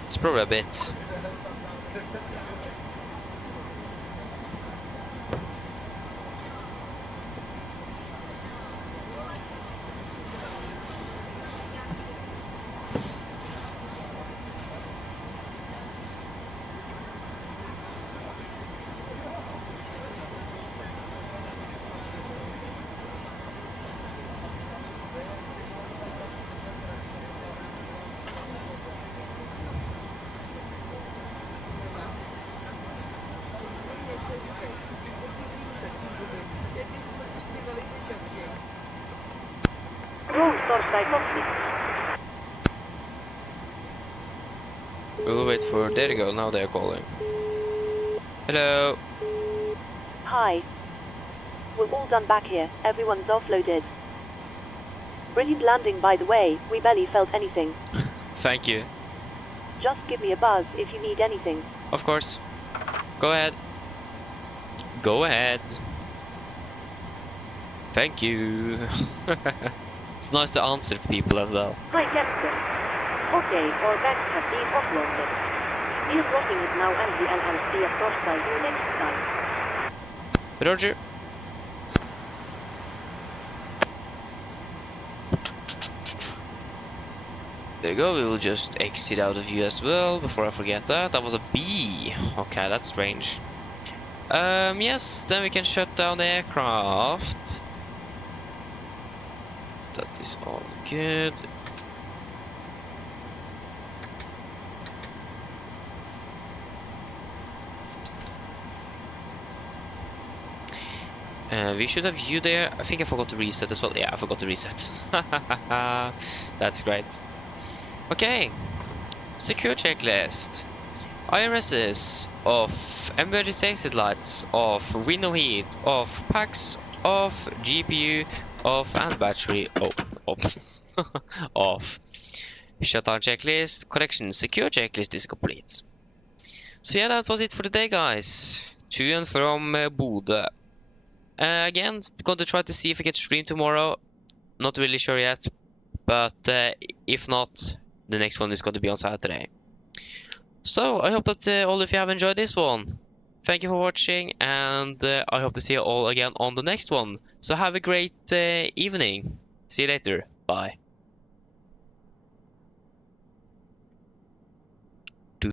It's probably a bit. We'll wait for. There you go. Now they're calling. Hello. Hi. We're all done back here. Everyone's offloaded. Brilliant landing, by the way. We barely felt anything. Thank you. Just give me a buzz if you need anything. Of course. Go ahead. Go ahead. Thank you. It's nice to answer people as well. Hi, Captain. Okay, our bags have been offloaded. We're crossing it now and the LLC across by you next time. Roger. There you go, we will just exit out of view as well, before I forget that. That was a B. Okay, that's strange. Yes, then we can shut down the aircraft. That is all good. We should have you there. I think I forgot to reset as well. Yeah, I forgot to reset. That's great. Okay. Secure checklist. IRSs off. Emergency exit lights off. Window heat off. Packs off. GPU off. And battery off. Off. Shutdown checklist. Correction. Secure checklist is complete. So yeah, that was it for today, guys. To and from Bodø. Again, going to try to see if I can stream tomorrow. Not really sure yet, but if not, the next one is going to be on Saturday. So I hope that all of you have enjoyed this one. Thank you for watching, and I hope to see you all again on the next one. So have a great evening. See you later. Bye.